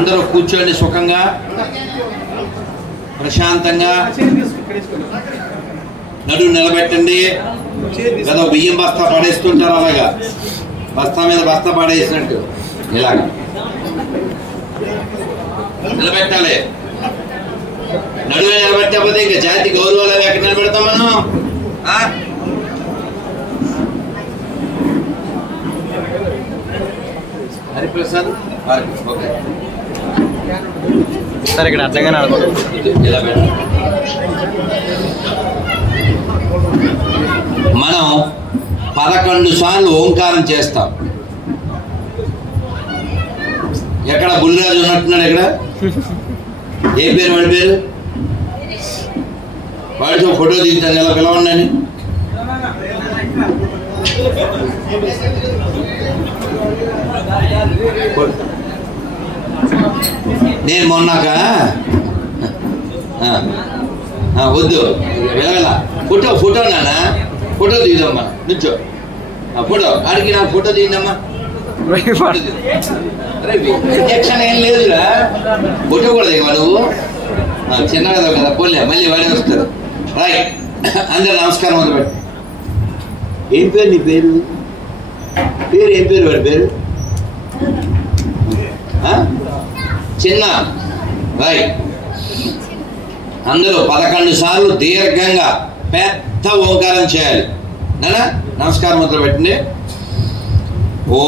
అందరూ కూర్చోండి సుఖంగా ప్రశాంతంగా. నడుము నిలబెట్టండి. కదా బియ్యం బస్తా పడేస్తుంటారు, అలాగా బస్తా మీద బస్తా పడేసినట్టు ఇలాగా నిలబెట్టాలి. నడుము నిలబెట్టకపోతే ఇంకా జాతి గౌరవాలు ఎక్కడ నిలబెడతాం మనం? హరిప్రసాద్ ఓకే సార్ ఇక్కడ అట్లగానే మనం 11 సార్లు ఓంకారం చేస్తాం. ఎక్కడ బుల్లిరాజు ఉన్నట్టున్నాడు? ఎక్కడ ఏ పేరు వాడి పేరు? వాడితో ఫోటో దిగుతాను ఎలా పిలవండి. నేను మొన్నాక వద్దు వెళ్ళ ఫోటో నాన్న ఫోటో దిగుదమ్మా నుంచో ఫోటో ఆడికి నాకు ఫోటో దిగిందమ్మా. అరే ఇంజక్షన్ ఏం లేదురా, ఫోటో కూడా దిగవా నువ్వు? చిన్న కదా పోలే, మళ్ళీ వాడే వస్తారు. రైట్, అందరు నమస్కారం మొదలుపెట్టి. ఏం పేరు నీ పేరు? పేరు ఏం పేరు? వాడి పేరు చిన్న. రైట్, అందరూ 11 సార్లు దీర్ఘంగా పెద్ద ఓంకారం చేయాలి. నానా నమస్కారం మొదలు పెట్టండి. ఓ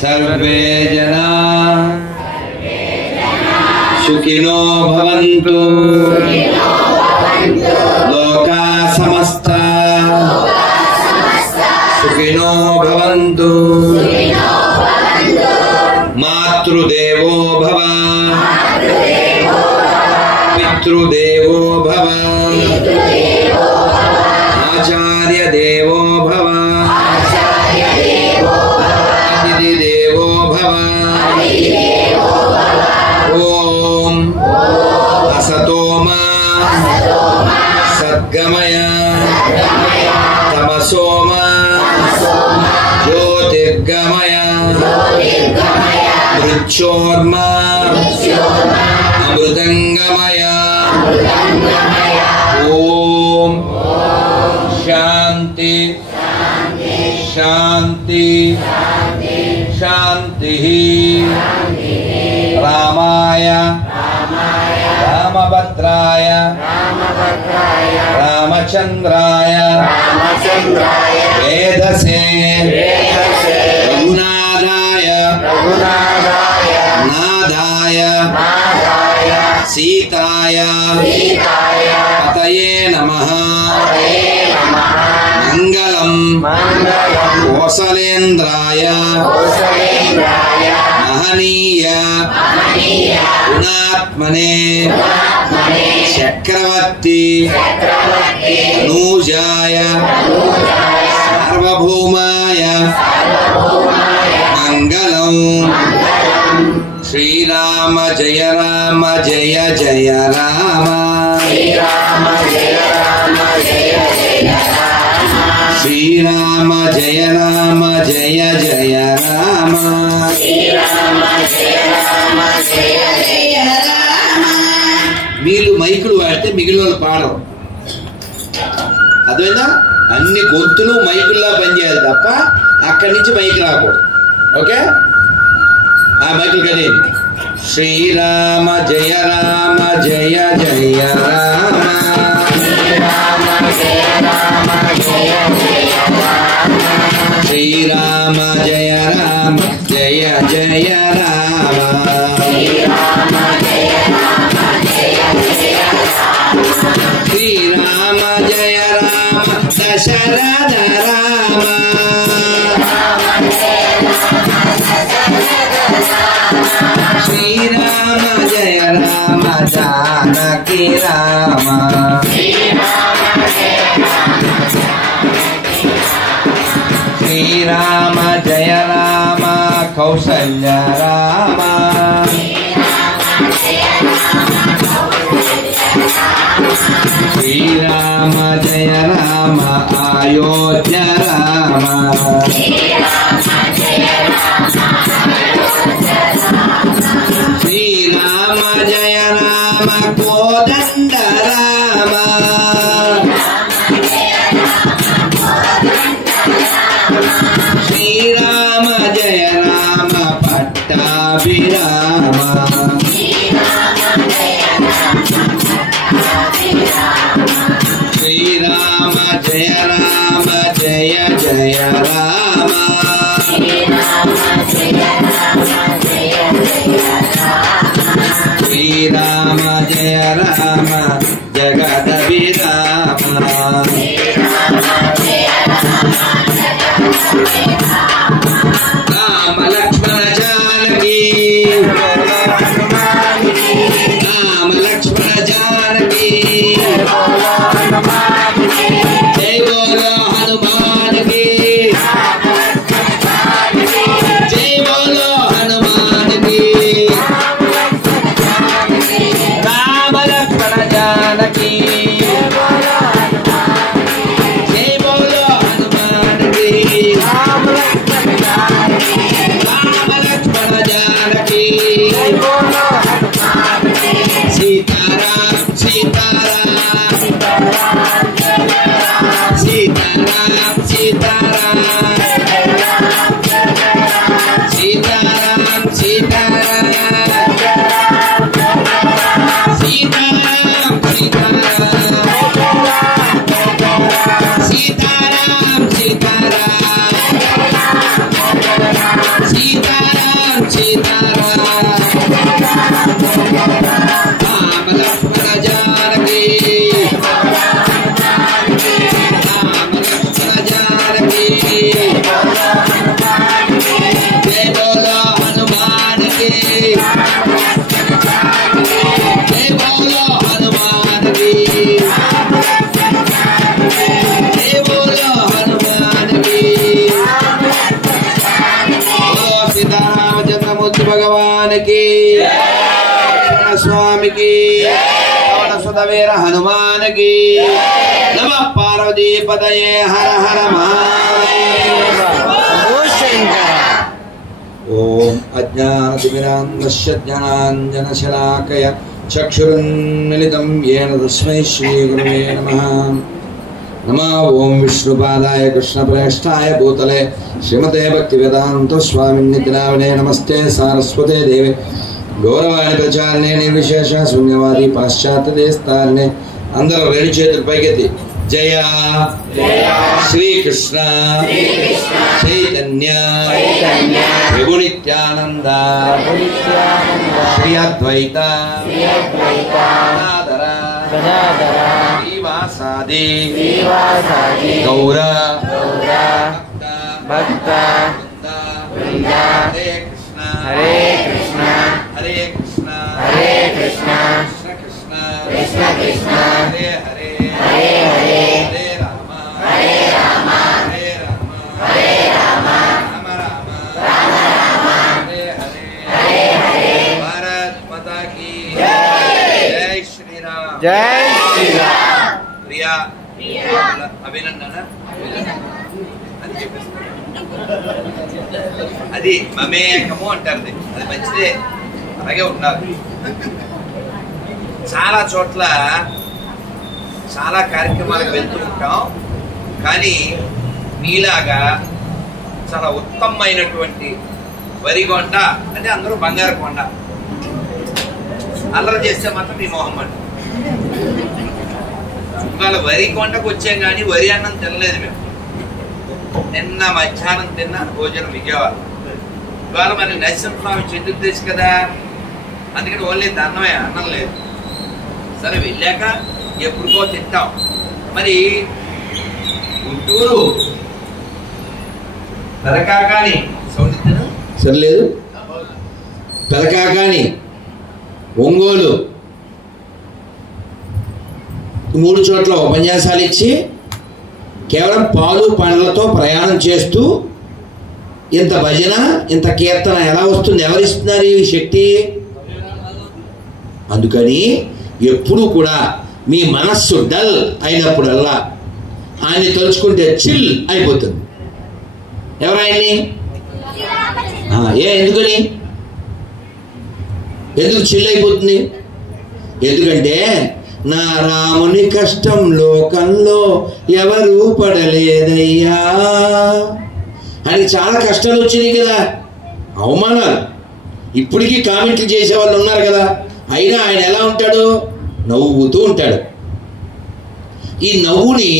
सर्वे जना सुखिनो भवन्तु लोका समस्ता सुखिनो भवन्तु मातृदेवो भव पितृदेवो भव आचार्य देवो भव देवो भव। ओम असतो मा सद्गमय तमसो मा ज्योतिर्गमय मृच्छोर्मा अमृतंगमय। ओम शांति शांति शांति। रामाय रामभद्राय रामचंद्राय वेदसे रघुनाथाय नाथाय सीताय पतये नमः। मंगलम कौसलेन्द्राय महनीय गुणात्मने चक्रवर्ती नूजाय सार्वभौमाय मंगलम। श्रीराम जय राम जय जय राम। श्रीराम जय राम जय जय राम। శ్రీరామ జయ రామ జయ జయ రామ మీరు మైకులు వాడితే మిగిలిన వాళ్ళు పాడరు. అదేనా అన్ని గొంతులు మైకుల్లా పనిచేయాలి తప్ప అక్కడి నుంచి మైక్ రాకూడదు. ఓకే ఆ మైకులు కానీ శ్రీరామ జయ రామ జయ జయ రామ శ్రీరామ జయ రామ జయ జయ రామ శ్రీరామ జయ రామ దశరథ రామ శ్రీరామ జయ రామ జానకి రామ శ్రీరామ జయ రామ కౌసల్య రామ శ్రీరామ జయ రామ అయోధ్య రామ శ్రీరామ జయ రామ కోదండ రామ శ్రీరామ జయ రామ పట్టాభిరామ శ్రీరామ జయ రామ జయ జయ రామ శ్రీరామ జయ రామ జగదభిరామ రామ లక్ష్మణ జానకి రామ లక్ష్మణ జానకి జై బోలో హనుమాన్ కి జై బోలో హనుమాన్ కి రామ లక్ష్మణ జానకి జై బోలో హనుమాన్ కి రామ లక్ష్మణ జానకి సీతారాం సీతారాం సీతారాం సీతారాం సీతారాం సీతారాం సీతారాం సీతారాం సీతారాం సీతారాం రామ లక్ష్మణ జానకి రామ లక్ష్మణ జానకి జై బోలో హనుమాన్ కి జై బోలో హనుమాన్ కి జై బోలో హనుమాన్ కి సీతారామచంద్రమూర్తి భగవాన్ కి స్వామి కి సుధవీర హనుమాన్ కి నమ పార్వతీ పదయే హర హర మహాదేవ. ఓం అజ్ఞానతిమిరాంధస్య జ్ఞానాంజనశలాకయ చక్షురున్మిలితం యేన తస్మై శ్రీ గురవే నమః. నమో ఓం విష్ణుపాదాయ కృష్ణప్రేష్ఠాయ భూతలే శ్రీమతే భక్తివేదాంత స్వామిన్నితి నామినే నమస్తే సారస్వతే దేవి గౌరవాన్ని ప్రచారనే నిర్విశేష శూన్యవాది పాశ్చాత్య దేస్తారనే. అందరూ రెండు చేతులు పైకెత్తి జయ శ్రీకృష్ణ చైతన్య ప్రభు నిత్యానంద శ్రీ అద్వైత శ్రీవాసాది గౌర భక్త హరే కృష్ణ హరే కృష్ణ హరే కృష్ణ కృష్ణ కృష్ణ కృష్ణ హరే హరే హరే హరే హరే రామ హరే రామ హరే రామ రామ రామ రామ రామ హరే హరే హరే హరే. భారత్ మాతా కీ జై. జై శ్రీరామ్. జై శ్రీరామ్. ప్రియా అభినందన అని చెప్పేస్తారు. అది మమేకము అంటారు. అది మంచిదే, అలాగే ఉండాలి. చాలా చోట్ల చాలా కార్యక్రమాలకు వెళ్తూ ఉంటాం, కానీ మీలాగా చాలా ఉత్తమమైనటువంటి వరిగొండ అంటే అందరూ బంగారు కొండ అల్లరి చేస్తే మాత్రం మీ మొహం అంట. ఇవాళ వరి కొండకు వచ్చాం కానీ వరి అన్నం తినలేదు మేము. నిన్న మధ్యాహ్నం తిన్న భోజనం విజయవాడ. ఇవాళ మరి నరసింహస్వామి చతుర్దశి కదా, అందుకని ఓన్లీ అన్నమే, అన్నం లేదు. సరే వెళ్ళాక ఎప్పుడుకో తింటాం. మరి గుంటూరు పెదకాకాని సరిలేదు, పెదకాకాని, ఒంగోలు 3 చోట్ల ఉపన్యాసాలు ఇచ్చి కేవలం పాలు పండ్లతో ప్రయాణం చేస్తూ ఇంత భజన ఇంత కీర్తన ఎలా వస్తుంది? ఎవరిస్తున్నారు ఈ శక్తి? అందుకని ఎప్పుడు కూడా మీ మనస్సు డల్ అయినప్పుడల్లా ఆయన్ని తలుచుకుంటే చిల్ అయిపోతుంది. ఎవరాయన్ని? ఎందుకని? ఎందుకు చిల్ అయిపోతుంది? ఎందుకంటే నా రాముని కష్టం లోకంలో ఎవరు పడలేదయ్యా అని చాలా కష్టాలు వచ్చినాయి కదా, అవమానాలు. ఇప్పటికీ కామెంట్లు చేసే వాళ్ళు ఉన్నారు కదా. అయినా ఆయన ఎలా ఉంటాడు? నవ్వుతూ ఉంటాడు. ఈ నవ్వుని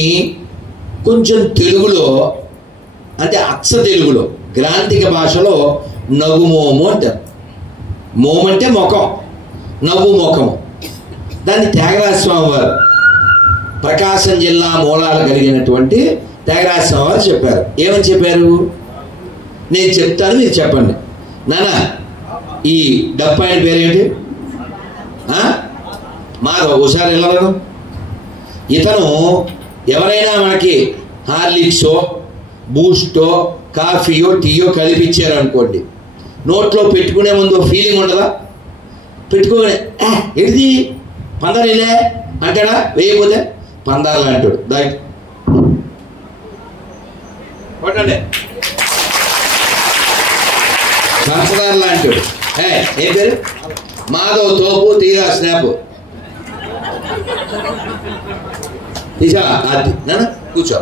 కొంచెం తెలుగులో అంటే అచ్చ తెలుగులో గ్రాంథిక భాషలో నవ్వుమోము అంటారు. మోము అంటే ముఖం, నవ్వు ముఖము. దాన్ని త్యాగరాజ స్వామి వారు, ప్రకాశం జిల్లా మూలాలు కలిగినటువంటి త్యాగరాజ స్వామి వారు చెప్పారు. ఏమని చెప్పారు? నేను చెప్తాను, మీరు చెప్పండి. నానా ఈ డప్పాయిన పేరేంటి? మాధవ్. ఒకసారి వెళ్ళను. ఇతను ఎవరైనా మనకి హార్లిక్సో బూస్టో కాఫీయో టీయో కలిపిచ్చారు అనుకోండి, నోట్లో పెట్టుకునే ముందు ఫీలింగ్ ఉండదా? పెట్టుకోనే ఎడిది పందారిలే అంటాడా? వేయకపోతే పందారులు అంటాడు. దాయి కొట్టండి, పంచదారులు అంటాడు. ఏం పేరు? మాధవ్ తోపు తీరా స్నాప్ తీసా అది నాన్న కూర్చో.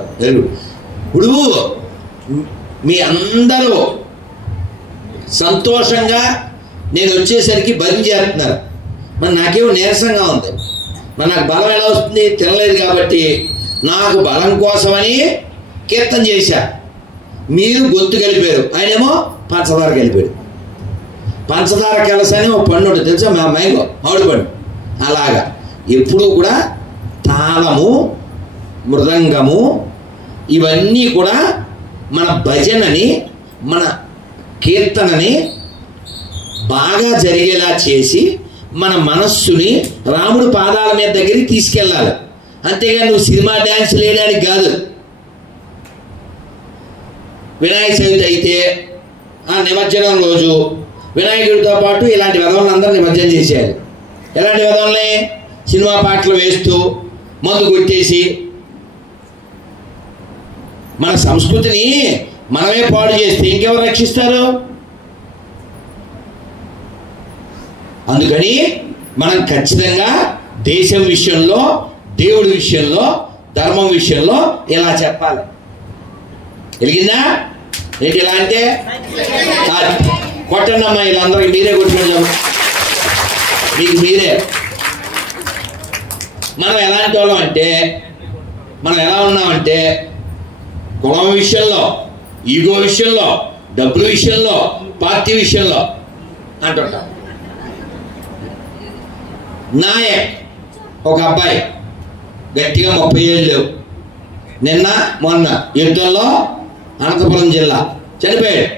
ఇప్పుడు మీ అందరూ సంతోషంగా నేను వచ్చేసరికి భజన చేస్తున్నారు. మరి నాకేమో నీరసంగా ఉంది. మరి నాకు బలం ఎలా వస్తుంది? తినలేదు కాబట్టి. నాకు బలం కోసమని కీర్తన చేశా. మీరు గొంతు కలిపారు, ఆయనేమో పంచదార కలిపాడు. పంచదార కలసని ఒక పండు ఉంటుంది తెలుసా, మ్యాంగో, మామిడి పండు. అలాగా ఎప్పుడూ కూడా తాళము, మృదంగము ఇవన్నీ కూడా మన భజనని, మన కీర్తనని బాగా జరిగేలా చేసి మన మనస్సుని రాముడి పాదాల మీద దగ్గరికి తీసుకెళ్ళాలి. అంతేగాని నువ్వు సినిమా డ్యాన్స్ వేయడానికి కాదు. వినాయక చవితి అయితే ఆ నిమజ్జనం రోజు వినాయకుడితో పాటు ఇలాంటి విధవులందరూ నిమజ్జనం చేసేయాలి. ఎలాంటి విధవుల్ని? సినిమా పాటలు వేస్తూ మందు కొట్టేసి మన సంస్కృతిని మనమే పాడు చేస్తే ఇంకెవరు రక్షిస్తారు? అందుకని మనం ఖచ్చితంగా దేశం విషయంలో, దేవుడి విషయంలో, ధర్మం విషయంలో ఇలా చెప్పాలి. వెలిగిందా? ఏంటి ఇలా అంటే కొట్టండి అమ్మా, వీళ్ళందరికీ మీరే కొట్టుకుంటాం. మీకు మీరే. మనం ఎలాంటి వాళ్ళం అంటే, మనం ఎలా ఉన్నామంటే కులం విషయంలో, ఈగో విషయంలో, డబ్బుల విషయంలో, పార్టీ విషయంలో అంటుంటాం. నాయక్ ఒక అబ్బాయి గట్టిగా 30 ఏళ్ళు లేవు, నిన్న మొన్న యుద్ధంలో అనంతపురం జిల్లా చనిపోయాడు.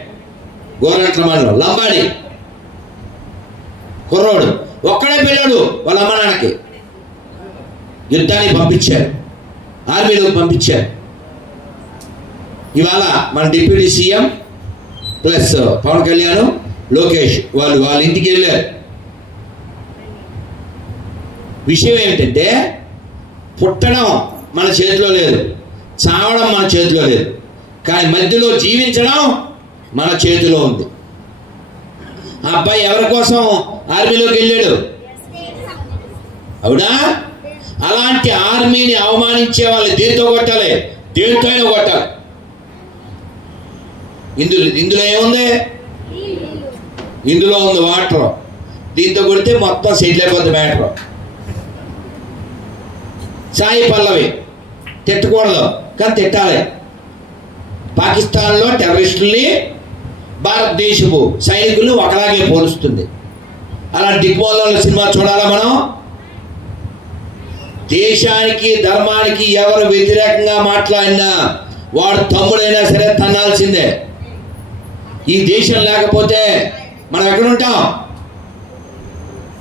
గోరంట్ల మండలం లంబాడి కుర్రోడు, ఒక్కడే పిల్లాడు. వాళ్ళ అమ్మ నాన్నకి యుద్ధానికి పంపించారు, ఆర్మీలోకి పంపించారు. ఇవాళ మన deputy CM plus Pawan Kalyan, Lokesh వాళ్ళ ఇంటికి వెళ్ళారు. విషయం ఏమిటంటే పుట్టడం మన చేతిలో లేదు, చావడం మన చేతిలో లేదు, కానీ మధ్యలో జీవించడం మన చేతిలో ఉంది. ఆ అబ్బాయి ఎవరి కోసం ఆర్మీలోకి వెళ్ళాడు? అవునా? అలాంటి ఆర్మీని అవమానించే వాళ్ళని దేంతో కొట్టాలి? దేంతో అయినా కొట్టాలి. ఇందులో ఏముంది? ఇందులో ఉంది వాటర్. దీంతో కొడితే మొత్తం సెటిల్ అయిపోద్ది మ్యాటర్. సాయి పల్లవి తిట్టకూడదు, కానీ తిట్టాలి. పాకిస్తాన్లో టెర్రరిస్టుల్ని భారతదేశపు సైనికుల్ని ఒకలాగే పోలుస్తుంది. అలా దిగ్మోహన్ల సినిమా చూడాలా మనం? దేశానికి ధర్మానికి ఎవరు వ్యతిరేకంగా మాట్లాడినా వాడు తమ్ముడైనా సరే తన్నాల్సిందే. ఈ దేశం లేకపోతే మనం ఎక్కడుంటాం?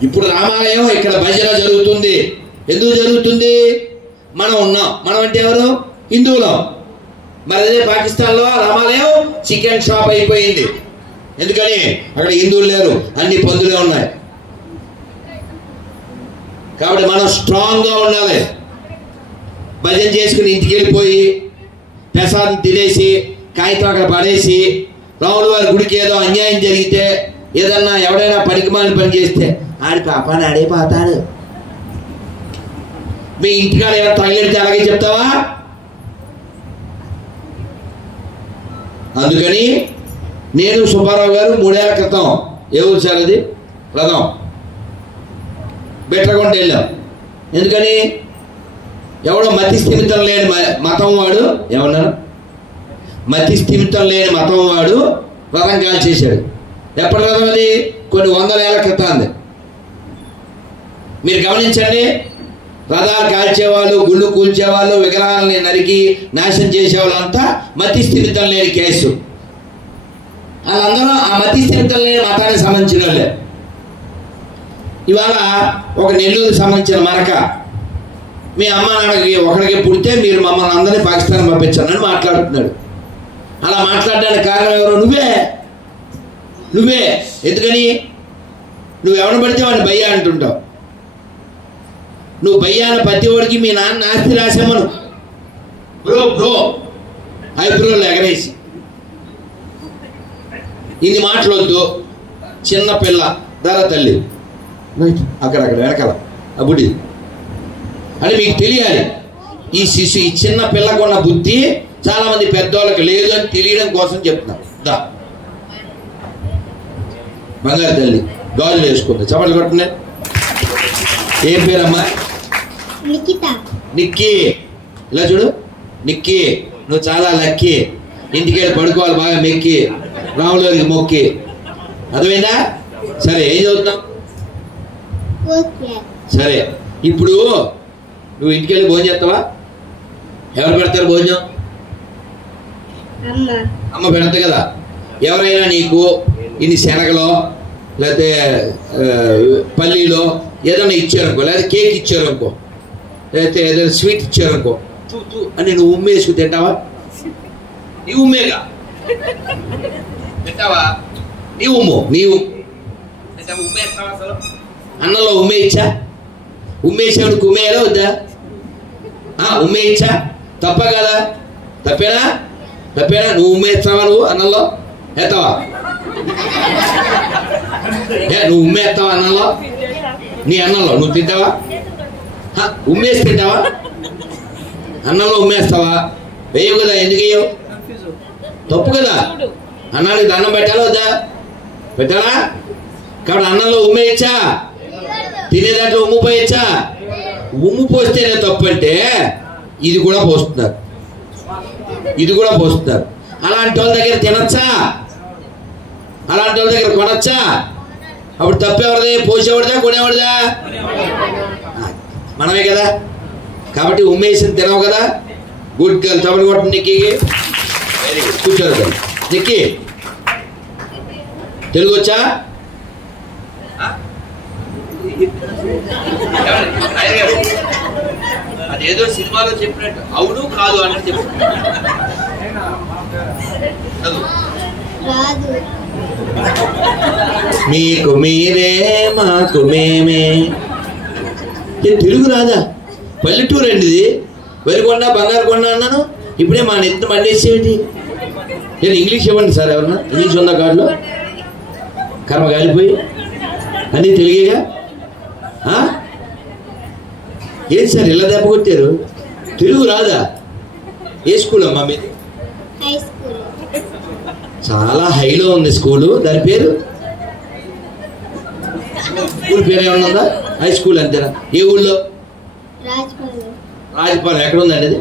ఇప్పుడు రామాలయం ఇక్కడ భజన జరుగుతుంది. ఎందుకు జరుగుతుంది? మనం ఉన్నాం. మనం అంటే ఎవరు? హిందువులం. మరి అదే పాకిస్తాన్లో రామాలయం చికెన్ షాప్ అయిపోయింది. ఎందుకని? అక్కడ హిందువులు లేరు, అన్ని పందులే ఉన్నాయి. కాబట్టి మనం స్ట్రాంగ్గా ఉండాలి. భజన చేసుకుని ఇంటికి వెళ్ళిపోయి ప్రసాదం తినేసి కాగితం అక్కడ పడేసి రాముడు వారి గుడికి ఏదో అన్యాయం జరిగితే ఏదన్నా ఎవడైనా పనికిమాలిన పని చేస్తే ఆడి పాపాన్ని ఆడే పోతాడు. మీ ఇంటికాడ ఏమైనా తగిలితే అలాగే చెప్తావా? అందుకని నేను సుబ్బారావు గారు 3 ఏళ్ల క్రితం ఏ ఊరు సార్ అది? రథం బెట్టరగొండ వెళ్ళాం. ఎందుకని? ఎవడో మతి స్థిమితం లేని మతం వాడు, ఏమన్నారు? మతి స్థిమితం లేని మతం వాడు రథం కాల్చేశాడు. ఎప్పటి రథం అది? కొన్ని 100 ఏళ్ల క్రితం అంది. మీరు గమనించండి, రథాలు కాల్చేవాళ్ళు, గుళ్ళు కూల్చేవాళ్ళు, విగ్రహాలని నరికి నాశనం చేసేవాళ్ళంతా మతి స్థిమితం లేని కేసు. వాళ్ళందరూ ఆ మతి స్థిమితం లేని మతానికి సంబంధించిన వాళ్ళే. ఇవాళ ఒక నెల్లూరుకి సంబంధించిన మనక మీ అమ్మ నాన్నకి ఒకరికి పుడితే మీరు మమ్మల్ని అందరినీ పాకిస్తాన్ పంపించాలని మాట్లాడుతున్నాడు. అలా మాట్లాడడానికి కారణం ఎవరు? నువ్వే. ఎందుకని? నువ్వు ఎవరిని పడితే వాడిని భయ్యా అంటుంటావు. నువ్వు భయ్యాన ప్రతి వాడికి మీ నాన్న ఆస్తి రాసామను బ్రో ఐబ్రోలు ఎగరేసి ఇన్ని మాటలొద్దు. చిన్న పిల్ల ధర తల్లి అక్కడక్కడ వెనకాల ఆ బుడి అని మీకు తెలియాలి. ఈ శిశు, ఈ చిన్న పిల్లకు ఉన్న బుద్ధి చాలా మంది పెద్దవాళ్ళకి లేదు అని తెలియడం కోసం చెప్తున్నారు. దా బంగారు తల్లి గాజులు వేసుకుంది, చప్పట్లు కొట్టండి. ఏం పేరమ్మా? నిక్కీ. ఇలా చూడు, నిక్కీ నువ్వు చాలా లక్కీ. ఇంటికి వెళ్ళి పడుకోవాలి బాగా మెక్కి, రాములకి మొక్కి. అర్థమైందా? సరే, ఏం చదువుతున్నావు? సరే, ఇప్పుడు నువ్వు ఇంటికి వెళ్ళి భోజనం చేస్తావా? ఎవరు పెడతారు భోజనం? అమ్మ పెడతా కదా. ఎవరైనా నీకు ఇన్ని శనగలో లేకపోతే పల్లీలో ఏదైనా ఇచ్చారనుకో, లేదా కేక్ ఇచ్చారనుకో, లేకపోతే ఏదైనా స్వీట్ ఇచ్చారనుకో, అని నువ్వు ఉమ్మేసుకు తింటావా? నీ ఉమ్మేగా తింటావా? నీవు ఉమ్మేస్తావా? అసలు అన్నంలో ఉమ్మేయచ్చా? ఉమ్మేసేవాడికి ఉమ్మేయాలా వద్దా? ఉమ్మేయచ్చా? తప్ప కదా? తప్పేనా? నువ్వు ఉమ్మేస్తావా? నువ్వు అన్నంలో వేస్తావా? నువ్వు ఉమ్మేస్తావా అన్నంలో? నీ అన్నంలో నువ్వు తింటావా? ఉమ్మేసి తింటావా? అన్నంలో ఉమ్మేస్తావా? వేయవు కదా. ఎందుకు వేయవు? తప్పు కదా. అన్నానికి దండం పెట్టాలా వద్దా? పెట్టాలా? కాబట్టి అన్నంలో ఉమ్మేయచ్చా? తినేదాంట్లో ఉమ్ము పోయచ్చా? ఉమ్ము పోస్తేనే తప్పు అంటే ఇది కూడా పోస్తున్నారు. అలాంటి వాళ్ళ దగ్గర తినచ్చా? అలాంటి వాళ్ళ దగ్గర కొనచ్చా? అప్పుడు తప్పేవాడిదే? పోసేవాడిదా కొనేవాడిదా? మనమే కదా. కాబట్టి ఉమ్మేసి తినవు కదా. గుడ్ గర్ల్, చప్పటి కొట్టు నిక్కి. వెరీ గుడ్, కూర్చోరు నిక్కి. తెలుగు వచ్చా? అదేదో సినిమాలో చెప్పినట్టు అవును కాదు అన్నట్టు చెప్పు. మీకు మీరే మాకు మేమే. తెలుగు రాదా? పల్లెటూరు అండి ఇది. వరికొండ బంగారు కొండ అన్నాను, ఇప్పుడే మా నెత్తి మండేసేమిటి? నేను ఇంగ్లీష్ ఇవ్వండి సార్, ఎవరన్నా ఇంగ్లీష్ ఉందా కార్డులో? కర్మ కాలిపోయి అన్నీ తెలియగా ఏంటి సార్ ఇలా దెబ్బ కొట్టారు? తెలుగు రాదా? ఏ స్కూల్ అమ్మా మీది? చాలా హైలో ఉంది స్కూలు. దాని పేరు స్కూల్ పేరు ఏమన్నా ఉందా? హై స్కూల్ అంతేనా? ఏ ఊళ్ళో? రాజపాలెం. ఎక్కడ ఉందండి అది?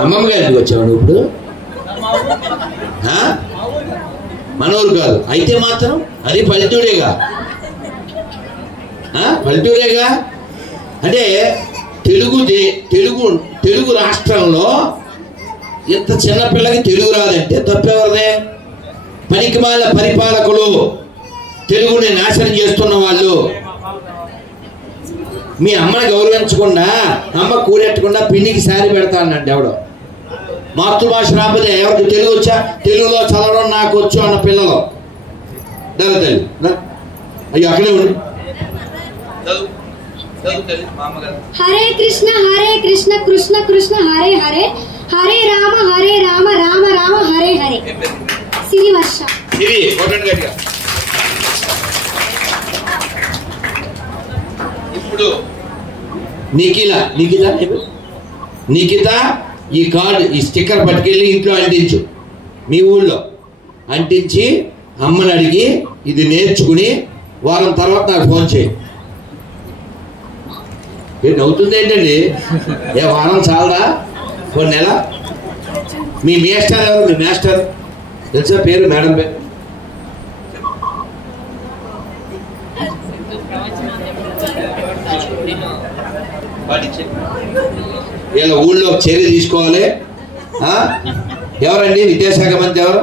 అమ్మమ్మ గారికి వచ్చావు నువ్వు ఇప్పుడు? మనూరు కాదు అయితే మాత్రం అది పల్లెటూరేగా. పల్లెటూరేగా అంటే తెలుగు రాష్ట్రంలో ఇంత చిన్నపిల్లకి తెలుగు రాదంటే తప్పెవరిదే? పనికిమాల పరిపాలకులు, తెలుగుని నాశనం చేస్తున్న వాళ్ళు. మీ అమ్మని గౌరవించకుండా, అమ్మ కూరెట్టకుండా పిండికి సారి పెడతానండి ఎవడో. మాతృభాష రాకపోతే ఎవరికి తెలుగు వచ్చా? తెలుగులో చదవడం నాకు వచ్చు అన్న పిల్లలు తల్లి అయ్యో అక్కడే ఉండి హరే కృష్ణ కృష్ణ కృష్ణ హరే హరే, హరే రామ రామ రామ హరే హరే. సిరివర్ష. ఇప్పుడు నిఖిత ఈ కార్డు, ఈ స్టిక్కర్ పట్టుకెళ్ళి ఇంట్లో అంటించు. మీ ఊళ్ళో అంటించి అమ్మని అడిగి ఇది నేర్చుకుని వారం తర్వాత నాకు ఫోన్ చేయి. అవుతుంది ఏంటండి? ఏ వారం చాలదా? కొన్ని నెల. మీ మేస్టర్ ఎవరు? మీ మేస్టర్ తెలుసా పేరు? మేడం పేరు? వీళ్ళ ఊళ్ళో చర్య తీసుకోవాలి. ఎవరండి విద్యాశాఖ మంత్రి? ఎవరు?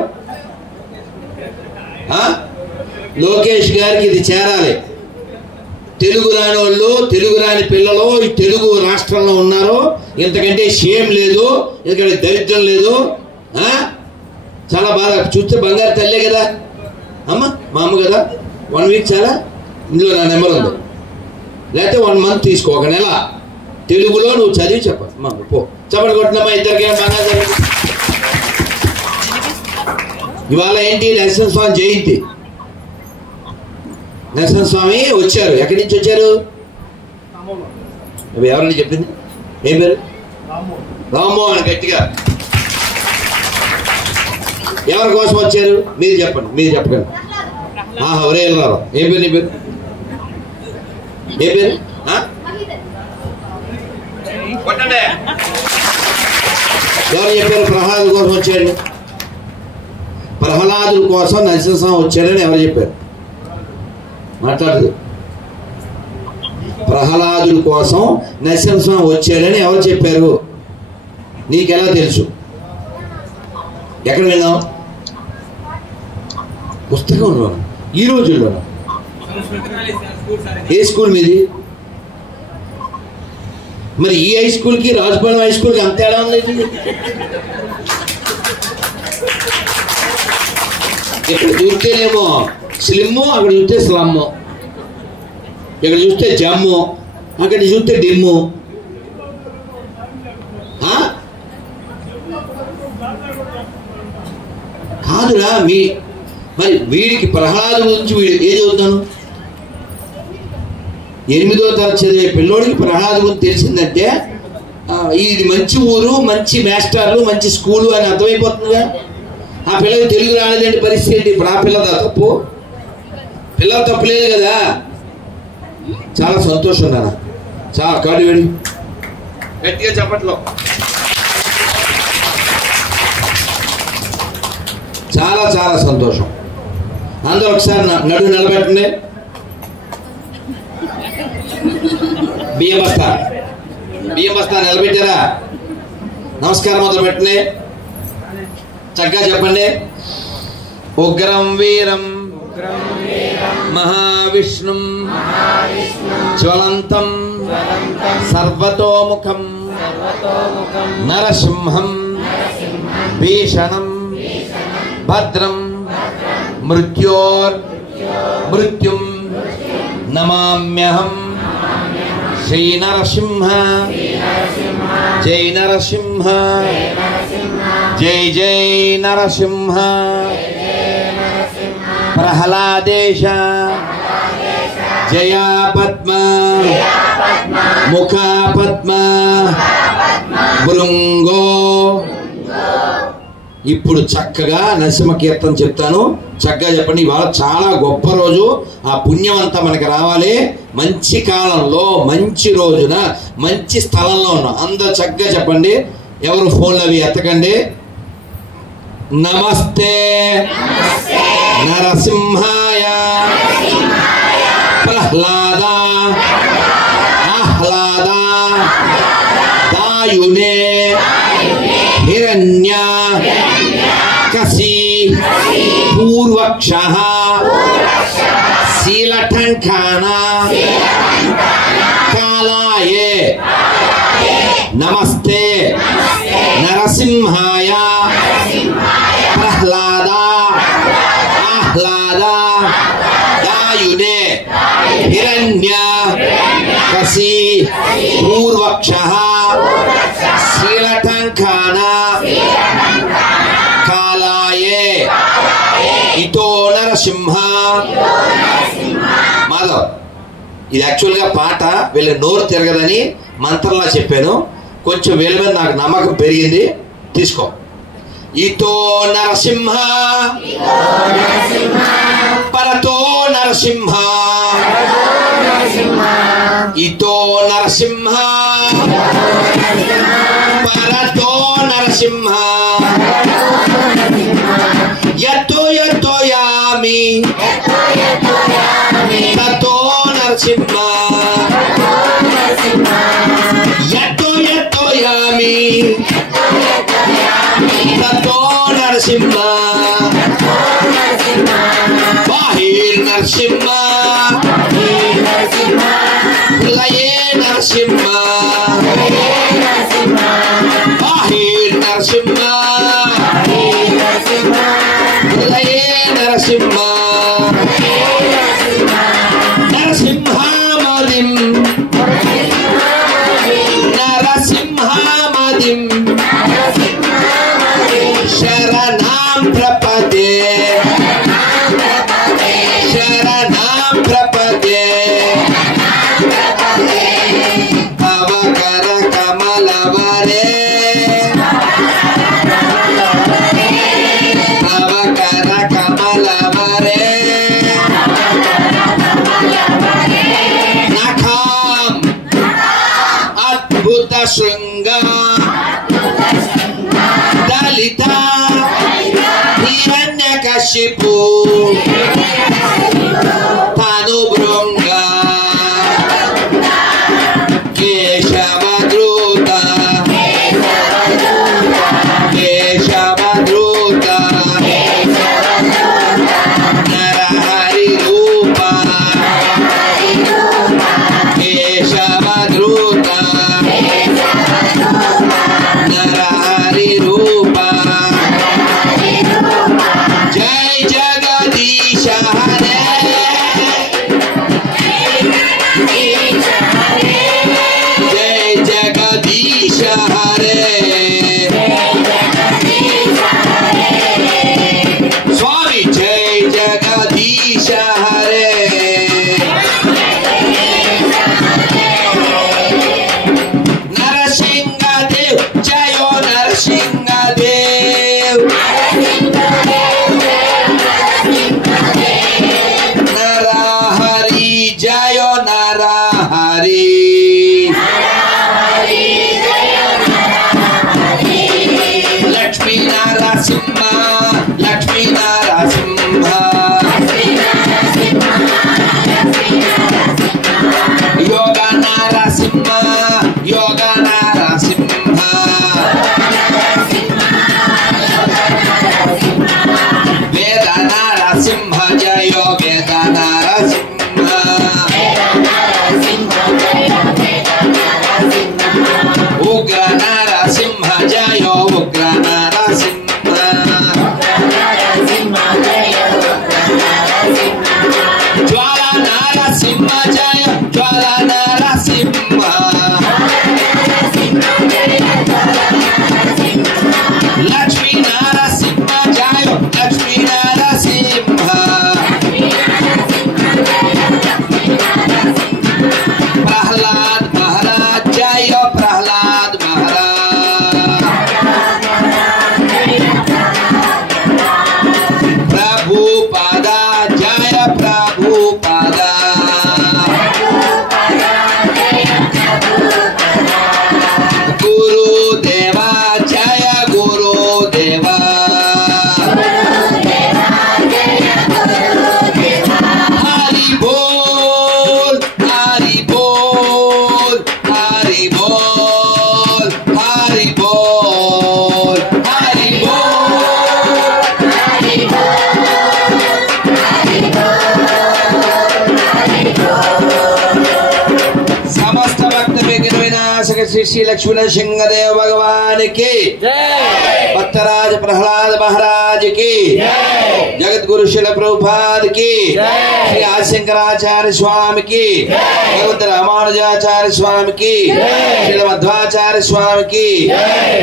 లోకేష్ గారికి ఇది చేరాలి. తెలుగు రాని వాళ్ళు, తెలుగు రాని పిల్లలు ఈ తెలుగు రాష్ట్రంలో ఉన్నారు. ఇంతకంటే షేమ్ లేదు, ఎందుకంటే దరిద్రం లేదు. చాలా బాగా చూస్తే బంగారు తల్లే కదా అమ్మ, మా అమ్మ కదా. 1 వీక్ చాలా, ఇందులో నా నెంబర్ ఉంది. లేకపోతే 1 మంత్ తీసుకో, 1 నెల తెలుగులో నువ్వు చదివి చెప్పాలి. మా పో చెప్పండి కొట్టినమ్మా ఇద్దరికేం బంగారు. ఇవాళ ఏంటి? నరసింహస్వామి జయంతి. నరసింహస్వామి వచ్చారు. ఎక్కడి నుంచి వచ్చారు? ఎవరని చెప్పింది? ఏం పేరు? రామ్మోహన్. గట్టిగా ఎవరి కోసం వచ్చారు? మీరు చెప్పండి, మీరు చెప్పకండి. ఒరే వెళ్ళారు. ఏం పేరు నీ పేరు? ఏ పేరు? ఎవరు చెప్పారు? ప్రహ్లాదు కోసం వచ్చాడు. ప్రహ్లాదుల కోసం నరసింహస్వామి వచ్చాడని ఎవరు చెప్పారు? మాట్లాడదు. ప్రహ్లాదుల కోసం నరసింహస్వామి వచ్చాడని ఎవరు చెప్పారు? నీకెలా తెలుసు? ఎక్కడ విన్నావు? పుస్తకంలో. ఈ రోజుల్లో ఏ స్కూల్ మీది? మరి ఈ హై స్కూల్కి రాజపాలెం హై స్కూల్కి అంత తేడా ఉంది. ఇక్కడ చూస్తేనేమో స్లిమ్, అక్కడ చూస్తే స్లమ్. ఇక్కడ చూస్తే జమ్ము, అక్కడ చూస్తే డిమ్ము. కాదురా మరి వీడికి ప్రహ్లాదు గురించి వీడు ఏం చదువుతాను? 8వ తరగతి చదివే పిల్లోడికి ప్రహ్లాదు గురించి తెలిసిందంటే ఇది మంచి ఊరు, మంచి మాస్టర్లు, మంచి స్కూలు అని అర్థమైపోతుందిగా. ఆ పిల్లకి తెలుగు రాలేదంటే పరిస్థితి ఏంటి? ఇప్పుడు ఆ పిల్లదా తప్పు? పిల్లలు తప్పులేదు కదా. చాలా సంతోషం నాన్న. చాలా కాడు వేడి గట్టిగా చెప్పట్లో. చాలా చాలా సంతోషం. అందరూ ఒకసారి నడు నిలబెట్టండి. బియ్యం బస్తా నిలబెట్టారా? నమస్కారం మొదలు పెట్టండి. చక్కగా చెప్పండి. ఉగ్రం వీరం మహావిష్ణుం జ్వలంతం సర్వతోముఖం నరసింహం భీషణం భద్రం మృత్యుం నమామ్యహం శ్రీ నరసింహ జై నరసింహ జై జై నరసింహ ప్రహ్లాదేశ జయ పద్మ ముఖ పద్మ భృంగో. ఇప్పుడు చక్కగా నరసింహ కీర్తన చెప్తాను, చక్కగా చెప్పండి. ఇవాళ చాలా గొప్ప రోజు, ఆ పుణ్యం అంతా మనకి రావాలి. మంచి కాలంలో, మంచి రోజున, మంచి స్థలంలో ఉన్నాం. అందరూ చక్కగా చెప్పండి, ఎవరు ఫోన్లు అవి ఎత్తకండి. నమస్తే నరసింహాయ ప్రహ్లాద ఆహ్లాద దాయునే హిరణ్య కసి పూర్వక్ష శీలఠంకాన కాలాయే. నమస్తే నరసింహాయ ప్రహ్లాద ఆహ్లాద దాయునే హిరణ్య కసి పూర్వక్ష శీలఠంకాన కాలాయే ఇతో నరసింహ. మాధవ్, ఇది యాక్చువల్గా పాట, వీళ్ళ నోరు తిరగదని మంత్రంలా చెప్పాను. కొంచెం వీళ్ళ మీద నాకు నమ్మకం పెరిగింది, తీసుకో. ఇతో నరసింహ పరతో నరసింహ ఇతో నరసింహ పరతో నరసింహ యతో యతో యామి తతో నరసింహ యతో యతో యామి తతో నరసింహ బాహిర్ నరసింహ హృదయే నరసింహ బాహిర్ నరసింహ హృదయే నరసింహ నరసింహామదిం నరసింహామదిం శరణాం ప్రపదే శరణాం ప్రపదే అవకర కమలవరే అవకర కమలవరే నఖాం అద్భుత శృంగ దళిత హిరణ్యకశిపు తనుభృంగ కేశవద్రూత కేశవద్రూత నరహరి రూప కేశవద్రూత నరహరి రూప జై జగదీశ హరే జై జగదీశ హరే స్వామి జై జగదీశ హరే నరసింహదేవ్ జయో నరసింహదేవ్ నరహరి జయో నరహరి श्री श्री लक्ष्मी नरसिंहदेव भगवान की भक्तराज प्रहलाद महाराज की जगत गुरु शिल प्रभुपाद की श्री आदिशंकराचार्य स्वामी की भगवत रामानुजाचार्य स्वामी की श्री मध्वाचार्य स्वामी की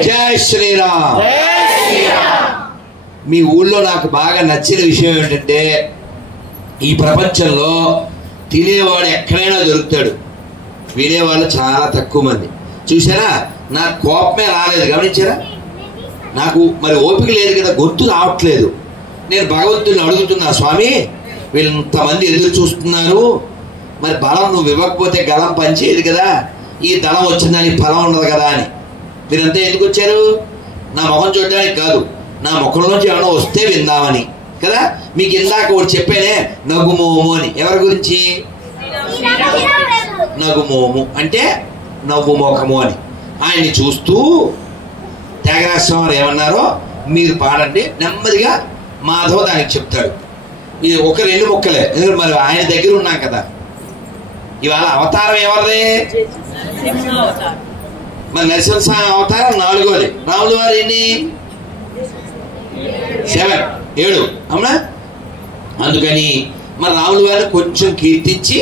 जय श्रीराम। మీ ఊళ్ళో నాకు బాగా నచ్చిన విషయం ఏంటంటే ఈ ప్రపంచంలో తినేవాడు ఎక్కడైనా దొరుకుతాడు, వినేవాళ్ళు చాలా తక్కువ మంది. చూసారా, నాకు కోపమే రాలేదు, గమనించారా? నాకు మరి ఓపిక లేదు కదా, గొంతు రావట్లేదు. నేను భగవంతుడిని అడుగుతున్నా, స్వామి వీళ్ళంతమంది ఎదురు చూస్తున్నారు, మరి బలం నువ్వు ఇవ్వకపోతే గలం పంచేది కదా, ఈ దళం వచ్చిందని ఫలం ఉండదు కదా అని. మీరంతా ఎందుకు వచ్చారు? నా ముఖం చూడడానికి కాదు, నా ముఖంలోంచి ఏమైనా వస్తే విందామని కదా. మీకు ఇందాక ఒకటి చెప్పానే, నగుమోము అని. ఎవరి గురించి? నగుమోము అంటే నవ్వు మోఖము అని. ఆయన్ని చూస్తూ త్యాగరాజస్వామి ఏమన్నారో మీరు పాడండి, నెమ్మదిగా మాధవ దానికి చెప్తాడు. ఇది ఒక రెండు ముక్కలే, ఎందుకంటే మరి ఆయన దగ్గర ఉన్నాం కదా. ఇవాళ అవతారం ఎవరిదే? మరి నరసింహస్వామి అవతారం 4వది. రాముల వారు ఎన్ని? 7 అవునా? అందుకని మన రాముల వారిని కొంచెం కీర్తించి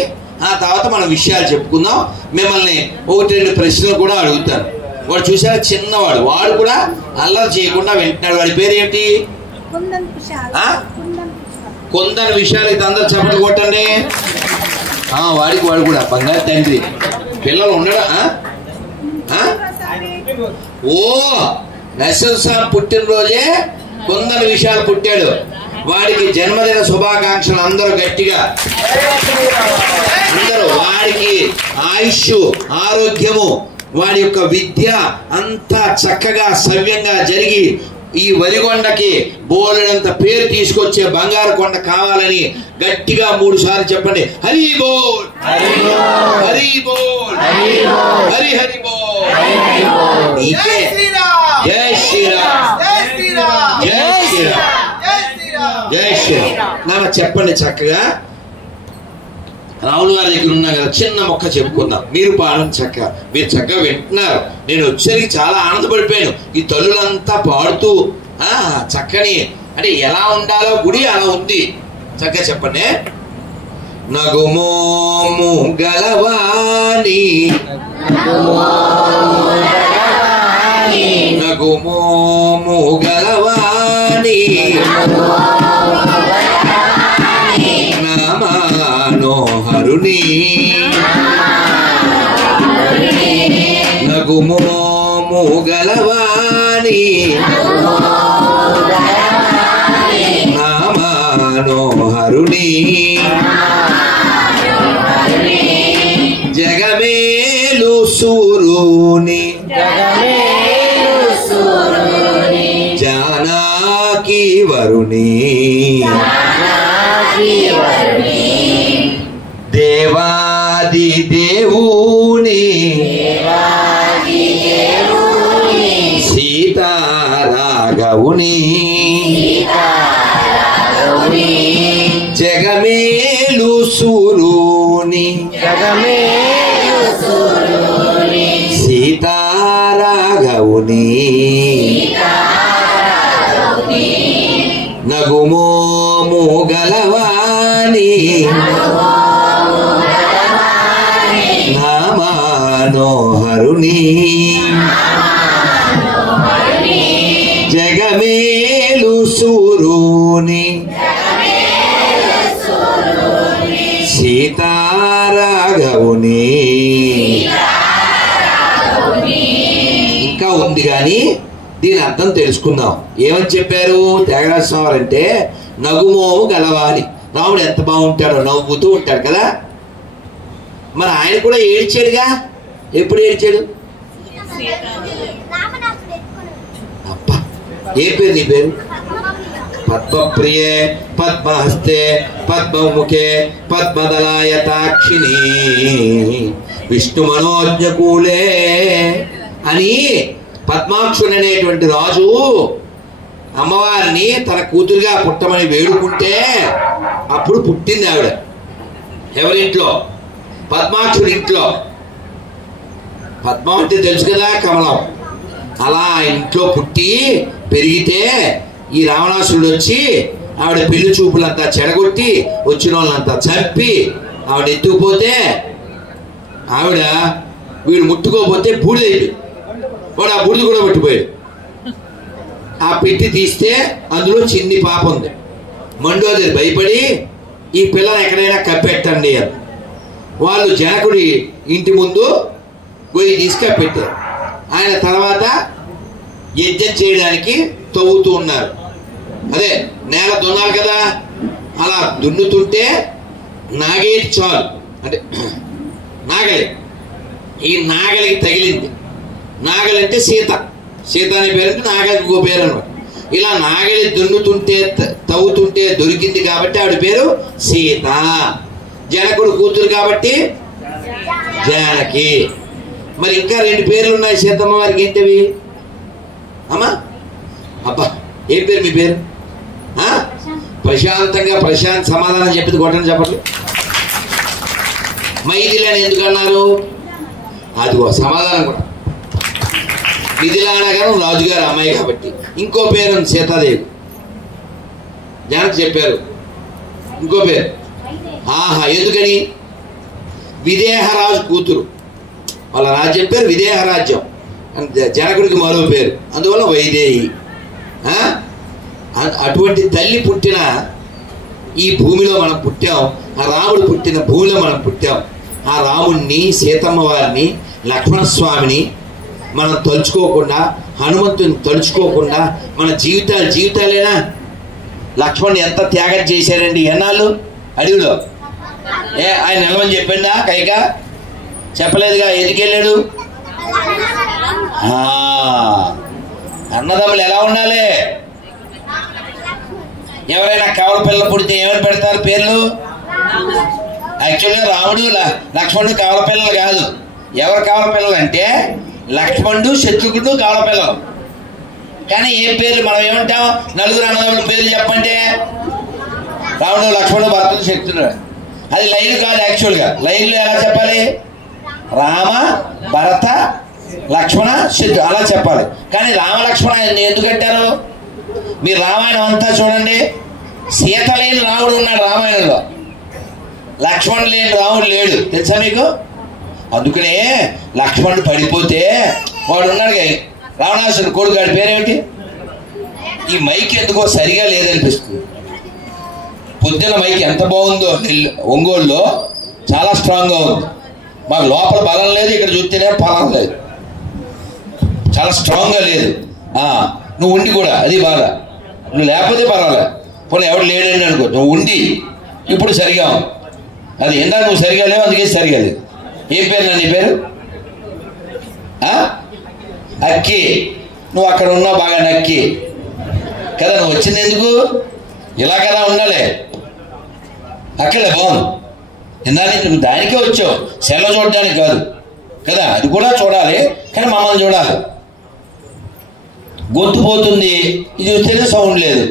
ఆ తర్వాత మన విషయాలు చెప్పుకుందాం. మిమ్మల్ని 1-2 ప్రశ్నలు కూడా అడుగుతాను. వాడు చూసారా, చిన్నవాడు, వాడు కూడా అల్లరి చేయకుండా వింటున్నాడు. వాడి పేరు ఏంటి? కొందరు విషయాలు అయితే అందరు చప్పట్లు కొట్టండి. వాడికి వాడు కూడా బంగారు తండ్రి. పిల్లలు ఉండడా? ఓ నరసింహస్వామి పుట్టినరోజే కొందరు విషయాలు పుట్టాడు. వాడికి జన్మదిన శుభాకాంక్షలు అందరూ గట్టిగా. అందరూ వాడికి ఆయుష్, ఆరోగ్యము, వాడి యొక్క విద్య అంతా చక్కగా సవ్యంగా జరిగి ఈ వరిగొండకి బోలెడంత పేరు తీసుకొచ్చే బంగారు కొండ కావాలని గట్టిగా 3 సార్లు చెప్పండి. హరి బోల్, హరి బోల్, హరి హరి బోల్. జై శ్రీరామ్, జై శ్రీరామ్, జై శ్రీరామ్. నాన్న చెప్పండి చక్కగా. రాముల వారి దగ్గర ఉన్నా కదా, చిన్న మొక్క చెప్పుకుందాం. మీరు పాడండి చక్కగా. మీరు చక్కగా వింటున్నారు. నేను వచ్చేసరికి చాలా ఆనందపడిపోయాను. ఈ తల్లులంతా పాడుతూ చక్కని, అంటే ఎలా ఉండాలో గుడి అలా ఉంది. చక్కగా చెప్పండి. నగుమోము గలవాణి, నగుమోము గలవాణి, మనోహరుని నగుమోము గలవాణి, మనోహరుని జగమేలు సూరుని, జానకి వరుని, దేవాది దేవుని, సీతారాఘవుని, జగమేలు సూరుని, సీతారాఘవుని, నగుమోము గలవాణి, మనోహరుని జగమేలు సూరుని, సీతారాఘవుని. ఇంకా ఉంది కానీ దీని అర్థం తెలుసుకుందాం. ఏమని చెప్పారు త్యాగరాజస్వామి అంటే? నగుమోము గలవాలి. రాముడు ఎంత బాగుంటాడో, నవ్వుతూ ఉంటాడు కదా. మరి ఆయన కూడా ఏడ్చాడుగా. ఎప్పుడు ఏడ్చాడు? అబ్బా, ఏ పేరు నీ పేరు? పద్మప్రియే పద్మహస్తే పద్మముఖే పద్మదలాయతాక్షిణి విష్ణు మనోజ్ఞకూలే అని పద్మాక్షుడు అనేటువంటి రాజు అమ్మవారిని తన కూతురుగా పుట్టమని వేడుకుంటే అప్పుడు పుట్టింది ఆవిడ. ఎవరింట్లో? పద్మాక్షుడి ఇంట్లో. పద్మం అంటే తెలుసు కదా, కమలం. అలా ఇంట్లో పుట్టి పెరిగితే ఈ రావణాసురుడు వచ్చి ఆవిడ పెళ్లి చూపులంతా చెడగొట్టి వచ్చిన వాళ్ళంతా చంపి ఆవిడ ఎత్తుకుపోతే ఆవిడ వీడు ముట్టుకోపోతే బూడిదైపోయింది. వాడు ఆ బూడిద కూడా పట్టిపోయాడు. ఆ పెట్టి తీస్తే అందులో చిన్ని పాప ఉంది. మండోదరి భయపడి ఈ పిల్లని ఎక్కడైనా కప్పెట్టండి అని వాళ్ళు జనకుడి ఇంటి ముందు గొయ్యి తీసి కప్పెట్టారు. ఆయన తర్వాత యజ్ఞం చేయడానికి తవ్వుతూ ఉన్నారు. అదే నేల దున్నారు కదా, అలా దున్నుతుంటే నాగేటి చాలు అంటే నాగలి, ఈ నాగలికి తగిలింది. నాగలి అంటే సీత, సీత అనే పేరంటే నాగలికి ఇంకో పేరు అనమాట. ఇలా నాగలి దున్నుతుంటే తవ్వుతుంటే దొరికింది కాబట్టి ఆవిడ పేరు సీత. జనకుడు కూతురు కాబట్టి జానకి. మరి ఇంకా 2 పేర్లు ఉన్నాయి సీతమ్మ వారికి. ఏంటివి అమ్మా? అబ్బా ఏం పేరు మీ పేరు? ప్రశాంతంగా ప్రశాంత్ సమాధానం చెప్పింది కొట్టని చెప్పండి. మైథిలి అని ఎందుకు అన్నారు? అదిగో సమాధానం కూడా. మిథిలానగరం రాజుగారి అమ్మాయి కాబట్టి. ఇంకో పేరు సీతాదేవి. జానకి చెప్పారు ఇంకో పేరు. ఎందుకని? విదేహరాజు కూతురు. వాళ్ళ రాజ్యం పేరు విదేహ రాజ్యం. జనకుడికి మరో పేరు, అందువల్ల వైదేహి. అటువంటి తల్లి పుట్టిన ఈ భూమిలో మనం పుట్టాం. ఆ రాముడు పుట్టిన భూమిలో మనం పుట్టాం. ఆ రాముణ్ణి, సీతమ్మ వారిని, లక్ష్మణస్వామిని మనం తలుచుకోకుండా, హనుమంతుని తలుచుకోకుండా మన జీవితాలేనా? లక్ష్మణ్ ఎంత త్యాగం చేశారండి ఎన్నాళ్ళు అడవిలో. ఆయన నిలవని చెప్పిందా కైక? చెప్పలేదుగా. ఎందుకు వెళ్ళాడు? అన్నదమ్ములు ఎలా ఉండాలి? ఎవరైనా కవల పిల్లలు పుడితే ఏమని పెడతారు పేర్లు? యాక్చువల్గా రాముడు లక్ష్మణుడు కవల పిల్లలు కాదు. ఎవరు కవల పిల్లలు అంటే లక్ష్మణుడు, శత్రుఘ్నుడు కవల పిల్లలు. కానీ ఏం పేరు మనం ఏమంటాం? నలుగురు అన్నదమ్ముల పేర్లు చెప్పంటే రాముడు, లక్ష్మణుడు, భరతుడు, శత్రుఘ్నుడు. అది లైన్ కాదు. యాక్చువల్గా లైన్లో ఎలా చెప్పాలి? రామ, భరత, లక్ష్మణ, శత్రు అలా చెప్పాలి. కానీ రామ లక్ష్మణ ఎందుకంటారు? మీరు రామాయణం అంతా చూడండి. సీత లేని రాముడు ఉన్నాడు రామాయణంలో, లక్ష్మణుడు లేని రాముడు లేడు. తెలుసా మీకు? అందుకనే లక్ష్మణుడు పడిపోతే వాడు ఉన్నాడు రావణాసురుడు కొడుకు, వాడి పేరేమిటి? ఈ మైక్ ఎందుకో సరిగా లేదనిపిస్తుంది. పొద్దున మైక్ ఎంత బాగుందో ఒంగోలులో, చాలా స్ట్రాంగ్గా ఉంది. మాకు లోపల బలం లేదు, ఇక్కడ చూస్తేనే బలం లేదు, చాలా స్ట్రాంగ్గా లేదు. నువ్వు ఉండి కూడా అది బాధ. నువ్వు లేకపోతే పర్వాలేదు, పోనీ ఎవడు లేడని అనుకో. నువ్వు ఉండి ఇప్పుడు సరిగా ఉంది. అది ఎందా నువ్వు సరిగా లేవు, అందుకే సరిగా లేదు. ఏం పేరు నా నీ పేరు? అక్కి. నువ్వు అక్కడ ఉన్నావు బాగా నక్కి కదా. నువ్వు వచ్చింది ఎందుకు? ఇలా కదా ఉండాలి. అక్కడే బాగుంది. ఇందాక నువ్వు దానికే వచ్చావు, సెలవు చూడడానికి కాదు కదా. అది కూడా చూడాలి, కానీ మమ్మల్ని చూడాలి. గొంతు పోతుంది, ఇది వస్తేనే సౌండ్ లేదు.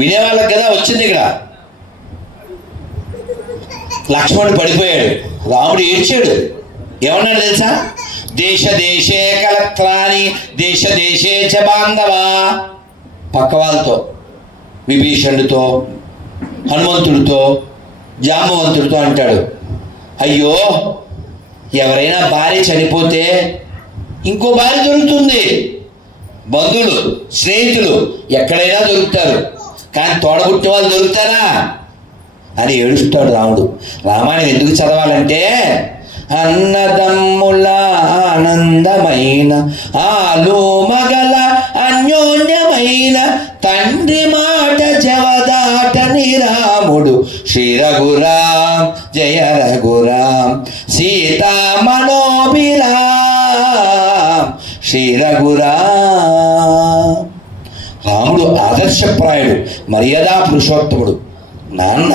వినేవాళ్ళకి కదా వచ్చింది. ఇక్కడ లక్ష్మణుడు పడిపోయాడు, రాముడు ఏడ్చాడు. ఏమన్నాడు తెలుసా? దేశ దేశే కలత్రాని దేశ దేశే చ బాంధవా. పక్క వాళ్ళతో, విభీషణుడితో, హనుమంతుడితో, జాంబవంతుడితో అంటాడు, అయ్యో ఎవరైనా భార్య చనిపోతే ఇంకో భార్య దొరుకుతుంది. బంధువులు, స్నేహితులు ఎక్కడైనా దొరుకుతారు, కానీ తోడబుట్టి వాళ్ళు దొరుకుతారా అని ఏడుస్తాడు రాముడు. రామాయణం ఎందుకు చదవాలంటే అన్నదమ్ముల ఆనందమైన ఆలోమగల అన్యోన్యమైన తండ్రి మాట జవదాటని రాముడు శ్రీ రఘురాం జయ రఘురాం సీతా మనోభిరాం శ్రీ రఘురాం. రాముడు ఆదర్శప్రాయుడు, మర్యాదా పురుషోత్తముడు. నాన్న,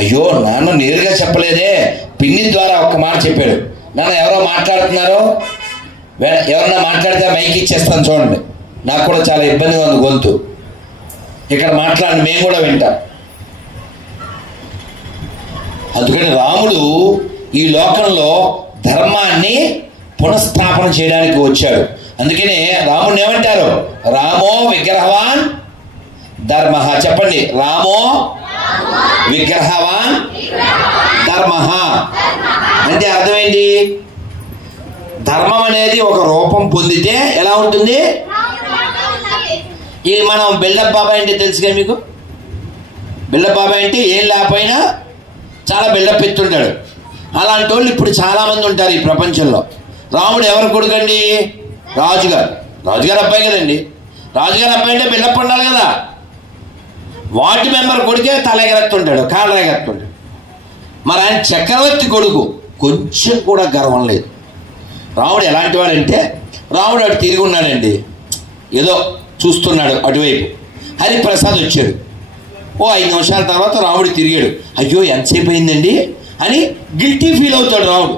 అయ్యో నాన్న నేరుగా చెప్పలేదే, పిన్ని ద్వారా ఒక్క మాట చెప్పాడు. నాన్న ఎవరో మాట్లాడుతున్నారు, ఎవరన్నా మాట్లాడితే మైక్ ఇచ్చేస్తాను చూడండి. నాకు కూడా చాలా ఇబ్బందిగా ఉంది గొంతు, ఇక్కడ మాట్లాడి మేము కూడా వింటాం. అందుకని రాముడు ఈ లోకంలో ధర్మాన్ని పునఃస్థాపన చేయడానికి వచ్చాడు. అందుకనే రాముడిని ఏమంటారు? రామో విగ్రహవాన్ ధర్మ. చెప్పండి, రామో విగ్రహవాన్ ధర్మ అంటే అర్థం ఏంటి? ధర్మం అనేది ఒక రూపం పొందితే ఎలా ఉంటుంది? ఇది మనం బిల్డప్ బాబాయ్ అంటే తెలుసుగా మీకు. బిల్డప్ బాబాయ్ అంటే ఏం లేకపోయినా చాలా బిల్డప్ ఎత్తుంటాడు. అలాంటి వాళ్ళు ఇప్పుడు చాలామంది ఉంటారు ఈ ప్రపంచంలో. రాముడు ఎవరు కొడుకండి? రాజుగారు. రాజుగారు అబ్బాయి కదండి. రాజుగారు అబ్బాయి అంటే బిల్డప్ ఉండాలి కదా. వార్డు మెంబర్ కొడుకే తల ఎగరెత్తుంటాడు, కాళ్ళ ఎగరెత్తుంటాడు. మరి ఆయన చక్రవర్తి కొడుకు, కొంచెం కూడా గర్వం లేదు. రాముడు ఎలాంటి వాడంటే, రాముడు అటు తిరిగి ఉన్నాడండి, ఏదో చూస్తున్నాడు అటువైపు. హరిప్రసాద్ వచ్చాడు. ఓ 5 నిమిషాల తర్వాత రాముడు తిరిగాడు. అయ్యో ఎంతసేపు అయిందండి అని గిల్టీ ఫీల్ అవుతాడు రాముడు.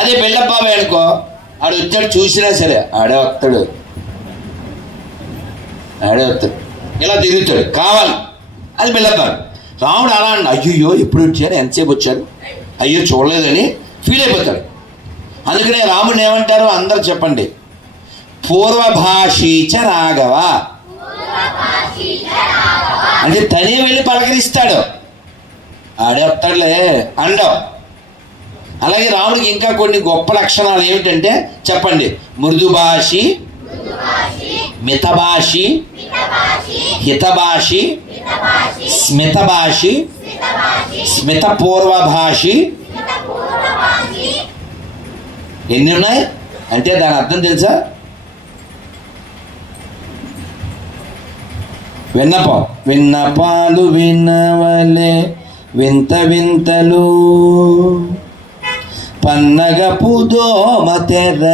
అదే బిల్డప్ బాబాయ్ అనుకో, ఆడు వచ్చాడు చూసినా సరే ఆడే వస్తాడు ఇలా తిరుగుతాడు, కావాలి. అది బిల్డప్ బాబాయ్. రాముడు అలా అండి, అయ్యో ఎప్పుడు వచ్చారు, ఎంతసేపు వచ్చారు, అయ్యో చూడలేదని ఫీల్ అయిపోతాడు. అందుకనే రాముడిని ఏమంటారు అందరు చెప్పండి? పూర్వభాషీచ రాఘవ. అంటే తనే వెళ్ళి పలకరిస్తాడు, ఆడే వస్తాడులే అండం. అలాగే రాముడికి ఇంకా కొన్ని గొప్ప లక్షణాలు ఏమిటంటే చెప్పండి? మృదుభాషి, మితభాషి, హితభాషి, స్మితభాషి, స్మిత పూర్వభాషి. ఎన్ని ఉన్నాయి అంటే దాని అర్థం తెలుసా? విన్నపం. విన్నపాలు వినవలే వింత వింతలు, పన్నగపు దోమ తెర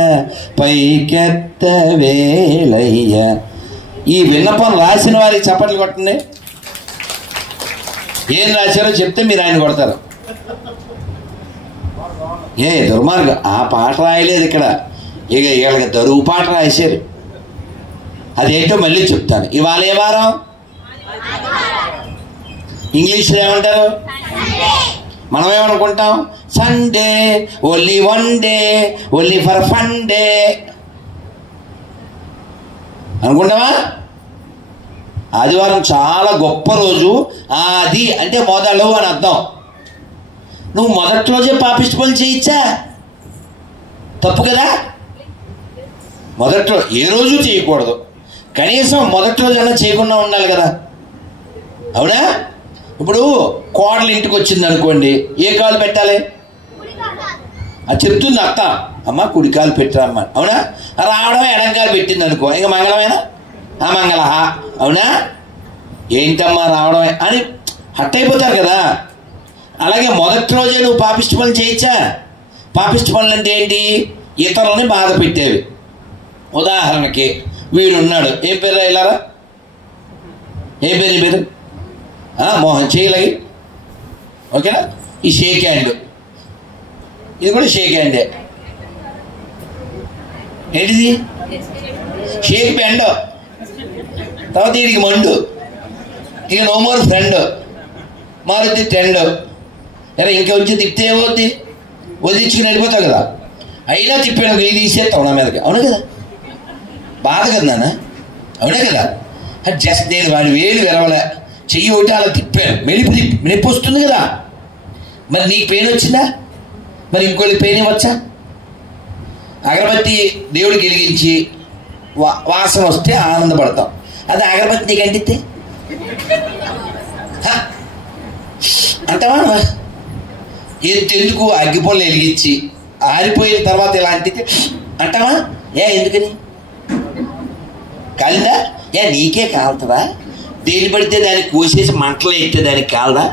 పైకెత్త వేలయ్య. ఈ విన్నపం రాసిన వారికి చప్పట్లు కొట్టండి. ఏం రాశారో చెప్తే మీరు ఆయన కొడతారు. ఏ దుర్మార్గం, ఆ పాట రాయలేదు ఇక్కడ, ఇక వీళ్ళకి దరువు పాట రాశారు. అదేంటో మళ్ళీ చెప్తాను. ఇవాళ ఏ వారం? ఇంగ్లీష్లో ఏమంటారు? మనం ఏమనుకుంటాం? Sunday, only one day, only for fun day అనుకుంటావా? ఆదివారం చాలా గొప్ప రోజు. ఆది అంటే మొదలు అని అర్థం. నువ్వు మొదటి రోజే పాపిష్టి పనులు చేయొచ్చా? తప్పు కదా. మొదట్లో ఏ రోజు చేయకూడదు, కనీసం మొదటి రోజైనా చేయకుండా ఉండాలి కదా, అవునా? ఇప్పుడు కోడలు ఇంటికి వచ్చింది అనుకోండి, ఏ కాలు పెట్టాలి? అది చెప్తుంది అత్త, అమ్మ కుడికాలు పెట్టరామ్మ, అవునా? రావడమే ఎడంకాలు పెట్టింది అనుకో, ఇంకా మంగళమేనా? మంగళ, అవునా? ఏంటమ్మా రావడమే అని హట్ అయిపోతారు కదా. అలాగే మొదటి రోజే నువ్వు పాపిష్టి పనులు చేయొచ్చా? పాపిష్టి పనులు అంటే ఏంటి? ఇతరులని బాధ పెట్టేవి. ఉదాహరణకి వీడున్నాడు, ఏం పేరు ఇలారా? ఏం పేరు నీ పేరు? మోహన్. చేయలగి, ఓకేనా? ఈ షేక్ హ్యాండ్, ఇది కూడా షేక్ హ్యాండే. ఏంటిది? Shake hand. తర్వాత వీడికి మండు, ఇక నో మోర్ ఫ్రెండ్, మారుద్ది ట్రెండ్. అరే ఇంకా వచ్చి తిప్పితే ఏమవుద్ది? వదిలించుకుని వెళ్ళిపోతావు కదా. అయినా తిప్పాను ఇది తీసేస్తావు నా మీదకి, అవును కదా? బాధ కదా నాన్న, అవునే కదా? జస్ట్ నేను వాడి వేలు విరవలే, చెయ్యి ఒకటి అలా తిప్పాను, మెలిపి వస్తుంది కదా. మరి నీకు పెయిన్ వచ్చిందా? మరి ఇంకోళ్ళకి పెయిన్ ఇవ్వచ్చా? అగరబత్తి దేవుడికి వెలిగించి వాసన వస్తే ఆనందపడతాం, అది అగరబత్తి నీకు అంటితే అంటావా? ఎందుకు అగ్గిపొల్లు వెలిగించి ఆరిపోయిన తర్వాత ఇలా అంటితే అంటావా? ఎందుకని? కాలిందా? నీకే కాలుతుందా? దేని పడితే దానికి కోసేసి మంటలు ఎత్తే దానికి కాలదా?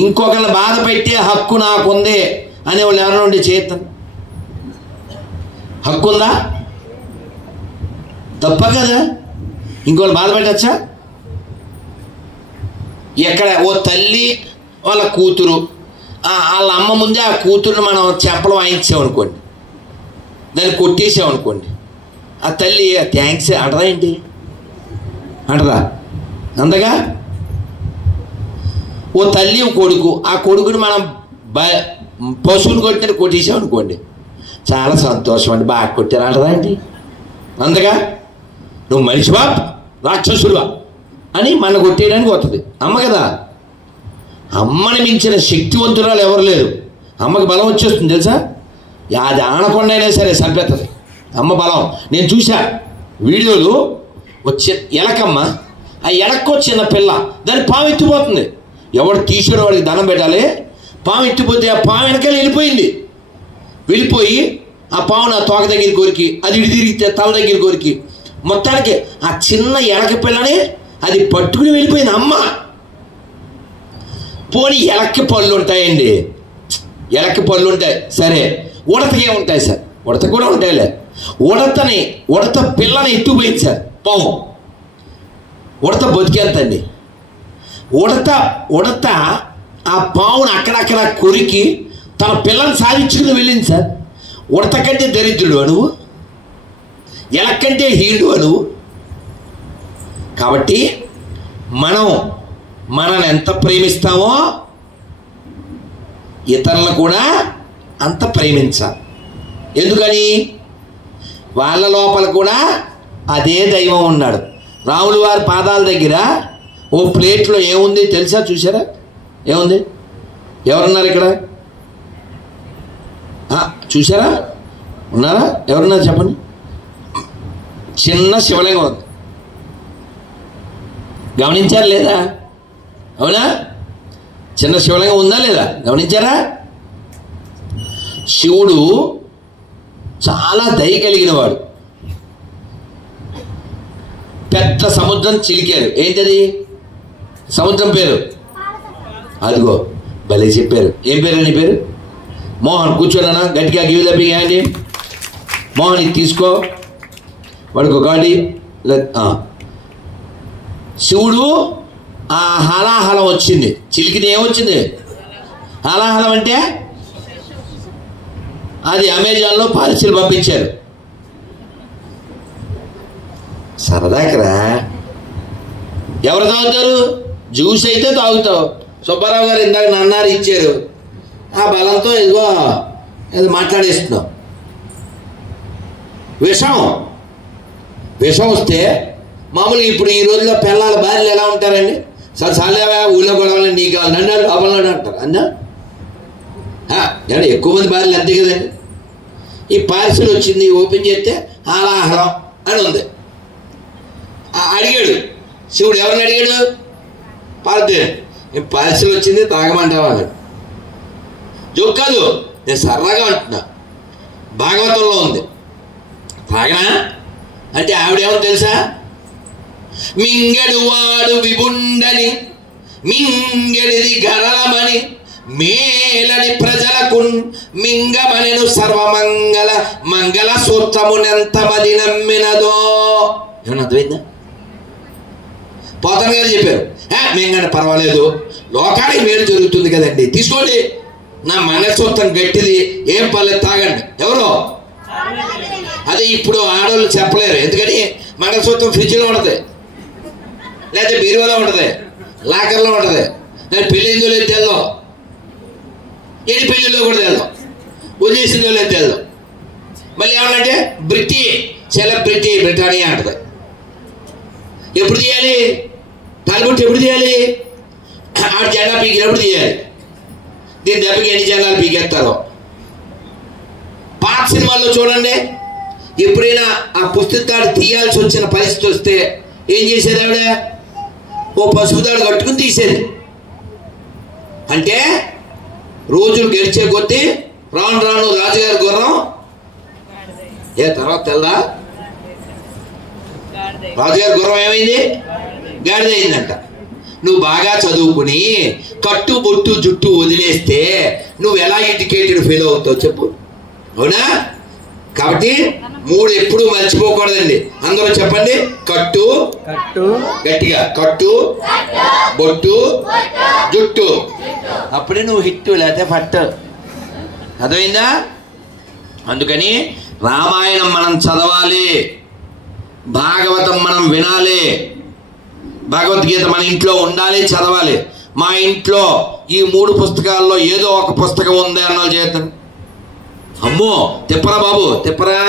ఇంకొకరిని బాధ పెట్టే హక్కు నాకుంది అనేవాళ్ళు ఎవరైనా ఉండి చేస్తాను, హక్కు ఉందా? తప్ప కదా. ఇంకోళ్ళు బాధ పెట్టచ్చా? ఎక్కడ ఓ తల్లి వాళ్ళ కూతురు, వాళ్ళ అమ్మ ముందే ఆ కూతురుని మనం చెంపలు వాయించామనుకోండి, దాన్ని కొట్టేసామనుకోండి, ఆ తల్లి థ్యాంక్స్ అంటదా ఏంటి? అంటదా? అందగా. ఓ తల్లి కొడుకు, ఆ కొడుకుని మనం పశువుని కొట్టినట్టు కొట్టేసాం అనుకోండి, చాలా సంతోషం అండి, బాగా కొట్టారంటరా అండి. అందుగా నువ్వు మనిషివా రాక్షసుడువా అని మన కొట్టేయడానికి వస్తుంది అమ్మ కదా. అమ్మని మించిన శక్తివంతురాలు ఎవరు లేరు. అమ్మకి బలం వచ్చేస్తుంది తెలుసా. అది ఆనకొండ అయినా సరే చంపేస్తుంది అమ్మ బలం. నేను చూసా వీడియోలు. వచ్చే ఎలకమ్మ, ఆ ఎలక్కో చిన్న పిల్ల, దాన్ని పాము ఎత్తిపోతుంది. ఎవడు తీసాడో వాడికి దండం పెట్టాలి. పాము ఎత్తిపోతే ఆ పాము వెనకాల వెళ్ళిపోయి ఆ పాము నా తోక దగ్గర కోరికి, అది ఇడి తిరిగితే తల దగ్గర కోరికి, మొత్తానికి ఆ చిన్న ఎలక పిల్లని అది పట్టుకుని వెళ్ళిపోయింది అమ్మ. పోనీ ఎలక్కి పళ్ళు ఉంటాయండి, ఎలక్కి పళ్ళు ఉంటాయి సరే, ఉడతకే ఉంటాయి సార్, ఉడత కూడా ఉంటాయిలే. ఉడత పిల్లని ఎత్తుకుపోయింది సార్ పాము. ఉడత బతికేంతండి. ఉడత ఆ పావును అక్కడక్కడ కొరికి తన పిల్లని సాధించుకుని వెళ్ళింది సార్. ఉడత కంటే దరిద్రుడు నువ్వు, ఎలక్కంటే హీనుడు నువ్వు. కాబట్టి మనల్ని ఎంత ప్రేమిస్తామో ఇతరులను కూడా అంత ప్రేమించాలి. ఎందుకని? వాళ్ళ లోపల కూడా అదే దైవం ఉన్నాడు. రాములు వారి పాదాల దగ్గర ఓ ప్లేట్లో ఏముంది తెలుసా? చూసారా ఏముంది? ఎవరున్నారు ఇక్కడ? చూసారా? ఉన్నారా? ఎవరున్నారు చెప్పండి. చిన్న శివలింగం ఉంది. గమనించారా లేదా? అవునా? చిన్న శివలింగం ఉందా లేదా? గమనించారా? శివుడు చాలా దయ కలిగిన వాడు. పెద్ద సముద్రం చిలికారు. ఏంటది సముద్రం పేరు? అదిగో భలే చెప్పారు. ఏం పేరు? నీ పేరు మోహన్. కూర్చోనా గట్టిగా give the big hand. Mohan ఇది తీసుకో, వాడికి ఒక గాడి. శివుడు ఆ హలాహలం వచ్చింది, చిలికిది ఏమొచ్చింది? హలాహలం అంటే అది అమెజాన్లో పార్సిల్ పంపించారు. సరదాకరా. ఎవరు తాగుతారు? జ్యూస్ అయితే తాగుతావు. సుబ్బారావు గారు ఇందాక నన్నారు ఇచ్చారు. ఆ బలంతో ఏదో మాట్లాడేస్తున్నావు. విషం వస్తే మామూలుగా ఇప్పుడు ఈ రోజుల్లో పిల్లల భార్యలు ఎలా ఉంటారండి? సార్ చాలేవా ఊళ్ళో గొడవలు నీకు కావాలి నన్ను అవన్నాడు అంటారు. అన్నా ఎక్కువ మంది భార్యలు అంతే కదండి. ఈ పార్సిల్ వచ్చింది, ఓపెన్ చేస్తే ఆలాహలం అని ఉంది. అడిగాడు శివుడు. ఎవరిని అడిగాడు? పార్వతీదేవి. పార్సిల్ వచ్చింది తాగమంటావా అన్నాడు. జోక్ కాదు, నేను సరదాగా అంటున్నా. భాగవతంలో ఉంది. తాగనా అంటే ఆవిడేమో తెలుసా? మింగడు వాడు విభుండని మింగడిది గరళమని మేలని ప్రజలకు మింగమనెను సర్వమంగళ మంగళ సూత్రమునెంతమది నమ్మినదో. ఏమన్నా అర్థమైందా? పోతన గారు చెప్పారు, మింగండి పర్వాలేదు, లోకానికి మేలు జరుగుతుంది కదండి, తీసుకోండి, నా మంగళసూత్రం గట్టిది, ఏం పర్లేదు తాగండి. ఎవరో అదే ఇప్పుడు ఆడవాళ్ళు చెప్పలేరు. ఎందుకని మంగళసూత్రం ఫ్రిడ్జ్లో ఉంటుంది, లేకపోతే బీరువాలో ఉంటుంది, లాకర్లో ఉంటుంది. నేను పెళ్ళి ఎందులో లేదు తెల్దాం, ఎన్ని పెళ్ళిలో కూడా తెల్దాం, ఉద్దేశంలో లేదు తెల్దాం. మళ్ళీ ఏమన్నంటే సెలబ్రిటీ బ్రిటానియా అంటుంది. ఎప్పుడు తీయాలి? తాలిబొట్టు ఎప్పుడు తీయాలి? ఆ జెండా పీకినప్పుడు తీయాలి. దీని దెబ్బకి ఎన్ని జెండాలు పీకేస్తారో. పాత సినిమాల్లో చూడండి, ఎప్పుడైనా ఆ పుస్తకాలు తీయాల్సి వచ్చిన పరిస్థితి వస్తే ఏం చేసేది? ఆవిడ ఓ పసుపు తాడు కట్టుకుని తీసేది. అంటే రోజులు గడిచే కొద్దీ రాను రాను రాజుగారి గుర్రం తర్వాత తెల్దా రాజుగారి గుర్రం ఏమైంది? గాడిదయిందంట. నువ్వు బాగా చదువుకుని కట్టు బొట్టు జుట్టు వదిలేస్తే నువ్వు ఎలా ఎడ్యుకేటెడ్ ఫీల్ అవుతావు చెప్పు? అవునా? కాబట్టి 3 ఎప్పుడు మర్చిపోకూడదండి. అందరూ చెప్పండి. కట్టు, గట్టిగా కట్టు, బొట్టు, జుట్టు. అప్పుడే నువ్వు హిట్, లేకపోతే ఫట్. అర్థమైందా? అందుకని రామాయణం మనం చదవాలి, భాగవతం మనం వినాలి, భగవద్గీత మన ఇంట్లో ఉండాలి, చదవాలి. మా ఇంట్లో ఈ 3 పుస్తకాల్లో ఏదో ఒక పుస్తకం ఉంది అన్న చేద్దాం. అమ్మో తిప్పరా బాబు తిప్పరా,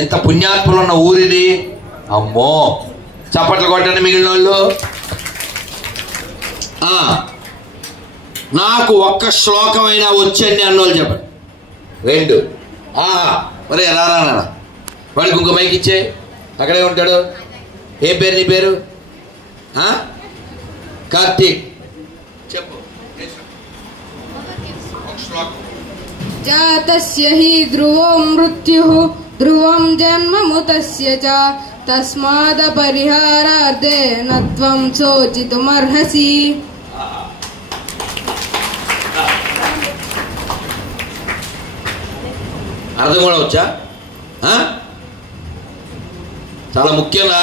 ఎంత పుణ్యాత్ములు ఉన్న ఊరిది. అమ్మో చప్పట్లు కొట్టండి మిగిలిన వాళ్ళు. నాకు ఒక్క శ్లోకమైనా వచ్చండి అన్నోళ్ళు చెప్పండి. 2 ఒరే రారా వాడికి ఇంకో మైక్ ఇచ్చే, అక్కడే ఉంటాడు. ఏం పేరు నీ పేరు? కార్తీక్ చెప్పు. జాతస్య హి ధ్రువో మృత్యుః ధ్రువం జన్మముతస్య చ తస్మాద పరిహారార్థే నత్వం శోచితుమర్హసి. అర్థం కూడా వచ్చా? చాలా ముఖ్యంగా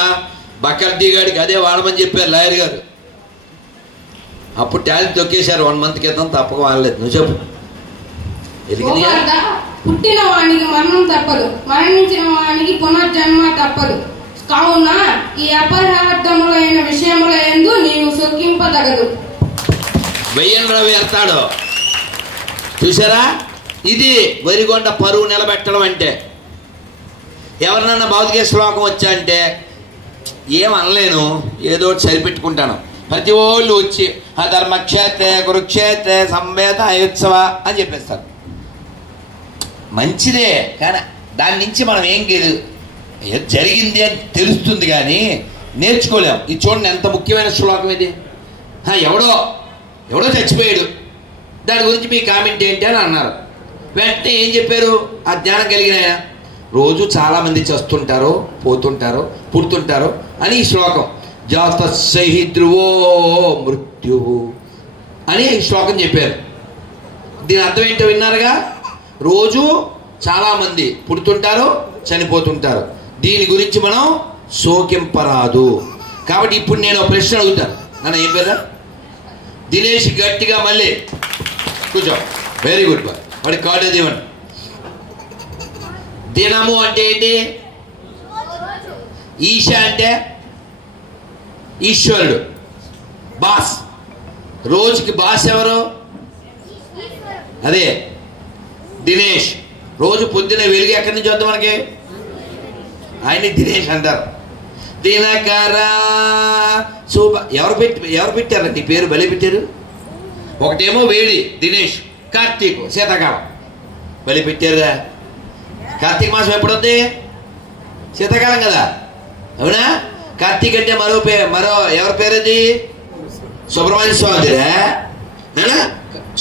బకర్దీ గారికి అదే వాడమని చెప్పారు లాయర్ గారు. అప్పుడు టాలెంట్ తొక్కేశారు 1 మంత్ క్రితం, తప్పక వాడలేదు. నువ్వు చెప్పు. పుట్టిన వానికి మరణం తప్పదు, మరణించిన వానికి పునర్జన్మ తప్పదు. కావున ఈ అపరాధములైన విషయముల యందు నీవు సొక్కింపదగదు. వెయ్యన్ రవి ఎత్తాడు చూసారా? ఇది వరిగొండ పరువు నిలబెట్టడం అంటే. ఎవరినన్నా భౌతిక శ్లోకం వచ్చా అంటే ఏమనలేను, ఏదో సరిపెట్టుకుంటాను. ప్రతి వాళ్ళు వచ్చి ధర్మక్షేత్రే కురుక్షేత్రే సంవేద అయోత్సవ అని చెప్పేస్తారు. మంచిదే, కానీ దాని నుంచి మనం ఏం జరిగింది అని తెలుస్తుంది కానీ నేర్చుకోలేం. ఇది చూడండి ఎంత ముఖ్యమైన శ్లోకం ఇది. ఎవడో చచ్చిపోయాడు, దాని గురించి మీ కామెంట్ ఏంటి అని అన్నారు. వెంటనే ఏం చెప్పారు? ఆ జ్ఞానం కలిగిన ఆయన, రోజు చాలామంది చస్తుంటారు, పోతుంటారు, పుడుతుంటారు అని ఈ శ్లోకం. జాతస్య ధ్రువో మృత్యు అని ఈ శ్లోకం చెప్పారు. దీని అర్థం ఏంటో విన్నారుగా? రోజు చాలామంది పుడుతుంటారు, చనిపోతుంటారు. దీని గురించి మనం శోకింపరాదు. కాబట్టి ఇప్పుడు నేను ప్రశ్న అడుగుతాను. నాన్న ఏం పేరా? దినేష్ గట్టిగా మళ్ళీ కూర్చో. Very good boy. వాడి కార్డు ఏది ఇవ్వండి. దినము అంటే ఏంటి? ఈశ అంటే ఈశ్వరుడు, బాస్. రోజుకి బాస్ ఎవరు? అదే దినేష్. రోజు పొద్దున వెలుగు ఎక్కడి నుంచి వద్దాం మనకి? ఆయన్ని దినేష్ అంటారు. దినకర శుభ. ఎవరు పెట్టారు నీ పేరు? బలి పెట్టారు. ఒకటేమో వేడి దినేష్, కార్తీక్ శీతాకాలం బలి పెట్టారుగా. కార్తీక మాసం ఎప్పుడొద్ది? శీతాకాలం కదా, అవునా? కార్తీక్ అంటే మరో ఎవరి పేరు అది? సుబ్రహ్మణ్య స్వామిదిరా.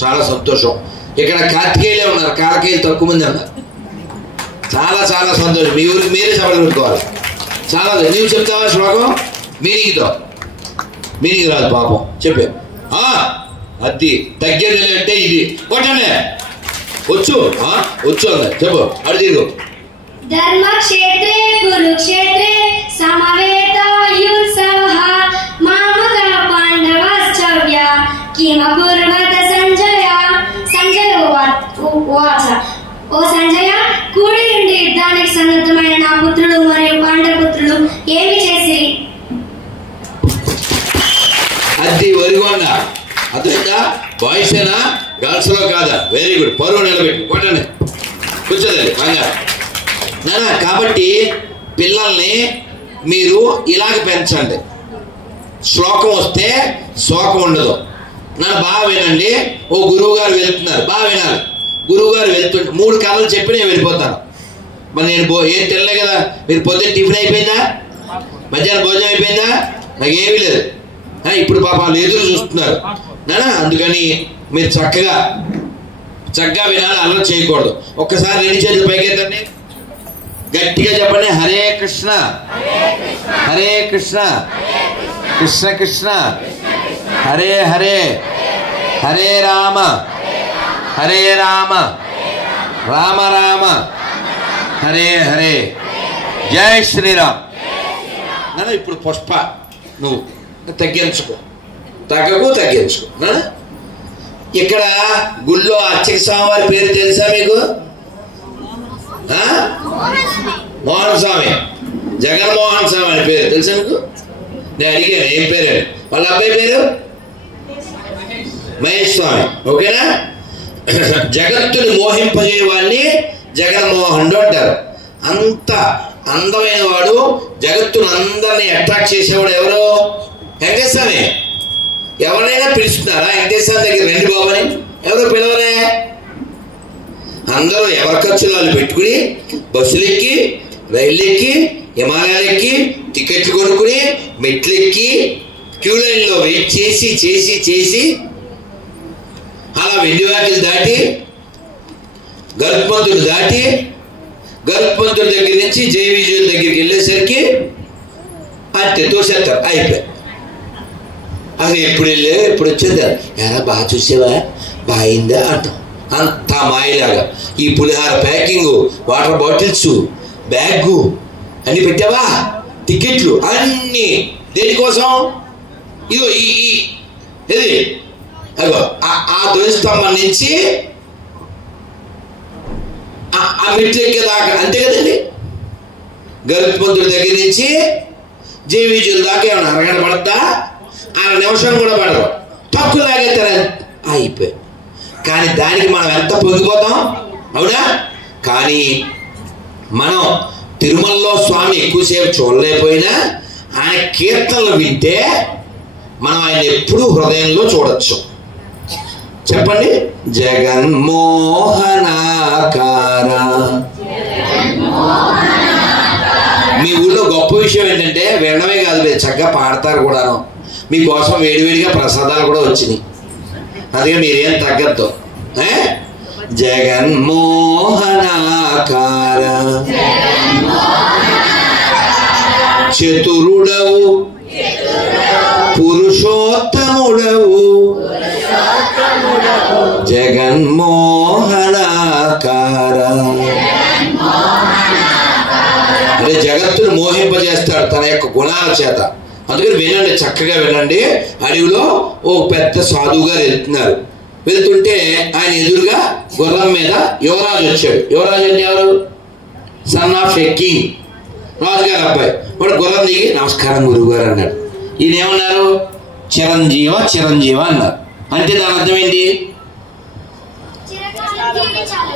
చాలా సంతోషం. ఇక్కడ కార్తికేయులే ఉన్నారు, కారకేయులు తక్కువ మంది ఉన్నారు. చాలా చాలా సంతోషం. మీ ఊరికి మీరే సభలు పెట్టుకోవాలి. చాలా. నీవు చెప్తావా శ్లోకం? మీనింగ్ రాదు పాపం. చెప్పే అది తగ్గేది అంటే ఇది కొట్టండి. వచ్చు అన్న చెప్పు. అడు తిరుగు. ధర్మక్షేత్రే కురుక్షేత్రే సమవేతాయుత్సవః మామక పాండవశ్చవ్య కిమకుర్వత సంజయ. సంజయ ఉవాచ, ఓ సంజయ, కూడి ఉండి యుద్ధానికి సన్నద్ధమైన నా పుత్రులు మరియు పాండపుత్రులు ఏమి చేసిరి? అది వరిగొండ. అర్థమైందా? బాయ్స్ ఏనా గర్ల్స్ లో కాదా? Very good. పరువు నిలబెట్టి కొట్టండి. కూర్చోదండి బంగారు నానా. కాబట్టి పిల్లల్ని మీరు ఇలాగ పెంచండి. శ్లోకం వస్తే శోకం ఉండదు. నన్ను బాగా వినండి. ఓ గురువు గారు వెళ్తున్నారు, బాగా వినాలి. గురువు గారు వెళ్తుంటే 3 కథలు చెప్పి నేను వెళ్ళిపోతాను. మరి నేను ఏం తినలే కదా. మీరు పొద్దున్న టిఫిన్ అయిపోయిందా? మధ్యాహ్నం భోజనం అయిపోయిందా? నాకేమీ లేదు. ఇప్పుడు పాప వాళ్ళు ఎదురు చూస్తున్నారు నానా. అందుకని మీరు చక్కగా వినాలి, అల్లరి చేయకూడదు. ఒక్కసారి 2 చేతులు పైకెత్తండి, గట్టిగా చెప్పండి. హరే కృష్ణ హరే కృష్ణ కృష్ణ కృష్ణ హరే హరే హరే రామ హరే రామ రామ రామ హరే హరే జై శ్రీరామ్. నాన్న ఇప్పుడు పుష్ప నువ్వు తగ్గించుకో, తగ్గించుకో. ఇక్కడ గుళ్ళో అర్చక స్వామివారి పేరు తెలుసా మీకు? మోహన్ స్వామి, జగన్మోహన్ స్వామి అని పేరు తెలుసా మీకు? నేను అడిగాను ఏం పేరు? వాళ్ళ అబ్బాయి పేరు మహేష్ స్వామి. ఓకేనా? జగత్తుని మోహింపజేయవాడిని జగన్మోహనుడు అంటారు. అంత అందమైన వాడు, జగత్తును అందరినీ అట్రాక్ట్ చేసేవాడు ఎవరు? వెంకటేశ్వరి. ఎవరైనా పిలుస్తున్నారా వెంకటేశ్వర దగ్గర రండి బాబు అని? ఎవరు పిలవరే. అందరూ ఎవరి ఖర్చులు వాళ్ళు పెట్టుకుని బస్సులు ఎక్కి, రైళ్ళు ఎక్కి, హిమాలయాలు ఎక్కి, టికెట్లు కొనుక్కుని, మెట్లు ఎక్కి, క్యూ లైన్లో వెయిట్ చేసి చేసి చేసి అలా వెండివాకిలు దాటి, గరుత్మంతుడు దాటి, గరుత్మంతుడి దగ్గర నుంచి జయవిజయుల దగ్గరికి వెళ్ళేసరికి అంతే తోసేస్తారు, అయిపోయి. అసలు ఎప్పుడు వెళ్ళే ఎప్పుడు వచ్చేది ఎలా బాగా చూసేవా, బాయిందా అంటాం. అంతా మాయలాగా. ఈ పులిహార ప్యాకింగ్, వాటర్ బాటిల్స్, బ్యాగు అన్ని పెట్టావా, టికెట్లు అన్ని దేనికోసం? ఇదో ఇది అగో ఆ ధ్వజస్తంభం నుంచి ఆ మెట్లు ఎక్కేదాకా అంతే కదండి. గరుత్మంతుడి దగ్గర నుంచి జయవిజయుల దాకా ఏమన్నా అరగంట పడతా? 6 నిమిషం కూడా పడదు. తక్కువ లాగేస్తారా, అయిపోయి. కానీ దానికి మనం ఎంత పొంగిపోతాం, అవునా? కానీ మనం తిరుమలలో స్వామి ఎక్కువసేపు చూడలేకపోయినా ఆయన కీర్తనలు వింటే మనం ఆయన ఎప్పుడూ హృదయంలో చూడొచ్చు. చెప్పండి. జగన్మోహనాకార. మీ ఊళ్ళో గొప్ప విషయం ఏంటంటే వినడమే కాదు, మీరు చక్కగా పాడతారు కూడాను. మీకోసం వేడివేడిగా ప్రసాదాలు కూడా వచ్చినాయి. అందుకే మీరేం తగ్గద్దు. జగన్మోహనాకార చతురుడవు పురుషోత్తముడవు జగన్మోహనాకార. అంటే జగత్తును మోహింపజేస్తాడు తన యొక్క గుణాల చేత. అందుకని వినండి, చక్కగా వినండి. అడవిలో ఓ పెద్ద సాధువు గారు వెళ్తున్నారు. వెళ్తుంటే ఆయన ఎదురుగా గుర్రం మీద యువరాజు వచ్చాడు. యువరాజు అంటే ఎవరు? సన్ ఆఫ్ ఎ కింగ్, రాజుగారు అబ్బాయి. వాడు గుర్రం దిగి నమస్కారం గురువు గారు అన్నాడు. ఈయన ఏమన్నారు? చిరంజీవ చిరంజీవ అన్నారు. అంటే దాని అర్థం ఏంటి?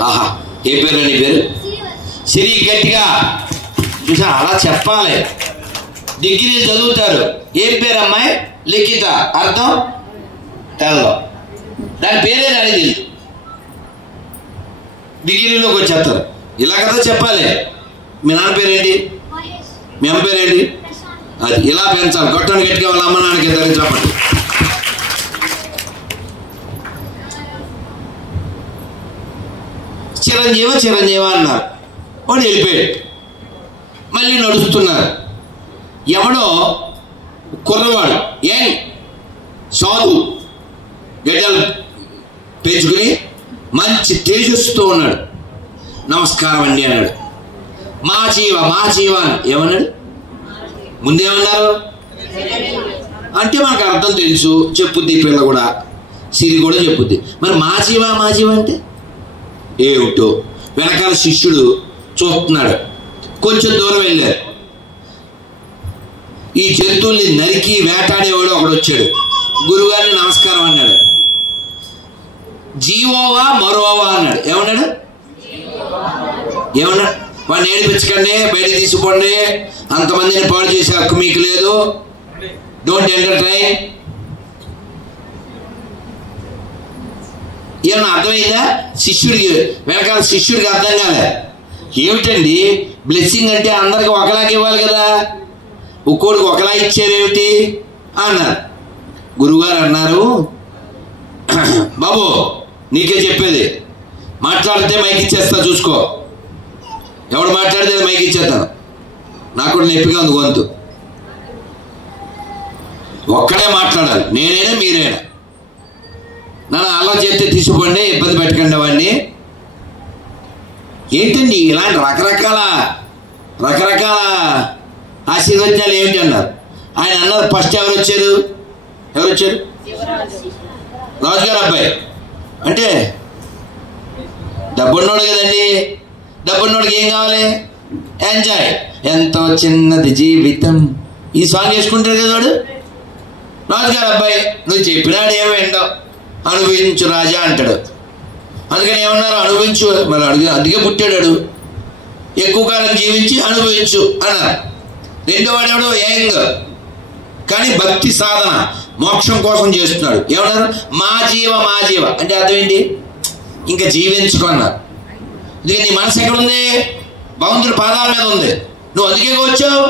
ఆహా, ఏ పేరు నీ పేరు? సిరి. గట్టిగా చూసా, అలా చెప్పాలి. డిగ్రీలు చదువుతారు. ఏం పేరు అమ్మాయి? లిఖిత. అర్థం తెలదు. దాని పేరే రాని తెలియదు. డిగ్రీలోకి వచ్చేస్తారు. ఇలా కదా చెప్పాలి. మీ నాన్న పేరేంటి? మీ అమ్మ పేరేంటి? అది ఇలా పెంచాలి. కొట్టని గట్టిగా వాళ్ళ అమ్మ నాన్నకి ఇద్దరు చెప్పండి. చిరంజీవ చిరంజీవ అన్నారు. వాడు వెళ్ళిపోయాడు. మళ్ళీ నడుస్తున్నారు. ఎవడో కుర్రవాడు సాధు గడ్డలు పెంచుకుని మంచి తేజస్సుతో ఉన్నాడు. నమస్కారం అండి అన్నాడు. మా జీవ అని ఏమన్నాడు? ముందేమన్నారు అంటే మనకు అర్థం తెలుసు, చెప్పుద్ది పిల్ల కూడా, సిరి కూడా చెప్పుద్ది. మరి మా జీవ అంటే ఏమిటో వెనకాల శిష్యుడు చూస్తున్నాడు. కొంచెం దూరం వెళ్ళారు. ఈ జంతువుల్ని నరికి వేటాడేవాడు ఒకడు వచ్చాడు. గురుగారిని నమస్కారం అన్నాడు. జీవోవా మరోవా అన్నాడు. ఏమన్నాడు? వాడిని ఏడిపించకండి, బయటకు తీసుకోండి, అంతమందిని పాడు చేసే హక్కు మీకు లేదు, డోంట్ ఎంటర్టైన్. ఏమన్నా అర్థమైందా? శిష్యుడికి వెనకాల శిష్యుడికి అర్థం కాలే. ఏమిటండి బ్లెస్సింగ్ అంటే అందరికి ఒకలాగా ఇవ్వాలి కదా, ఒక్కోడికి ఒకలా ఇచ్చారేమిటి అన్నారు. గురువుగారు అన్నారు, బాబు నీకే చెప్పేది, మాట్లాడితే మైక్ ఇచ్చేస్తా చూసుకో. ఎవడు మాట్లాడితే మైక్ ఇచ్చేస్తాను. నాకు కూడా నొప్పిగా ఉంది గొంతు. ఒక్కడే మాట్లాడాలి, నేనైనా మీరైనా. నన్ను అలా చేస్తే తీసుకోండి, ఇబ్బంది పెట్టకండి వాడిని. ఏంటండి ఇలాంటి రకరకాల ఆశీర్వచనాలు ఏమిటి అన్నారు. ఆయన అన్నారు, ఫస్ట్ ఎవరు వచ్చారు? రాజుగారు అబ్బాయి అంటే డబ్బున్నోడు కదండి. డబ్బున్నోడికి ఏం కావాలి? ఎంజాయ్. ఎంతో చిన్నది జీవితం, ఈ సాంగ్ చేసుకుంటాడు కదా వాడు. రాజుగారు అబ్బాయి. నువ్వు చెప్పినాడు ఏమో ఏంటో, అనుభవించు రాజా అంటాడు. అందుకని ఏమన్నారు? అనుభవించు. మరి అందుకే పుట్టాడు, ఎక్కువ కాలం జీవించి అనుభవించు అన్నారు. రెండో వాడేవాడు యంగ్, కానీ భక్తి సాధన మోక్షం కోసం చేస్తున్నాడు. ఏమన్నారు? మా జీవ అంటే అర్థం ఏంటి? ఇంకా జీవించుకున్నారు. అందుకే నీ మనసు ఎక్కడుంది? భగవంతుడి పాదాల మీద ఉంది. నువ్వు అందుకే వచ్చావు,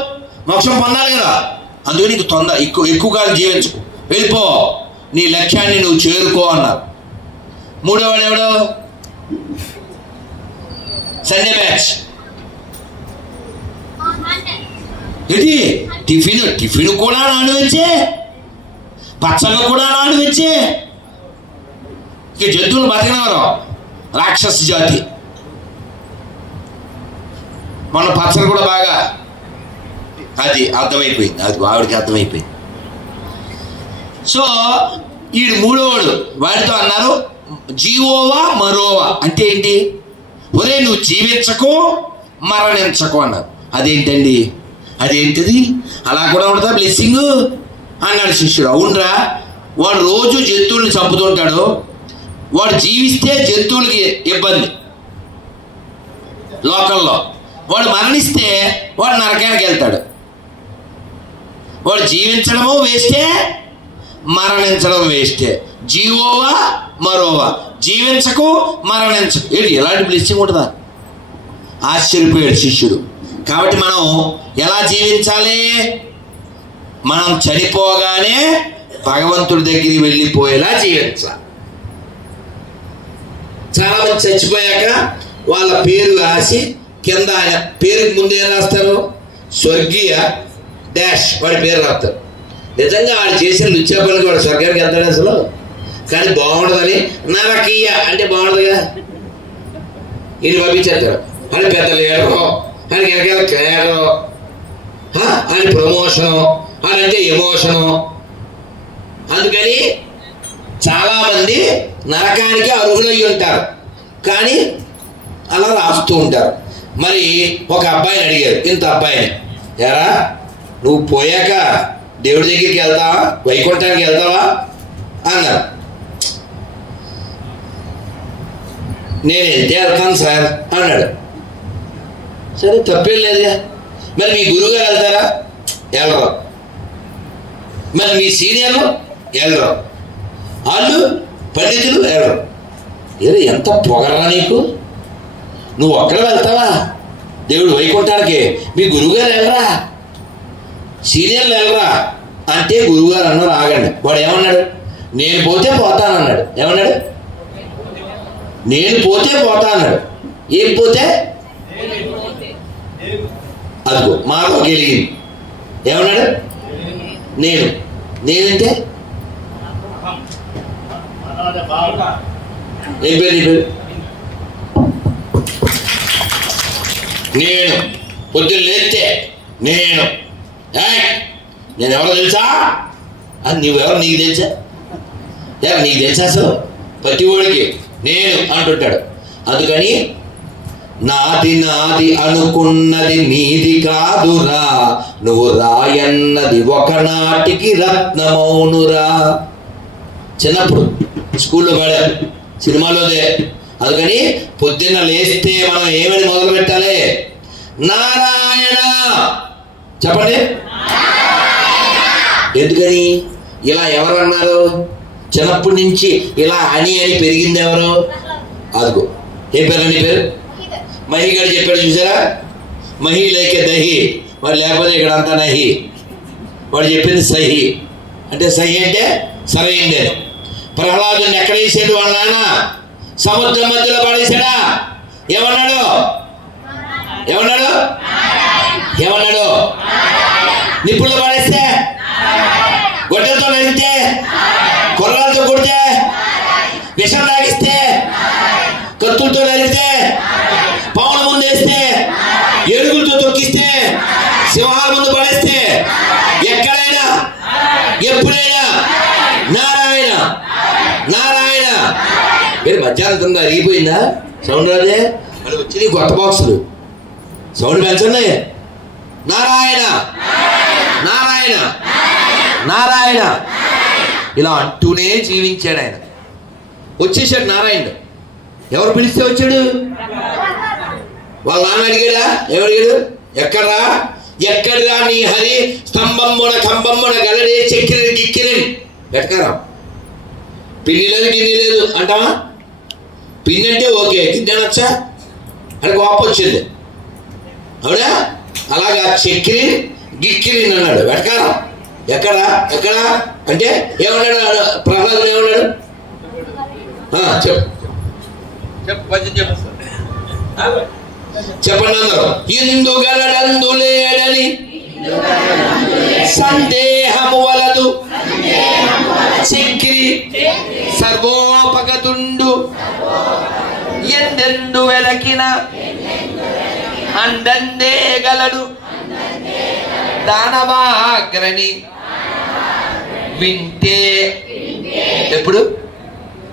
మోక్షం పొందాలి కదా. అందుకే నీకు ఎక్కువ కాలం జీవించుకో, వెళ్ళిపో, నీ లక్ష్యాన్ని నువ్వు చేరుకో అన్నారు. మూడో వాడు ఎవడు? Sunday batch. ఏంటి? టిఫిన్ కూడా నాన్ వెజ్జే, పచ్చళ్ళు కూడా నాన్ వెజ్జే. ఇక జంతువులు బతికినవారు రాక్షస జాతి. మన పచ్చళ్ళు కూడా బాగా అది అర్థమైపోయింది, అది వాడికి అర్థమైపోయింది. సో వీడు మూడోవాడు, వాడితో అన్నారు జీవోవా మరోవా అంటే ఏంటి? ఒరే నువ్వు జీవించకు మరణించకు అన్నారు. అదేంటండి? అదేంటిది? అలా కూడా ఉంటుందా బ్లెస్సింగ్ అన్నాడు శిష్యుడు. అవునరా, వాడు రోజు జంతువుల్ని చంపుతుంటాడు, వాడు జీవిస్తే జంతువులకి ఇబ్బంది లోకల్లో, వాడు మరణిస్తే వాడు నరకానికి వెళ్తాడు. వాడు జీవించడము వేస్టే, మరణించడం వేస్టే. జీవోవా మరోవా, జీవించకు మరణించకు. ఏంటి ఎలాంటి బ్లెస్సింగ్ ఉంటుందా? ఆశ్చర్యపోయాడు శిష్యుడు. కాబట్టి మనం ఎలా జీవించాలి? మనం చనిపోగానే భగవంతుడి దగ్గరికి వెళ్ళిపోయేలా జీవించాలి. చాలా మంది చచ్చిపోయాక వాళ్ళ పేరు రాసి కింద ఆయన పేరుకి ముందు ఏం రాస్తారు? స్వర్గీయ డాష్ వాడి పేరు రాస్తారు. నిజంగా వాడు చేసిన లుచ్చా పనికి వాడు స్వర్గానికి వెళ్తాడు అసలు. కానీ బాగుండదని నరకీయ అంటే బాగుండదుగా, ఇది పంపించేస్తారు. అని పెద్ద లీడరు, అని వెనకాల క్యాడరు, అని ప్రమోషను, అని అంటే ఎమోషను. అందుకని చాలా మంది నరకానికి అర్హులై ఉంటారు, కానీ అలా రాస్తూ ఉంటారు. మరి ఒక అబ్బాయిని అడిగారు, ఇంత అబ్బాయిని, ఎరా నువ్వు పోయాక దేవుడి దగ్గరికి వెళ్తావా, వైకుంఠానికి వెళ్తావా అన్నారు. నేను వెళ్తే వెళ్తాను సార్ అన్నాడు. సరే తప్పేం లేదుగా. మరి మీ గురువుగారు వెళ్తారా? వెళ్ళరు. మరి మీ సీనియర్లు వెళ్ళరు, వాళ్ళు పండితులు వెళ్ళరు. ఏదో ఎంత పొగరా నీకు, నువ్వు ఒక్కడే వెళ్తావా దేవుడు వైకుంఠానికి? మీ గురువుగారు వెళ్ళరా, సీనియర్లు వెళ్ళరా అంటే గురువుగారు అన్నారు ఆగండి. వాడు ఏమన్నాడు? నేను పోతే పోతాను అన్నాడు. ఏమన్నాడు? నేను పోతే పోతా అన్నాడు. ఏం పోతే? అదిగో మాకు గెలిగింది. ఏమన్నాడు? నేనంటే ఏం పేరు? నీ పేరు? నేను పొద్దున్న లేస్తే నేను ఎవరో తెలుసా? అది నువ్వెవరు నీకు తెలుసా? నీకు తెలుసా అసలు? ప్రతి ఓడికి నేను అంటుంటాడు. అందుకని నాది అనుకున్నది నీది కాదురా, నువ్వు రాయన్నది ఒకనాటికి రత్నమౌనురా. చిన్నప్పుడు స్కూల్లో పడారు, సినిమాలోదే. అందుకని పొద్దున్న లేస్తే మనం ఏమని మొదలు పెట్టాలి? నారాయణ చెప్పండి. ఎందుకని ఇలా ఎవరు అన్నారు? చిన్నప్పటి నుంచి ఇలా అని పెరిగింది ఎవరు? అదిగో ఏం పేరు? నీ పేరు? మహి గారు చెప్పాడు చూసారా, మహి లేకే దహి, వాడు లేకపోతే ఇక్కడ అంతా నహి. వాడు చెప్పింది సహి అంటే, సహి అంటే సరైంది. ప్రహ్లాదుని ఎక్కడ వేసాడు వాళ్ళ నాన్న? సముద్రం మధ్యలో పడేసాడా? ఏమన్నాడు? నిప్పుల్లో పడేస్తే, గొడ్డలతో నడిస్తే, కొర్రలతో కొడితే, విషం తాగిస్తే, కత్తులతో నరిస్తే, పావుల ముందు వేస్తే, ఏడుగులతో తొక్కిస్తే, సింహాల ముందు పడేస్తే, ఎక్కడైనా ఎప్పుడైనా నారాయణ నారాయణ. మీరు మధ్యాహ్నం అరిగిపోయిందా సౌండ్? రాదే మరి వచ్చింది కొత్త బాక్సులు, సౌండ్ పెంచండి. నారాయణ నారాయణ నారాయణ ఇలా అంటూనే జీవించాడు ఆయన. వచ్చేసాడు నారాయణుడు. ఎవరు పిలిస్తే వచ్చాడు? వాళ్ళ నాన్న అడిగాడా? ఎవరిగాడు? ఎక్కడరా నీ హరి స్తంభమ్మున కంబమ్మున గలడే చక్కిరి గిక్కిరి వెటకారా. పిన్ని లేదు గిన్నె లేదు అంటావా? పిన్ని అంటే ఓకే, గిన్నె అనొచ్చా అని కోపం వచ్చింది. అవునా? అలాగా చక్కిరి గిక్కిరి అన్నాడు. వెటకారం. ఎక్కడా అంటే ఏమన్నాడు ప్రహ్లాదుడు? ఏమన్నాడు? చెప్పండి అందరూ. ఇందుగలడందు లేడని సందేహము వలదు చక్రి సర్వోపగతుండు ఎందెందు వెలకిన అందందే గలడు దానవాగ్రని వింటే. ఎప్పుడు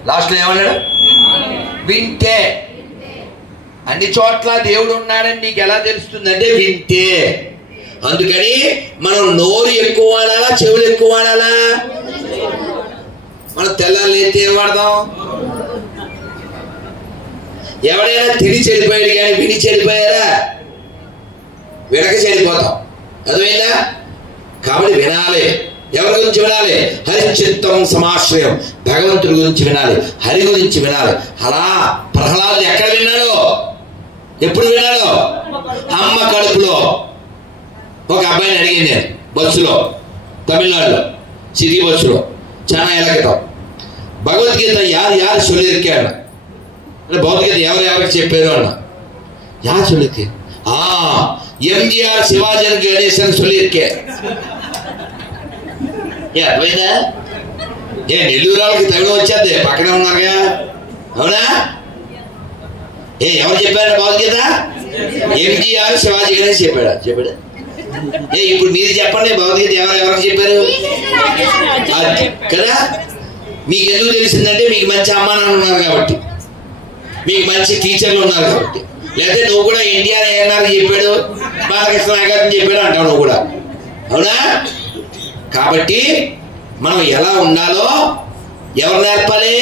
లాస్ట్ లో ఏమన్నాడు? వింటే. అన్ని చోట్ల దేవుడు ఉన్నాడని నీకు ఎలా తెలుస్తుందంటే వింటే. అందుకని మనం నోరు ఎక్కువ వాడాలా, చెవులు ఎక్కువ వాడాలా? మనం తెల్లారు లేతే ఏం వాడదాం? ఎవడైనా తిని చెడిపోయాడు కానీ విని చెడిపోయారా? వినక చెడిపోతాం. అర్థమైందా? కాబట్టి వినాలి. ఎవరి గురించి వినాలి? హరిచిత్తం సమాశ్రయం, భగవంతుడి గురించి వినాలి, హరి గురించి వినాలి. అలా ప్రహ్లాదుడు ఎక్కడ విన్నాడు? ఎప్పుడు విన్నాడు? అమ్మ కడుపులో. ఒక అబ్బాయిని అడిగింది నేను బస్సులో, తమిళనాడులో సిటీ బస్సులో చాలా ఏళ్ళ క్రితం. భగవద్గీత యారు சொல்லியிருக்கேன் అంటే భగవద్గీత ఎవరికి చెప్పారు అన్న. యారు சொல்லியிருக்கேன்? ఎంజిఆర్ శివాజీ గణేశన్ சொல்லியிருக்கேன். అర్థమైందా? నెల్లూరు వాళ్ళకి తమిళం వచ్చేది, పక్కనే ఉన్నారుగా. అవునా? ఎవరు చెప్పారు భగవద్గీత? ఎంజిఆర్ శివాజీ గణేష్ చెప్పాడా? ఇప్పుడు మీరు చెప్పండి, భగవద్గీత ఎవరికి చెప్పారు కదా? మీకు ఎందుకు తెలిసిందంటే మీకు మంచి అమ్మా నాన్న ఉన్నారు కాబట్టి, మీకు మంచి టీచర్లు ఉన్నారు కాబట్టి. లేకపోతే నువ్వు కూడా ఎన్టీఆర్ ఏఎన్ఆర్ చెప్పాడు, బాలకృష్ణ నాగార్జున చెప్పాడు అంటావు నువ్వు కూడా. అవునా? కాబట్టి మనం ఎలా ఉండాలో ఎవరు నేర్పాలి?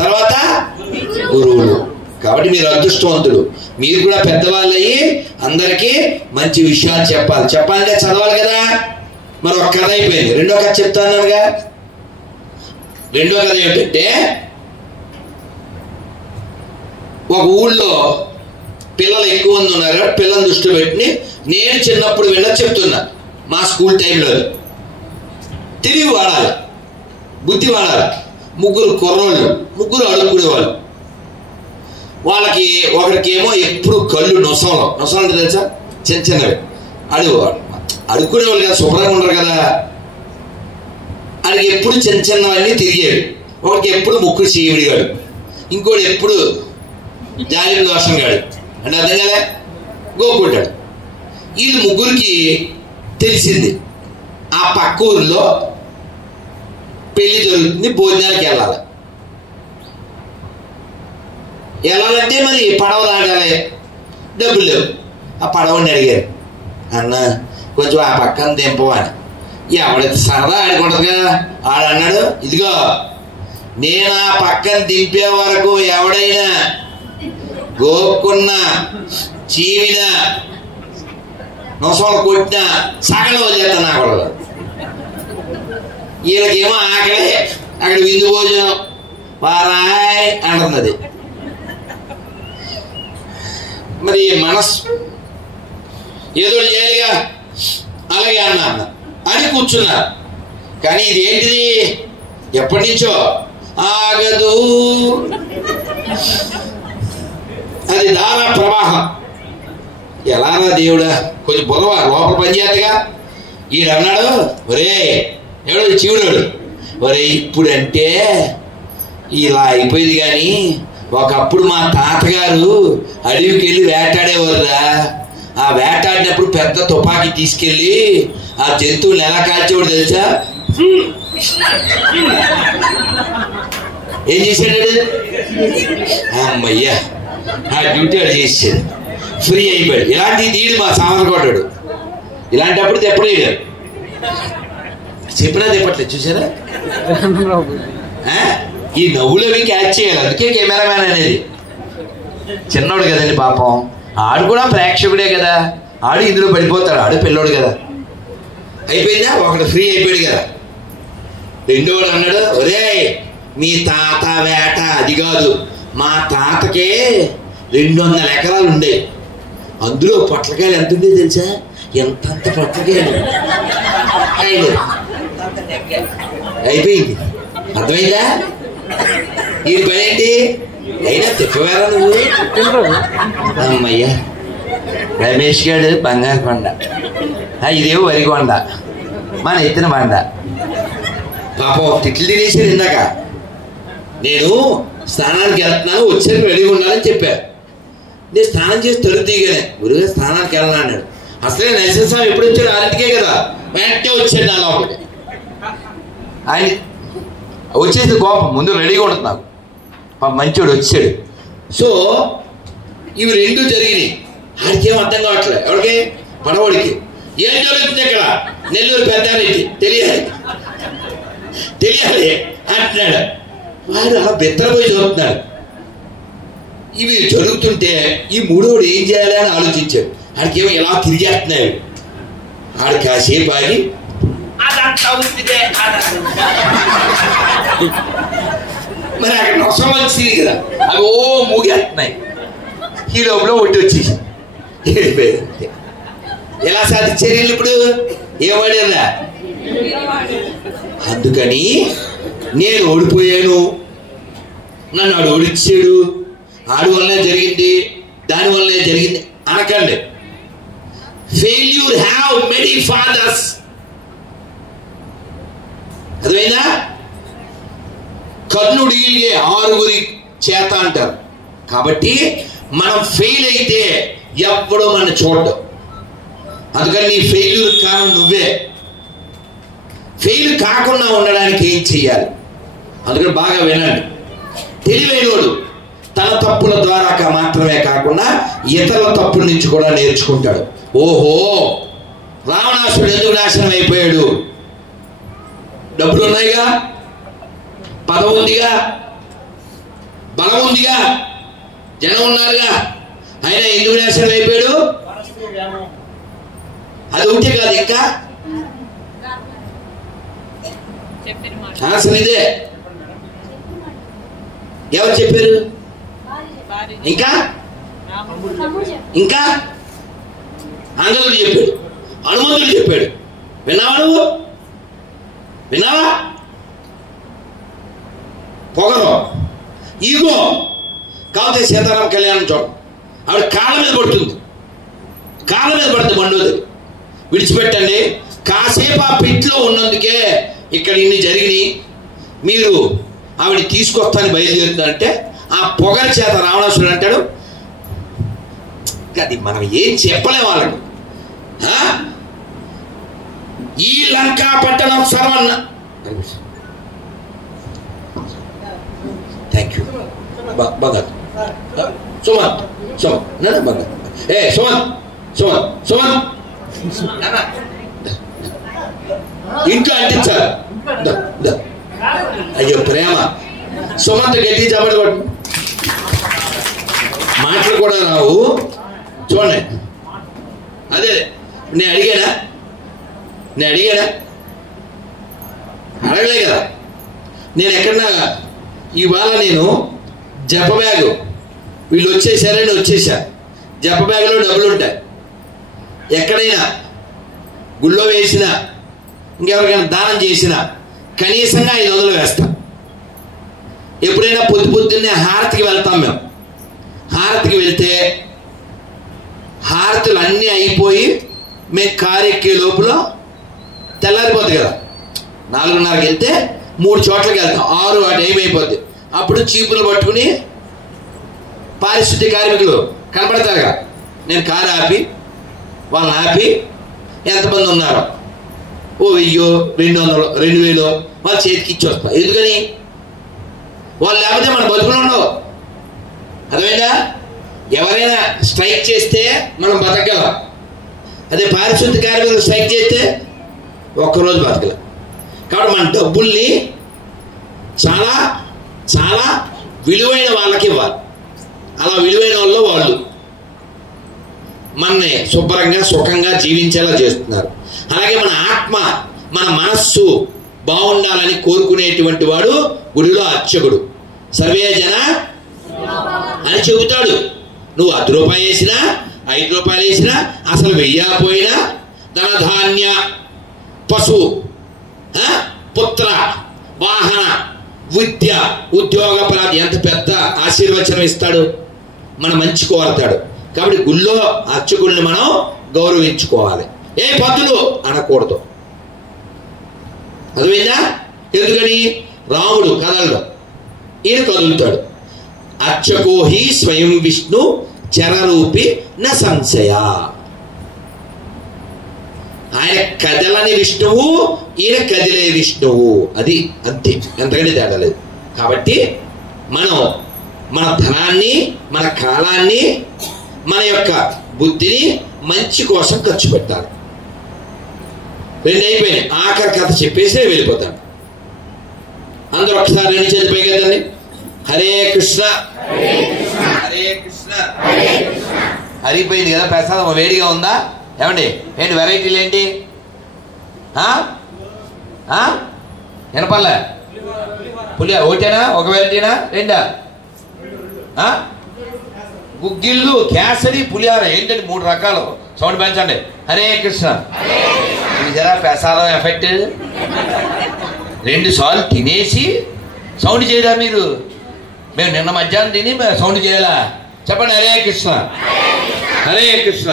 తర్వాత గురువులు. కాబట్టి మీరు అదృష్టవంతుడు. మీరు కూడా పెద్దవాళ్ళు అయ్యి అందరికీ మంచి విషయాలు చెప్పాలంటే చదవాలి కదా. మరి ఒక కథ అయిపోయింది. రెండో కథ చెప్తానుగా. రెండో కథ ఏమిటంటే, ఒక ఊళ్ళో పిల్లలు ఎక్కువ మంది ఉన్నారు. పిల్లల్ని దృష్టిలో పెట్టి నేను చిన్నప్పుడు వెళ్ళి చెప్తున్నా. మా స్కూల్ టైంలో తెలివి వాడాలి, బుద్ధి వాడాలి. ముగ్గురు కుర్రోళ్ళు, ముగ్గురు అడుక్కునేవాళ్ళు. వాళ్ళకి ఒకరికేమో ఎప్పుడు కళ్ళు నొసలు అంటే తెలుసా? చిన్నవి అడుక్కునేవాళ్ళు కదా, శుభ్రంగా ఉండరు కదా. అది ఎప్పుడు చిన్నవన్నీ తిరిగాడు. ఒకరికి ఎప్పుడు ముక్కు చీవిడిగాడు, ఇంకోటి ఎప్పుడు జాలి దోషం గాడు. అంటే అర్థం కదా, గోకుంటాడు. వీళ్ళు ముగ్గురికి తెలిసింది ఆ పక్క ఊరిలో పెళ్లి జరుగుతుంది, భోజనానికి వెళ్ళాలంటే మరి పడవ దాటాలి, డబ్బులు లేవు. ఆ పడవని అడిగారు, అన్న కొంచెం ఆ పక్కన దింపవని. ఎవడైతే సరదా ఆడుకుంటుంది కదా, ఆడన్నాడు, ఇదిగో నేను ఆ పక్కన దింపే వరకు ఎవడైనా గోక్కున్నా చీవినా నొసలు కొట్టినా సగం వదిలేస్తాను నా కూడా. వీళ్ళకేమో ఆకలి, అక్కడ విందు భోజనం వారాయ్ అంటున్నది. మరి మనసు ఏదో చేయాలిగా, అలాగే అన్న అని కూర్చున్నారు. కానీ ఇదేంటిది? ఎప్పటి నుంచో ఆగదు, అది దారా ప్రవాహం. ఎలారా దేవుడా, కొంచెం బుధవా లోపల పనిచేయగా. ఈడన్నాడు, ఒరే ఎవడో చీవుడాడు, ఒరే ఇప్పుడంటే ఇలా అయిపోయింది. కానీ ఒకప్పుడు మా తాతగారు అడవికి వెళ్ళి వేటాడేవారురా. ఆ వేటాడినప్పుడు పెద్ద తుపాకీ తీసుకెళ్ళి ఆ జంతువుని ఎలా కాల్చేవాడు తెలుసా? ఏం చేశాడు? అమ్మయ్యా, ఆ డ్యూటీ వాడు చేసాడు, ఫ్రీ అయిపోయాడు. ఇలాంటి తీడు మా సామర్కొట్టాడు. ఇలాంటప్పుడు తెప్పలేడు, చెప్పినా తెప్పట్లేదు. చూసారా? ఈ నవ్వులు అవి క్యాచ్ చేయాలి. అందుకే కెమెరామ్యాన్ అనేది. చిన్నోడు కదండి పాపం, ఆడు కూడా ప్రేక్షకుడే కదా, ఆడు ఇందులో పడిపోతాడు, ఆడు పిల్లోడు కదా. అయిపోయిందా, ఒకడు ఫ్రీ అయిపోయాడు కదా. రెండోడు అన్నాడు, ఒరే మీ తాత వేట అది కాదు, మా తాతకే 200 ఎకరాలు ఉండేవి, అందులో పొట్లకాయలు ఎంత ఉండే తెలుసా, ఎంతంత పొట్లకాయలు. అయిపోయింది, అర్థమైందా? ఈ పని ఏంటి అయినా తిప్పవేరా నువ్వు. అమ్మయ్యా, రమేష్ గారు బంగారు కొండ, ఇదేమో వరి కొండ, మన ఎత్తిన బండ. పాపం తిట్లు తినేసారు ఇందాక. నేను స్నానానికి వెళ్తున్నాను, వచ్చాక రెడీగా ఉండాలని చెప్పారు. నేను స్నానం చేసి తొలి తీయగానే గురువుగా స్నానానికి వెళ్ళాలి అన్నాడు. అసలే నరసింహస్వామి ఎప్పుడు వచ్చాడు, 6ంటికే కదా, వెంటనే వచ్చాడు నా లోపలికి. ఆయన వచ్చేసి కోపం, ముందు రెడీగా ఉంటుంది నాకు, మంచోడు వచ్చాడు. సో ఇవి రెండు జరిగినాయి. ఆడికేం అర్థం కావట్లేదు, ఎవరికి పడవడికి. ఏం జరుగుతుంది ఇక్కడ, నెల్లూరు పెద్దానికి తెలియాలి అంటున్నాడు. వాడు అలా బెత్తరపోయి చదువుతున్నాడు. ఇవి జరుగుతుంటే ఈ మూడోడు ఏం చేయాలి అని ఆలోచించాడు. ఆడికేమో ఎలా తిరిగేస్తున్నాయి. ఆడు కాసేపు ఆగి మరి అక్కడ నొసం వచ్చింది కదా, అవి ఓ మూగేస్తున్నాయి. ఈ లోపల ఒట్టి వచ్చేసి వెళ్ళిపోయింది. ఎలా సాధించారు వీళ్ళు ఇప్పుడు, ఏమడినా. అందుకని నేను ఓడిపోయాను, నన్ను ఆడు ఓడిచ్చాడు, ఆడి వల్లనే జరిగింది, దాని వల్లనే జరిగింది అనకండి. Failure have many fathers. అర్థమైందా? కర్ణుడిగే 6 చేత అంటారు. కాబట్టి మనం ఫెయిల్ అయితే ఎప్పుడో మన చూడడం. అందుకని నీ ఫెయిల్యూర్ కారణం నువ్వే. ఫెయిల్ కాకుండా ఉండడానికి ఏం చెయ్యాలి, అందుకని బాగా వినండి. తెలివైనోడు తన తప్పుల ద్వారా మాత్రమే కాకుండా ఇతరుల తప్పుల నుంచి కూడా నేర్చుకుంటాడు. ఓహో, రావణాసుడు ఎందుకు నాశనం అయిపోయాడు? డబ్బులు ఉన్నాయిగా, పదవి ఉందిగా, బలం ఉందిగా, జనం ఉన్నారుగా, అయినా ఎందుకు నాశనం అయిపోయాడు? అది ఉంటే కాదు, ఇంకా అసలు ఇదే. ఎవరు చెప్పారు? ఇంకా ఇంకా అంగదుడు చెప్పాడు, హనుమంతుడు చెప్పాడు. విన్నావా నువ్వు? విన్నావా? పొగరు, ఈగో. కాకపోతే సీతారామ కళ్యాణం చూడ, ఆవిడ కాళ్ళ మీద పడుతుంది, కాళ్ళ మీద పడుతుంది మండోది. విడిచిపెట్టండి. కాసేపు ఆ పిట్లో ఉన్నందుకే ఇక్కడ ఇన్ని జరిగినాయి. మీరు ఆవిడ తీసుకొస్తాను బయలుదేరుతుందంటే ఆ పొగరి చేత రావణాసుడు అంటాడు, అది మనం ఏం చెప్పలేం వాళ్ళకి. ఈ లంకా పట్టణం సర్వన్న. థ్యాంక్ యూ భగత్ సుమంత్ సుమంత్ భగత్ సుమంత్ సుమంత్ సుమంత్ ఇంట్లో అంటించాలి. అయ్యో ప్రేమ. సుమంత్ గట్టి చప్పటి కొట్టు. మాటలు కూడా రావు చూడండి. అదే నేను అడిగానా అడగలే కదా. నేను ఎక్కడన్నా ఇవాళ నేను జప బ్యాగు, వీళ్ళు వచ్చేసారని వచ్చేసా. జప బ్యాగులో డబ్బులు ఉంటాయి. ఎక్కడైనా గుళ్ళో వేసినా, ఇంకెవరికైనా దానం చేసినా కనీసంగా 500 వేస్తాం. ఎప్పుడైనా పొద్దున్నే హారతికి వెళ్తాం. మేము హారతికి వెళ్తే హారతులు అన్నీ అయిపోయి మేము కారు ఎక్కే లోపల తెల్లారిపోద్ది కదా. 4:30కి వెళ్తే 3 చోట్లకి వెళ్తాం. 6 ఆ టైం అయిపోద్ది. అప్పుడు చీపులు పట్టుకుని పారిశుద్ధ్య కార్మికులు కనపడతారుగా, నేను కారు ఆపి వాళ్ళని ఆపి ఎంతమంది ఉన్నారో ఓ 1000, 200, 2000 వాళ్ళ చేతికి ఇచ్చి వస్తా. ఎందుకని? వాళ్ళు లేకపోతే మన బతుకులు ఉండవు. అర్థమైందా? ఎవరైనా స్ట్రైక్ చేస్తే మనం బతకగలం. అదే పారిశుద్ధ్య కార్మికులు స్ట్రైక్ చేస్తే ఒక్కరోజు బతకలేం. కాబట్టి మన డబ్బుల్ని చాలా చాలా విలువైన వాళ్ళకి ఇవ్వాలి. అలా విలువైన వాళ్ళు మనని శుభ్రంగా సుఖంగా జీవించేలా చేస్తున్నారు. అలాగే మన ఆత్మ మన మనస్సు బాగుండాలని కోరుకునేటువంటి వాడు గుడిలో అర్చకుడు. సర్వే జన అని చెబుతాడు. నువ్వు 10 రూపాయలు వేసినా 5 రూపాయలు వేసినా అసలు వెయ్యకపోయినా ధనధాన్య పశు పుత్ర వాహన విద్య ఉద్యోగ ప్రాప్తి ఎంత పెద్ద ఆశీర్వచనం ఇస్తాడు, మన మంచి కోరతాడు. కాబట్టి గుళ్ళో అర్చకుడిని మనం గౌరవించుకోవాలి. ఏ పద్దులు అనకూడదు. అర్థమైందా? ఎందుకని? రాముడు కదలడు, ఈయన కదులుతాడు. అర్చకో హి స్వయం విష్ణు చరరూపి న సంశయ. ఆయన కదలని విష్ణువు, ఈయన కదిలే విష్ణువు. అది అంతే, ఎంతకంటే తేడా లేదు. కాబట్టి మనం మన ధనాన్ని, మన కాలాన్ని, మన యొక్క బుద్ధిని మంచి కోసం ఖర్చు పెట్టాలి. 2 అయిపోయినాయి. ఆఖరి కథ చెప్పేసి వెళ్ళిపోతాను. అందరూ ఒకసారి 2 చేతులు పైకి ఎత్తండి. హరే కృష్ణ హరే కృష్ణ. హరిపోయింది కదా ప్రసాదం, వేడిగా ఉందా? ఏమండి ఏంటి వెరైటీలు ఏంటి? వినపల్లే? పులిహోర ఒకటేనా? ఒక వెరైటీనా? 2? గుగ్గిళ్ళు, కేసరి, పులిహోర ఏంటండి? 3 రకాలు. సౌండ్ పెంచండి. హరే కృష్ణ. జరా ప్రసాదం ఎఫెక్ట్. 2 సార్లు తినేసి సౌండ్ చేయరా మీరు? మేము నిన్న మధ్యాహ్నం తిని సౌండ్ చేయాలా? చెప్పండి. హరే కృష్ణ హరే కృష్ణ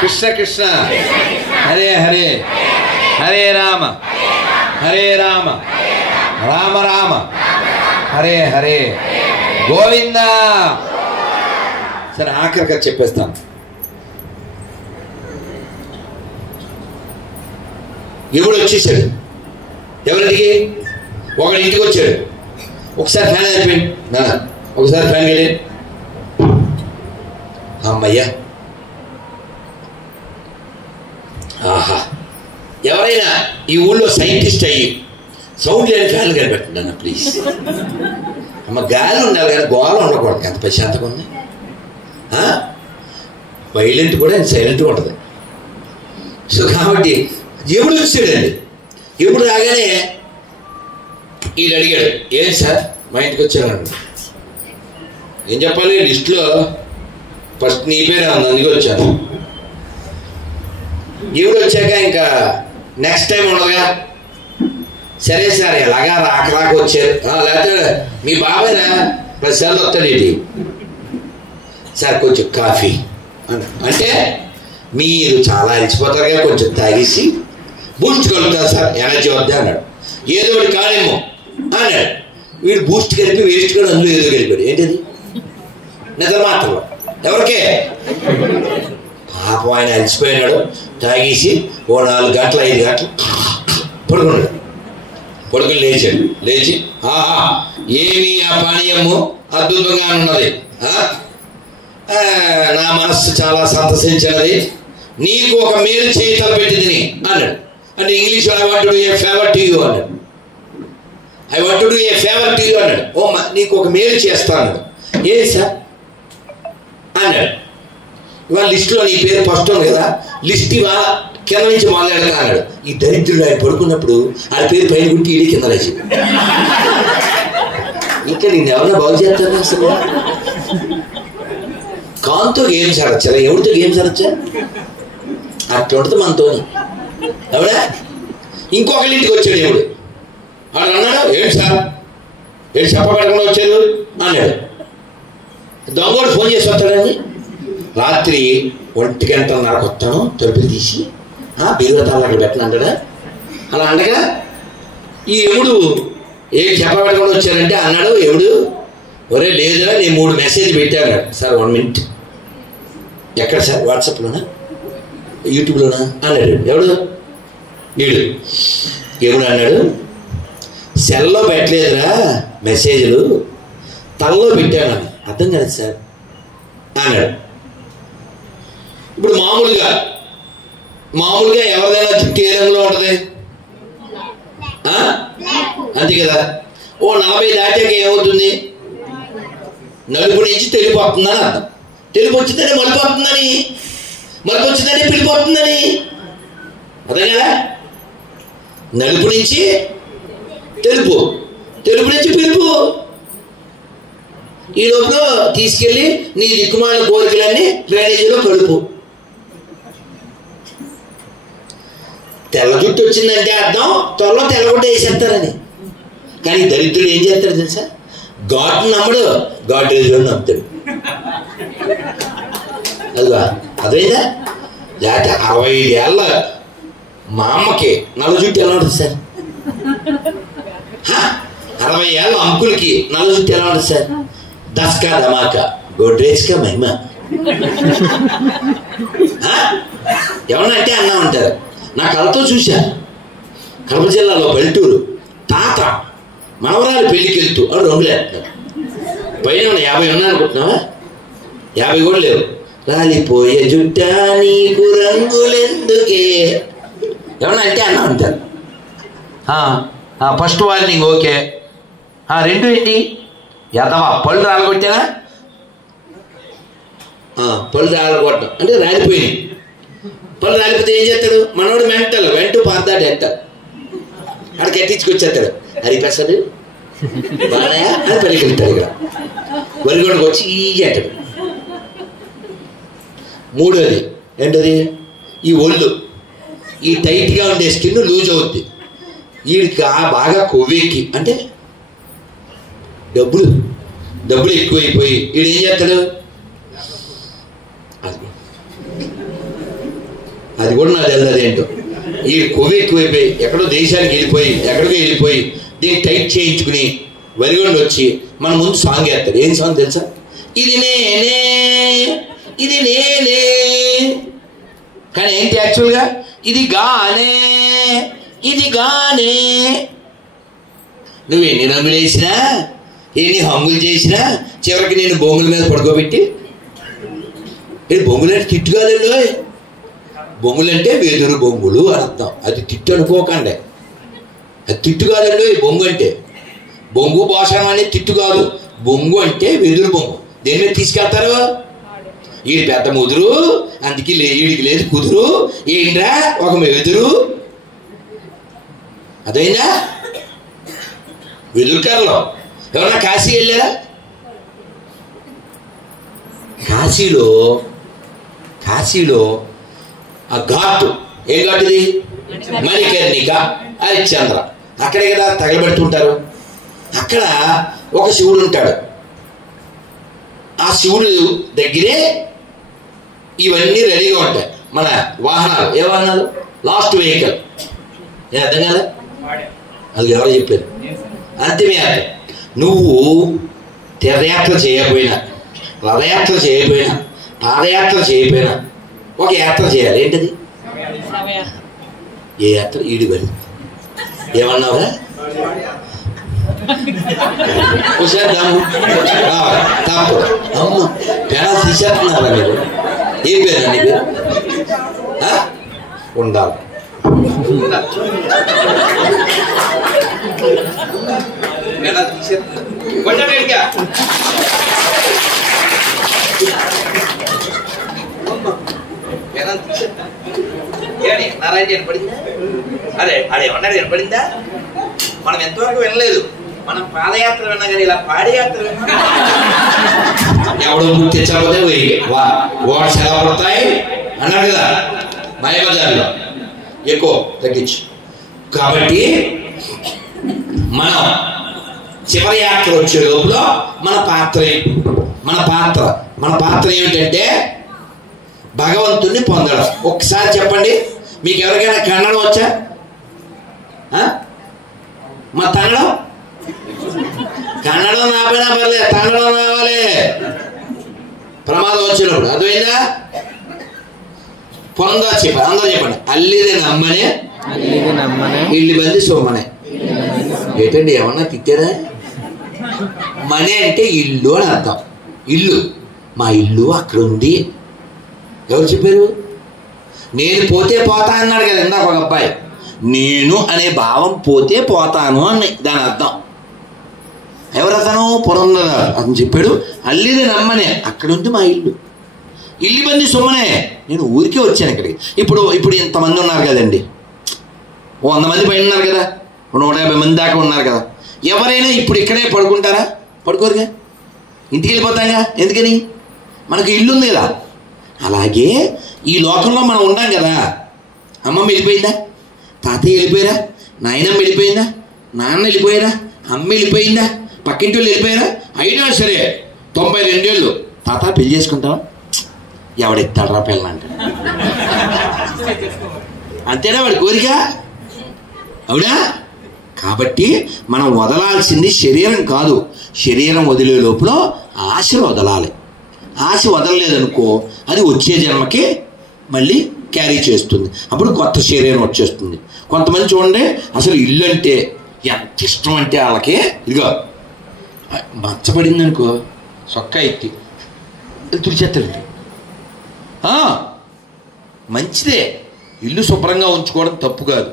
కృష్ణ కృష్ణ హరే హరే హరే రామ హరే రామ రామ రామ హరే హరే గోవింద. సరే ఆఖరిగా చెప్పేస్తాను. ఎవడు వచ్చేసాడు? ఎవరింటికి? ఒకటి ఇంటికి వచ్చాడు. ఒకసారి ఫ్యాన్ అయిపోయింది నాన్న, ఒకసారి ఫ్యాన్ వెళ్ళి అమ్మయ్యా. ఆహా, ఎవరైనా ఈ ఊళ్ళో సైంటిస్ట్ అయ్యి సౌండ్ లేని ఫ్యాన్లు కనిపెట్టండి అన్న ప్లీజ్. అమ్మ గాలి ఉండాలి కానీ గోళ ఉండకూడదు. ఎంత ప్రశాంతంగా ఉంది. వైలెంట్ కూడా సైలెంట్గా ఉంటుంది. సో కాబట్టి ఎప్పుడు వచ్చాడండి. ఎప్పుడు రాగానే ఈయన అడిగాడు, ఏంటి సార్ మా ఇంటికి వచ్చానండి. ఏం చెప్పాలి? లిస్టులో ఫస్ట్ నీ పేరే ఉంది, అందుకే వచ్చాను. ఈవిడ వచ్చాక ఇంకా నెక్స్ట్ టైం ఉండదుగా. సరే సార్ ఎలాగా రాక వచ్చారు, లేకపోతే మీ బాబాయ్నా 10 సార్లు వస్తాడు ఏంటి సార్ కొంచెం కాఫీ అంటే మీరు చాలా అలిసిపోతారుగా, కొంచెం తాగేసి బూస్ట్ కలుగుతారు సార్ ఎనర్జీ వద్దా అన్నాడు. ఏదో ఒకటి కానేమో అన్నాడు. వీడు బూస్ట్ కలిపి వేస్ట్ కూడా అందులో ఏదో కలిపాడు. ఏంటది? నిద్ర మాత్రం. ఎవరికే? పాపం ఆయన అలిసిపోయినాడు. తాగేసి ఓ 4 గంటలు 5 గంటలు పడుకున్నాడు. పడుకుని లేచాడు. లేచి ఆహా ఏమి ఆ పానీయము అద్భుతంగా ఉన్నది, నా మనస్సు చాలా సంతసించినది, నీకు ఒక మేలు చేయి తలపెట్టింది అన్నాడు. అంటే English I want to do a favour to you అన్నాడు. I want to do a favour to you అన్నాడు. ఓ నీకు ఒక మేలు చేస్తా అన్నాడు. ఏ సార్ అన్నాడు. ఇవాళ లిస్టులో నీ పేరు ఫస్ట్ ఉంది కదా, లిస్ట్ ఇవాళ కింద నుంచి మొదలెడతా అన్నాడు. ఈ దరిద్రుడు ఆయన పడుకున్నప్పుడు ఆయన పేరు పైన గుట్టి ఈడే కింద లేచి ఇంకా నేను ఎవరైనా బాగు చేస్తాను. అసలు కాన్తో గేమ్స్ ఆడచ్చా, ఎవరితో గేమ్స్ ఆడచ్చా? అట్లా ఉంటుంది మనతో. ఎవడా ఇంకొకరి ఇంటికి వచ్చాడు ఎవడు, వాడు అన్నాడు ఏంటి సార్ ఏంటి చెప్పబడకుండా వచ్చారు అన్నాడు. దొంగోడు ఫోన్ చేసి వస్తాడని రాత్రి 1 గంటన్నరకు వస్తాను, తలుపులు తీసి బీరువతాలు అక్కడ పెట్టను అంటాడా. అలా అండగా ఈ ఎముడు ఏం చెప్పబడకుండా వచ్చారంటే అన్నాడు ఎవడు, ఒరే లేదురా నేను 3 మెసేజ్ పెట్టాను సార్. 1 మినిట్. ఎక్కడ సార్? వాట్సాప్లోనా యూట్యూబ్లోనా అన్నాడు. ఎవడు? వీడు. ఎవడు అన్నాడు, సెల్లో పెట్టలేదురా మెసేజ్లు, తలలో పెట్టాను. అర్థం కాదు సార్ అన్నాడు. ఇప్పుడు మామూలుగా ఎవరిదైనా జుట్టు ఏ రంగులో ఉంటుంది? అంతే కదా. ఓ 40 దాటాక ఏమవుతుంది? నలుపు నుంచి తెలుపు వస్తుందని అర్థం. తెలుపు వచ్చిందని మలుపు వస్తుందని, మలుపు వచ్చిందని పిలుపు వస్తుందని. అదే కదా, నలుపు నుంచి తెలుపు, తెలుపు నుంచి పిలుపు. ఈ లోపల తీసుకెళ్ళి నీ దిక్కుమాల కోరికలన్నీ డ్రైనేజీలో కలుపు. తెల్ల జుట్టు వచ్చిందంటే అర్థం త్వరలో తెల్లగుడ్డ వేసేస్తారని. కానీ దరిద్రుడు ఏం చేస్తాడు తెలుసా? గాడ్ని నమ్మడు, గాడ్రేజ్లో నమ్ముతాడు. అదిగా అదేనా? లేకపోతే 65 ఏళ్ళ మా అమ్మకి నల్ల జుట్టు ఎలా ఉంటుంది సార్? 60 ఏళ్ళ అంకులకి నల్ల జుట్టు ఎలా ఉంటుంది సార్? దస్కా ధమాకా గోడ్రేజ్కా మహిమ. ఎవరంటే అన్నా ఉంటారు. నా కళతో చూశా, కడప జిల్లాలో పల్లెటూరు తాత మనవరాలు పెళ్లికి వెళ్తూ రంగులేస్తారు. పైన 50 ఉన్నా అనుకుంటున్నావా? 50 కూడా లేవు. రాలిపోయే జుట్ట నీకు రంగులెందుకే ఏమన్నా అంటే అన్నా ఉంటారు. ఫస్ట్ వార్నింగ్ ఓకే, 2 ఏంటి? ఎదవా పళ్ళు రాలగొట్టానా? పళ్ళు రాలగొట్టడం అంటే రాలిపోయినాయి. పళ్ళు రాలిపోతే ఏం చేస్తాడు మనోడు? మెంటల్ వెంటూ పాతాడు అంటారు. అక్కడ కట్టించుకొచ్చేస్తాడు. హరిప్రసాద్ బాగా అని పరిగెళ్తాడు. ఇక్కడ వరిగొండకు వచ్చి ఈ అంటాడు. 3వది ఏంటది? ఈ ఒళ్ళు, ఈ టైట్గా ఉండే స్కిన్ లూజ్ అవుద్ది. వీడికి బాగా కొవ్వెక్కి అంటే డబ్బులు ఎక్కువైపోయి వీడు ఏం చేస్తాడు? అది కూడా నాకు తెలియదు ఏంటో. ఈ కొవ్వు ఎక్కువైపోయి ఎక్కడో దేశానికి వెళ్ళిపోయి దీన్ని టైట్ చేయించుకుని వరిగొండ వచ్చి మన ముందు సాంగ్ వేస్తాడు. ఏం సాంగ్ తెలుసా? ఇది నేనే, ఇది నేనే. కానీ ఏంటి యాక్చువల్గా? ఇది గానే, ఇది గానే. నువ్వు ఎన్ని రంగులు వేసినా, ఎన్ని హంగులు చేసినా చివరికి నేను బొంగుల మీద పడుకోబెట్టి, బొంగులు అంటే తిట్టు కాదండి. బొంగులు అంటే వెదురు బొంగులు అని అర్థం. అది తిట్టు అనుకోకండి, అది తిట్టు కాదండి. బొంగు అంటే బొంగు భాష అనేది తిట్టు కాదు. బొంగు అంటే వెదురు బొంగు. దేని మీద తీసుకెళ్తారు? వీడి పెద్ద ముదురు, అందుకే వీడికి లేదు కుదురు. ఏంట్రా ఒక వెదురు? అదైనా వెదురుకారులో ఎవరన్నా కాశీ వెళ్ళారా? కాశీలో ఆ ఘాటు, ఏ ఘాటు ఇది? మణికర్ణిక, హరిశ్చంద్ర. అక్కడే కదా తగలబెడుతుంటారు. అక్కడ ఒక శివుడు ఉంటాడు. ఆ శివుడు దగ్గరే ఇవన్నీ రెడీగా ఉంటాయి. మన వాహనాలు, ఏ వాహనాలు? Last vehicle. నేను అర్థం కదా? అది ఎవరో చెప్పారు. అంతిమయాత్ర. నువ్వు తీర్థయాత్ర చేయకపోయినా, రథయాత్ర చేయకపోయినా, పాదయాత్ర చేయకపోయినా ఒక యాత్ర చేయాలి. ఏంటది? ఏ యాత్ర? ఈడి బలి. ఏమన్నావురా? చూసేద్దాము. తప్పు అమ్మ పెనా తీసేస్తున్నారా మీరు? ఏం పేరు నీ పేరు? ఉండాలి. నారాయణ వినపడిందా? అదేమన్నా వినపడిందా? మనం ఎంతవరకు వినలేదు. మనం పాదయాత్ర విన్నా కానీ ఇలా పాదయాత్ర విన్నా ఎవడో తెచ్చకపోతే వాట్స్ ఎలా పడతాయి అన్నాడు కదా మాయబజార్లో. ఎక్కువ తగ్గించు. కాబట్టి మనం చివరి యాత్ర వచ్చే లోపల మన పాత్ర ఏమిటంటే భగవంతుణ్ణి పొందడం. ఒక్కసారి చెప్పండి, మీకు ఎవరికైనా కన్నడం వచ్చా? మా కన్నడం నాపైనా పర్లేదు, తన్నడం రావాలి ప్రమాదం వచ్చినప్పుడు. అర్థమైందా? పొందా చెప్పండి, అందరూ చెప్పండి. అల్లిది నమ్మనే ఇల్లు బంది సోమనే. ఏంటండి ఏమన్నా తిట్టారా? మనే అంటే ఇల్లు అని అర్థం. ఇల్లు, మా ఇల్లు అక్కడ ఉంది. ఎవరు చెప్పారు? నేను పోతే పోతా అన్నాడు కదా ఇందాక ఒక అబ్బాయి. నేను అనే భావం పోతే పోతాను అని దాని అర్థం. ఎవరతను పురంధర అని చెప్పాడు. అల్లిది నమ్మనే, అక్కడ ఉంది మా ఇల్లు, ఇల్లు మంది సొమ్మనే, నేను ఊరికే వచ్చాను ఇక్కడికి. ఇప్పుడు ఇంతమంది ఉన్నారు కదండి, 100 మంది పైన ఉన్నారు కదా, 150 మంది దాకా ఉన్నారు కదా. ఎవరైనా ఇప్పుడు ఇక్కడే పడుకుంటారా? పడుకోరుగా, ఇంటికి వెళ్ళిపోతాంగా. ఎందుకని? మనకు ఇల్లు ఉంది కదా. అలాగే ఈ లోకంలో మనం ఉన్నాం కదా. అమ్మమ్మ వెళ్ళిపోయిందా? తాతయ్య వెళ్ళిపోయారా? నాయనమ్మ వెళ్ళిపోయిందా? నాన్న వెళ్ళిపోయారా? అమ్మ వెళ్ళిపోయిందా? పక్కింటి వాళ్ళు వెళ్ళిపోయారా? అయినా సరే 92 ఏళ్ళు తాత పెళ్లి చేసుకుంటావా? ఎవడెత్తాడరా పిల్లలు అంటే అంతేనా వాడి కోరిక? అవునా? కాబట్టి మనం వదలాల్సింది శరీరం కాదు. శరీరం వదిలే లోపల ఆశలు వదలాలి. ఆశ వదలలేదనుకో అది వచ్చే జన్మకి మళ్ళీ క్యారీ చేస్తుంది. అప్పుడు కొత్త శరీరం వచ్చేస్తుంది. కొంతమంది చూడండి, అసలు ఇల్లు అంటే ఎంత ఇష్టం అంటే వాళ్ళకి, ఇదిగో మచ్చబడింది అనుకో సొక్క ఎత్తి తుడిచేస్తారండి. మంచిదే, ఇల్లు శుభ్రంగా ఉంచుకోవడం తప్పు కాదు,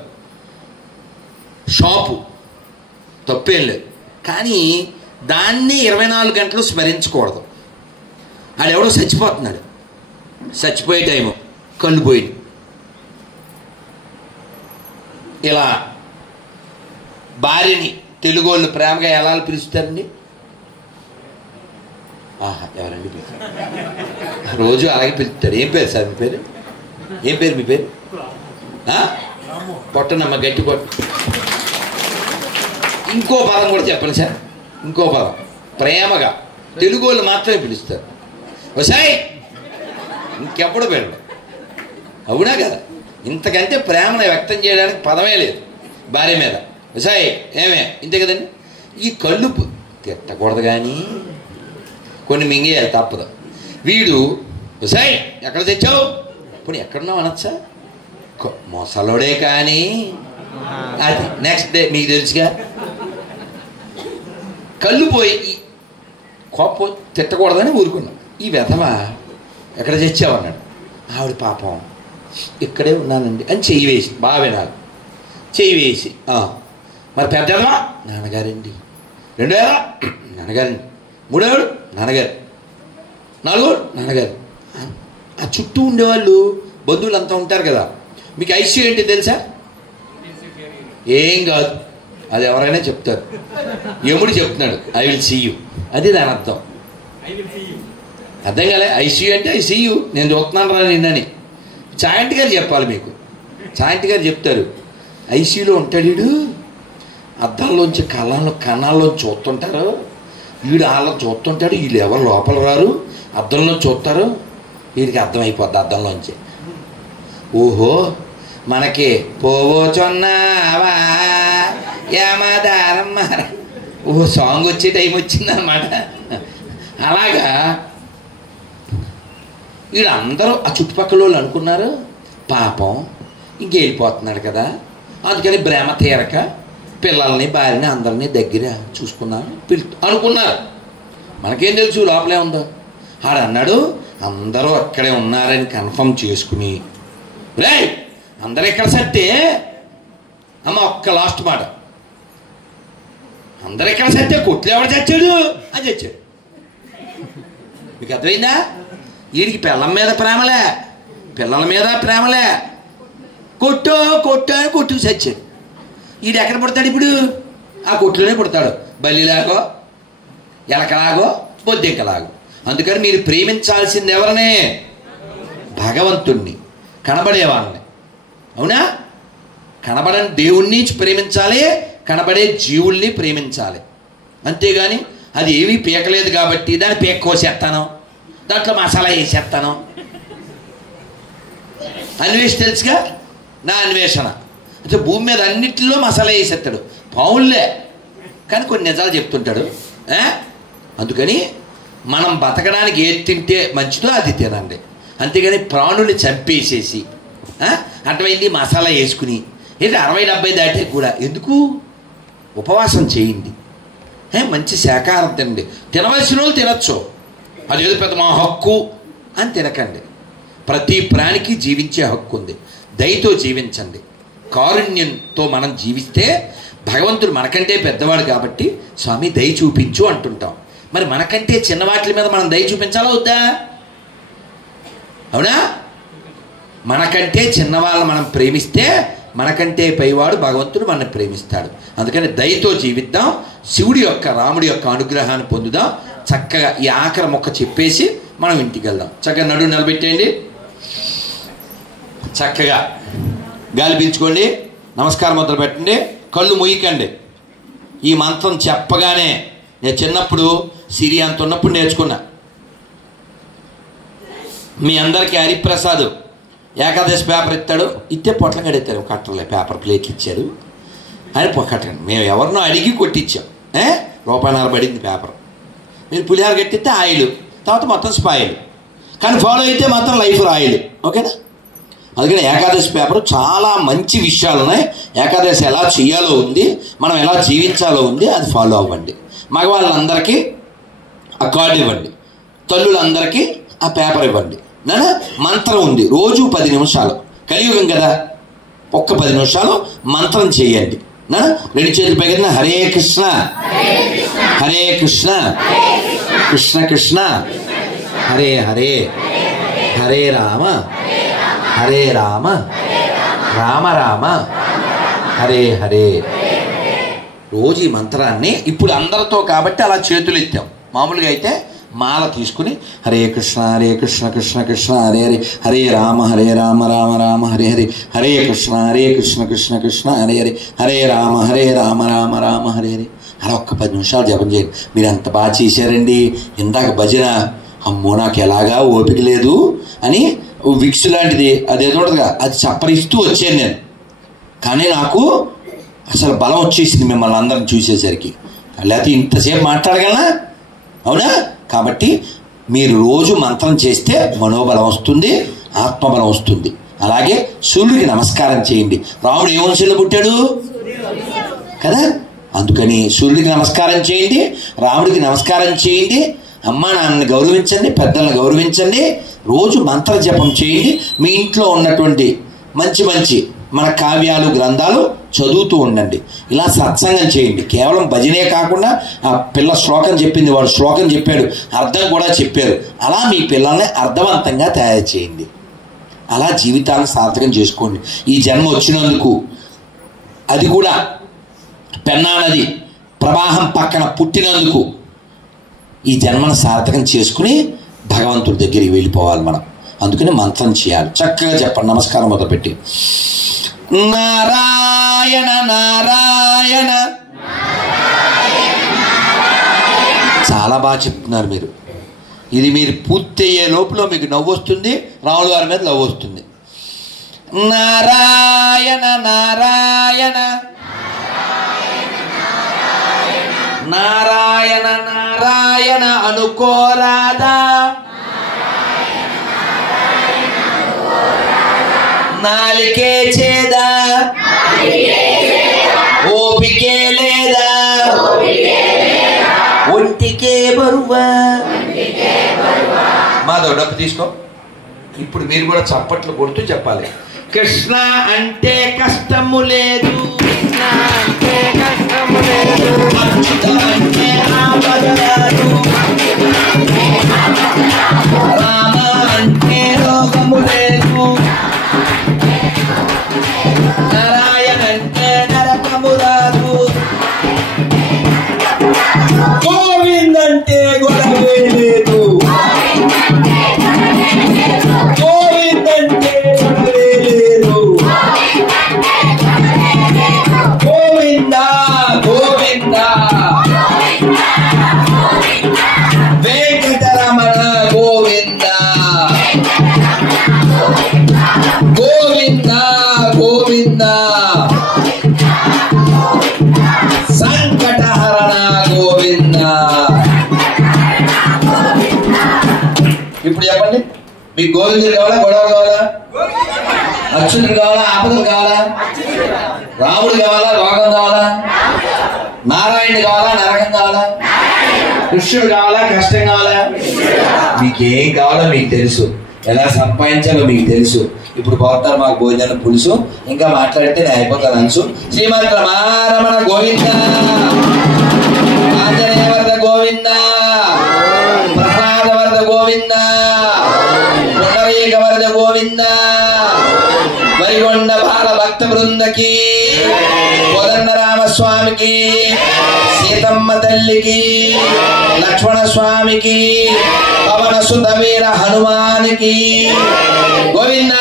షాపు తప్పేం లేదు. కానీ దాన్ని 24 గంటలు స్మరించకూడదు. ఆడెవడో చచ్చిపోతున్నాడు, చచ్చిపోయే టైము కళ్ళు పోయింది. ఇలా భార్యని తెలుగు వాళ్ళు ప్రేమగా ఎలా పిలుస్తారండి? ఎవరండి పిలుస్తారు? రోజు అలాగే పిలుస్తారు. ఏం పేరు సార్ మీ పేరు? ఏం పేరు మీ పేరు? పొట్టనమ్మ, గట్టి పొట్ట. ఇంకో పదం కూడా చెప్పండి సార్, ఇంకో పదం ప్రేమగా తెలుగు వాళ్ళు మాత్రమే పిలుస్తారు. వసాయ్ ఇంకెప్పుడు పెరడు. అవునా కదా? ఇంతకంటే ప్రేమను వ్యక్తం చేయడానికి పదమే లేదు భార్య మీద. వసాయ్ ఏమే ఇంతే కదండి. ఈ కళ్ళు తిట్టకూడదు కానీ కొన్ని మింగేయాలి, తప్పదు. వీడు వసాయ్ ఎక్కడ తెచ్చావు? ఇప్పుడు ఎక్కడున్నావు అనొచ్చా? మొసలోడే కానీ అది నెక్స్ట్ డే మీకు తెలుసుగా. కళ్ళు పోయి కోపం తిట్టకూడదని ఊరుకున్నాం. ఈ వెధవ ఎక్కడ తెచ్చావు అన్నాడు. ఆవిడ పాపం ఇక్కడే ఉన్నానండి అని చెయ్యి వేసి, బాగా వినాలి, చెయ్యి వేసి మరి పెద్దవా? నాన్నగారండి. 2 నాన్నగారండి. 3 నాన్నగారు. 4 నాన్నగారు. ఆ చుట్టూ ఉండేవాళ్ళు బంధువులు అంతా ఉంటారు కదా. మీకు ఐసీయూ ఏంటి తెలుసా? ఏం కాదు, అది ఎవరైనా చెప్తారు. యముడు చెప్తున్నాడు ఐ విల్ సీ యూ, అది దాని అర్థం. అర్థం కాలే? ఐసీయూ అంటే ఐ సీ యూ, నేను చూస్తున్నాను రా నిన్నని. చాయంటి గారు చెప్పాలి మీకు. చాయంటి గారు చెప్తారు ఐసీయూలో ఉంటాడు వీడు, అద్దంలోంచి కన్నాల్లోంచి చూస్తుంటారు, వీడు వాళ్ళని చూస్తుంటాడు, వీళ్ళు ఎవరు లోపల రారు, అద్దంలో చూస్తారు, వీడికి అర్థమైపోద్ది అద్దంలోంచి. ఓహో మనకి పోవోచున్నావా యమదారమ్మ, ఓహో సాంగ్ వచ్చే టైం వచ్చిందనమాట. అలాగా వీళ్ళందరూ ఆ చుట్టుపక్కల వాళ్ళు అనుకున్నారు పాపం ఇంకెళ్ళిపోతున్నాడు కదా, అందుకని ప్రేమ తీరక పిల్లల్ని భార్యని అందరినీ దగ్గర చూసుకున్నారు అనుకున్నారు. మనకేం తెలుసు లోపలే ఉందో. ఆడన్నాడు అందరూ అక్కడే ఉన్నారని కన్ఫర్మ్ చేసుకుని, రే అందరూ ఎక్కడ సత్తే అమ్మ ఒక్క లాస్ట్ మాట, అందరూ ఎక్కడ సత్తే కొట్లు ఎవడు చచ్చాడు అని చచ్చాడు. మీకు అర్థమైందా? వీడికి పిల్లల మీద ప్రేమలే, పిల్లల మీద ప్రేమలే, కొట్టు కొట్టు అని కొట్టుకు చచ్చాడు. వీడు ఎక్కడ పుడతాడు ఇప్పుడు? ఆ కొట్లోనే పుడతాడు, బల్లిలాగో ఎలకలాగో బొద్దెంకలాగో. అందుకని మీరు ప్రేమించాల్సింది ఎవరనే? భగవంతుణ్ణి, కనబడేవాళ్ళని. అవునా? కనబడని దేవుణ్ణి ప్రేమించాలి, కనబడే జీవుల్ని ప్రేమించాలి. అంతేగాని అది ఏమీ పీకలేదు కాబట్టి దాన్ని పీక కోసేస్తాను, దాంట్లో మసాలా వేసేస్తాను. అన్వేషణ తెలుసుగా, నా అన్వేషణ అంటే భూమి మీద అన్నిటిలో మసాలా వేసేస్తాడు. పావులే కానీ కొన్ని నిజాలు చెప్తుంటాడు. అందుకని మనం బతకడానికి ఏది తింటే మంచిదో అది తినండి, అంతేగాని ప్రాణుల్ని చంపేసేసి అటువైంది మసాలా వేసుకుని ఏంటి 60-70 దాటే కూడా ఎందుకు? ఉపవాసం చేయండి, మంచి శాకాహారం తినండి. తినవలసిన వాళ్ళు తినచ్చు, అదేదో పెద్ద మా హక్కు అని తినకండి. ప్రతి ప్రాణికి జీవించే హక్కు ఉంది. దయతో జీవించండి, కారుణ్యంతో మనం జీవిస్తే భగవంతుడు మనకంటే పెద్దవాడు కాబట్టి స్వామి దయ చూపించు అంటుంటాం. మరి మనకంటే చిన్న వాటి మీద మనం దయ చూపించాలా వద్దా? అవునా? మనకంటే చిన్నవాళ్ళని మనం ప్రేమిస్తే మనకంటే పైవాడు భగవంతుడు మనల్ని ప్రేమిస్తాడు. అందుకని దయతో జీవిద్దాం, శివుడి యొక్క రాముడి యొక్క అనుగ్రహాన్ని పొందుదాం. చక్కగా ఈ ఆఖరి మొక్క చెప్పేసి మనం ఇంటికి వెళ్దాం. చక్కగా నడు నిలబెట్టేయండి, చక్కగా గాలి పీల్చుకోండి, నమస్కారం మొదలు పెట్టండి, కళ్ళు మూయకండి. ఈ మంత్రం చెప్పగానే నేను చిన్నప్పుడు సిరి అంత ఉన్నప్పుడు నేర్చుకున్నా. మీ అందరికీ హరిప్రసాద్ ఏకాదశి పేపర్ ఇస్తాడు, ఇస్తే పొట్లం కడెత్తాడు, కట్టలే పేపర్ ప్లేట్లు ఇచ్చాడు అని కట్టండి. మేము ఎవరినో అడిగి కొట్టించాం, ₹1.5 పడింది పేపర్. మీరు పులిహార కట్టిస్తే ఆయిల్, తర్వాత మొత్తం స్పాయిల్, కానీ ఫాలో అయితే మాత్రం లైఫ్ రాయిల్. ఓకేనా? అందుకని ఏకాదశి పేపర్ చాలా మంచి విషయాలు ఉన్నాయి. ఏకాదశి ఎలా చేయాలో ఉంది, మనం ఎలా జీవించాలో ఉంది, అది ఫాలో అవ్వండి. మగవాళ్ళందరికీ ఆ కార్డు ఇవ్వండి, తల్లులందరికీ ఆ పేపర్ ఇవ్వండి. నానా మంత్రం ఉంది, రోజు 10 నిమిషాలు, కలియుగం కదా, ఒక్క 10 నిమిషాలు మంత్రం చేయండి. నానా 2 చేతులు పైన హరే కృష్ణ హరే కృష్ణ కృష్ణ కృష్ణ హరే హరే హరే రామ హరే రామ రామ రామ హరే హరే. రోజు ఈ మంత్రాన్ని ఇప్పుడు అందరితో కాబట్టి అలా చేతులు ఎత్తాం. మామూలుగా అయితే మాల తీసుకుని హరే కృష్ణ కృష్ణ కృష్ణ హరే హరే హరే రామ రామ రామ హరే హరే హరే కృష్ణ కృష్ణ కృష్ణ హరే హరే హరే రామ రామ రామ హరే హరే. అలా ఒక్క 10 నిమిషాలు జపం చేయండి. మీరు అంత బాగా చేశారండి, ఇందాక భజన అమ్మో నాకు ఎలాగా ఓపిక లేదు అని విక్స్ లాంటిది అదేదో ఉంటుందిగా, అది చప్పరిస్తూ వచ్చాను నేను. కానీ నాకు అసలు బలం వచ్చేసింది మిమ్మల్ని అందరిని చూసేసరికి, లేకపోతే ఇంతసేపు మాట్లాడగలనా? అవునా? కాబట్టి మీరు రోజు మంత్రం చేస్తే మనోబలం వస్తుంది, ఆత్మబలం వస్తుంది. అలాగే సూర్యుడికి నమస్కారం చేయండి. రాముడు ఏ వంశంలో పుట్టాడు కదా, అందుకని సూర్యుడికి నమస్కారం చేయండి, రాముడికి నమస్కారం చేయండి, అమ్మా నాన్నని గౌరవించండి, పెద్దలను గౌరవించండి, రోజు మంత్ర జపం చేయండి. మీ ఇంట్లో ఉన్నటువంటి మంచి మంచి మన కావ్యాలు గ్రంథాలు చదువుతూ ఉండండి. ఇలా సత్సంగం చేయండి. కేవలం భజనే కాకుండా ఆ పిల్ల శ్లోకం చెప్పింది, వాడు శ్లోకం చెప్పాడు, అర్థం కూడా చెప్పారు. అలా మీ పిల్లల్ని అర్థవంతంగా తయారు చేయండి. అలా జీవితాలను సార్థకం చేసుకోండి. ఈ జన్మ వచ్చినందుకు, అది కూడా పెన్నా నది ప్రవాహం పక్కన పుట్టినందుకు ఈ జన్మను సార్థకం చేసుకుని భగవంతుడి దగ్గరికి వెళ్ళిపోవాలి మనం. అందుకని మంత్రం చేయాలి. చక్కగా చెప్పండి. నమస్కారం మొదలుపెట్టి నారాయణ నారాయణ. చాలా బాగా చెప్తున్నారు మీరు. ఇది మీరు పూర్తి అయ్యే లోపల మీకు నవ్వు వస్తుంది, రాముల వారి మీద నవ్వు వస్తుంది. నారాయణ నారాయణ నారాయణ నారాయణ అనుకోరాదా, నాలికే చేదా, ఓపికే లేదా, ఒంటికే బరువా. మాధవ డబ్బు తీసుకో. ఇప్పుడు మీరు కూడా చప్పట్లు కొడుతూ చెప్పాలి. కృష్ణ అంటే కష్టము లేదు, కృష్ణ అంటే కష్టము లేదు, అచ్యుత అంటే ఆపద రాదు, రామ అంటే రోగము లేదు, నారాయణ అంటే నరకము రాదు, గోవింద్ అంటే గొడవే లేదు, గోవింద్ అంటే గొడవే లేదు, గోవింద గోవింద వెంకటరమణ గోవింద గోవింద గోవింద సంకటహరణ గోవింద. ఇప్పుడు చెప్పండి, మీకు గోవిందుడు కావాలా, గొడవ కావాలా, అచ్యుతుడు కావాలా, ఆపదలు కావాలా, రాముడు కావాలా, రోగం కావాలా, నారాయణుడు కావాలా, నరకం కావాలా, కృష్ణుడు కావాలా, కష్టం కావాలా, మీకేం కావాలో మీకు తెలుసు. ఎలా సంపాదించాలో మీకు తెలుసు. ఇప్పుడు పోతారు మాకు భోజనం పులుసు, ఇంకా మాట్లాడితే నేను అయిపోతాను అంచు. శ్రీమద్ రమారమణ గోవింద, ఆంజనేయ వరద గోవింద, ప్రసాద వరద గోవింద, పుండరీక వరద గోవింద, వైగొండ బాల భక్త బృందకి, కోదండ రామస్వామికి, సీతమ్మ తల్లికి, లక్ష్మణ స్వామికి, పవన సుత వీర హనుమానికి గోవింద.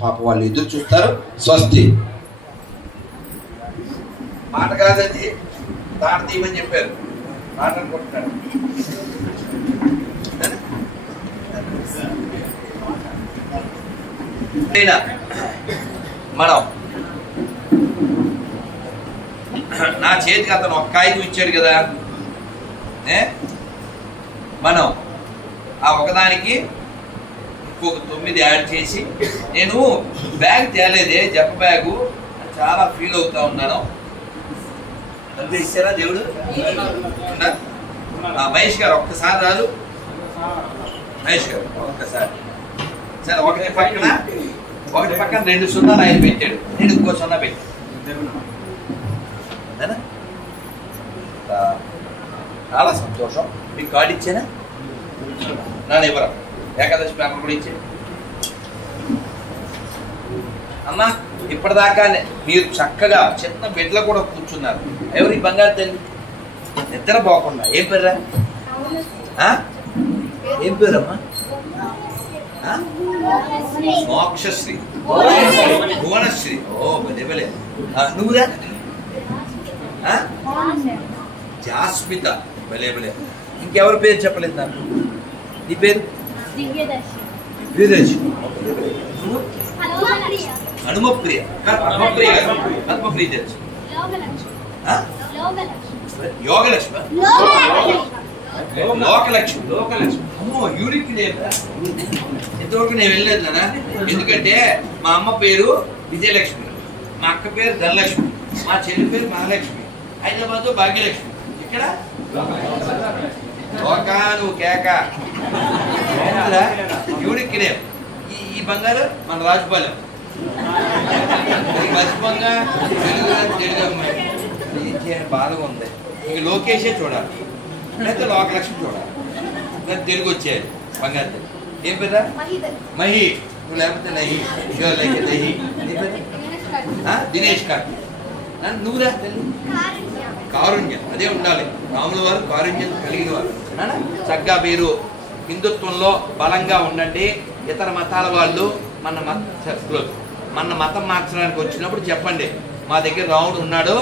పాప వాళ్ళు ఎదురు చూస్తారు. స్వస్తి. మాట కాదండి, తాట తీయమని చెప్పారు. మాట అనుకుంటున్నాడు. మనం నా చేతికి అతను ఒక కాగితం ఇచ్చాడు కదా, మనం ఆ ఒకదానికి ఇంకొక 9 యాడ్ చేసి, నేను బ్యాగ్ తేలేదే జప్ప బ్యాగు, చాలా ఫీల్ అవుతా ఉన్నాను. అంతే ఇచ్చారా దేవుడు? మహేష్ గారు ఒక్కసారి రాదు. మహేష్ గారు ఒక్కసారి సరే. ఒకటి పక్కన 2 సున్నాలు ఆయన పెట్టాడు, నేను ఇంకో 0 పెట్టాను. చాలా సంతోషం. మీకు కార్డు ఇచ్చానా? నాన్న ఇవ్వరా? ఏకాదశి పేపర్ కూడా ఇచ్చాను. అమ్మా ఇప్పటిదాకా మీరు చక్కగా చిన్న బెడ్లో కూడా కూర్చున్నారు. ఎవరి బంగారు తల్లి నిద్ర పోకుండా. ఏం పేర్రా? ఏం పేరమ్మా? మోక్షశ్రీ, భువనశ్రీ. ఓ బలే. నువ్వురా? జాస్మిత. భలే. ఇంకెవరి పేరు చెప్పలేదు నాకు. నీ పేరు? హనుమప్రియ. పద్మప్రియ గారు. పద్మప్రియ తెలుసు. యోగలక్ష్మి. లోకలక్ష్మి. అమ్మో యూనిక్ నేమ్. ఇంతవరకు నేను వెళ్ళలేదు కదా, ఎందుకంటే మా అమ్మ పేరు విజయలక్ష్మి, మా అక్క పేరు ధనలక్ష్మి, మా చెల్లి పేరు మహాలక్ష్మి, హైదరాబాద్ భాగ్యలక్ష్మి. ఇక్కడ లోకాను కేక. Unique name. ఈ బంగారు మన రాజుపాలెం. మర్చిపోగా తెలుగు బాధగా ఉంది. ఇక లోకేషే చూడాలి, లేకపోతే లోకలక్ష్మి చూడాలి. తెలుగు వచ్చేయాలి బంగారు తల్లి. ఏం పేరా? మహి. నువ్వు లేకపోతే నహి. నహి. దినేష్ కార్తీ. నువ్వురా తల్లి? కారుణ్యం. అదే ఉండాలి. రాముల వారు కారుణ్యం కలిగిన వారు. చక్కగా మీరు హిందుత్వంలో బలంగా ఉండండి. ఇతర మతాల వాళ్ళు మన మతం మార్చడానికి వచ్చినప్పుడు చెప్పండి, మా దగ్గర రాముడు ఉన్నాడు,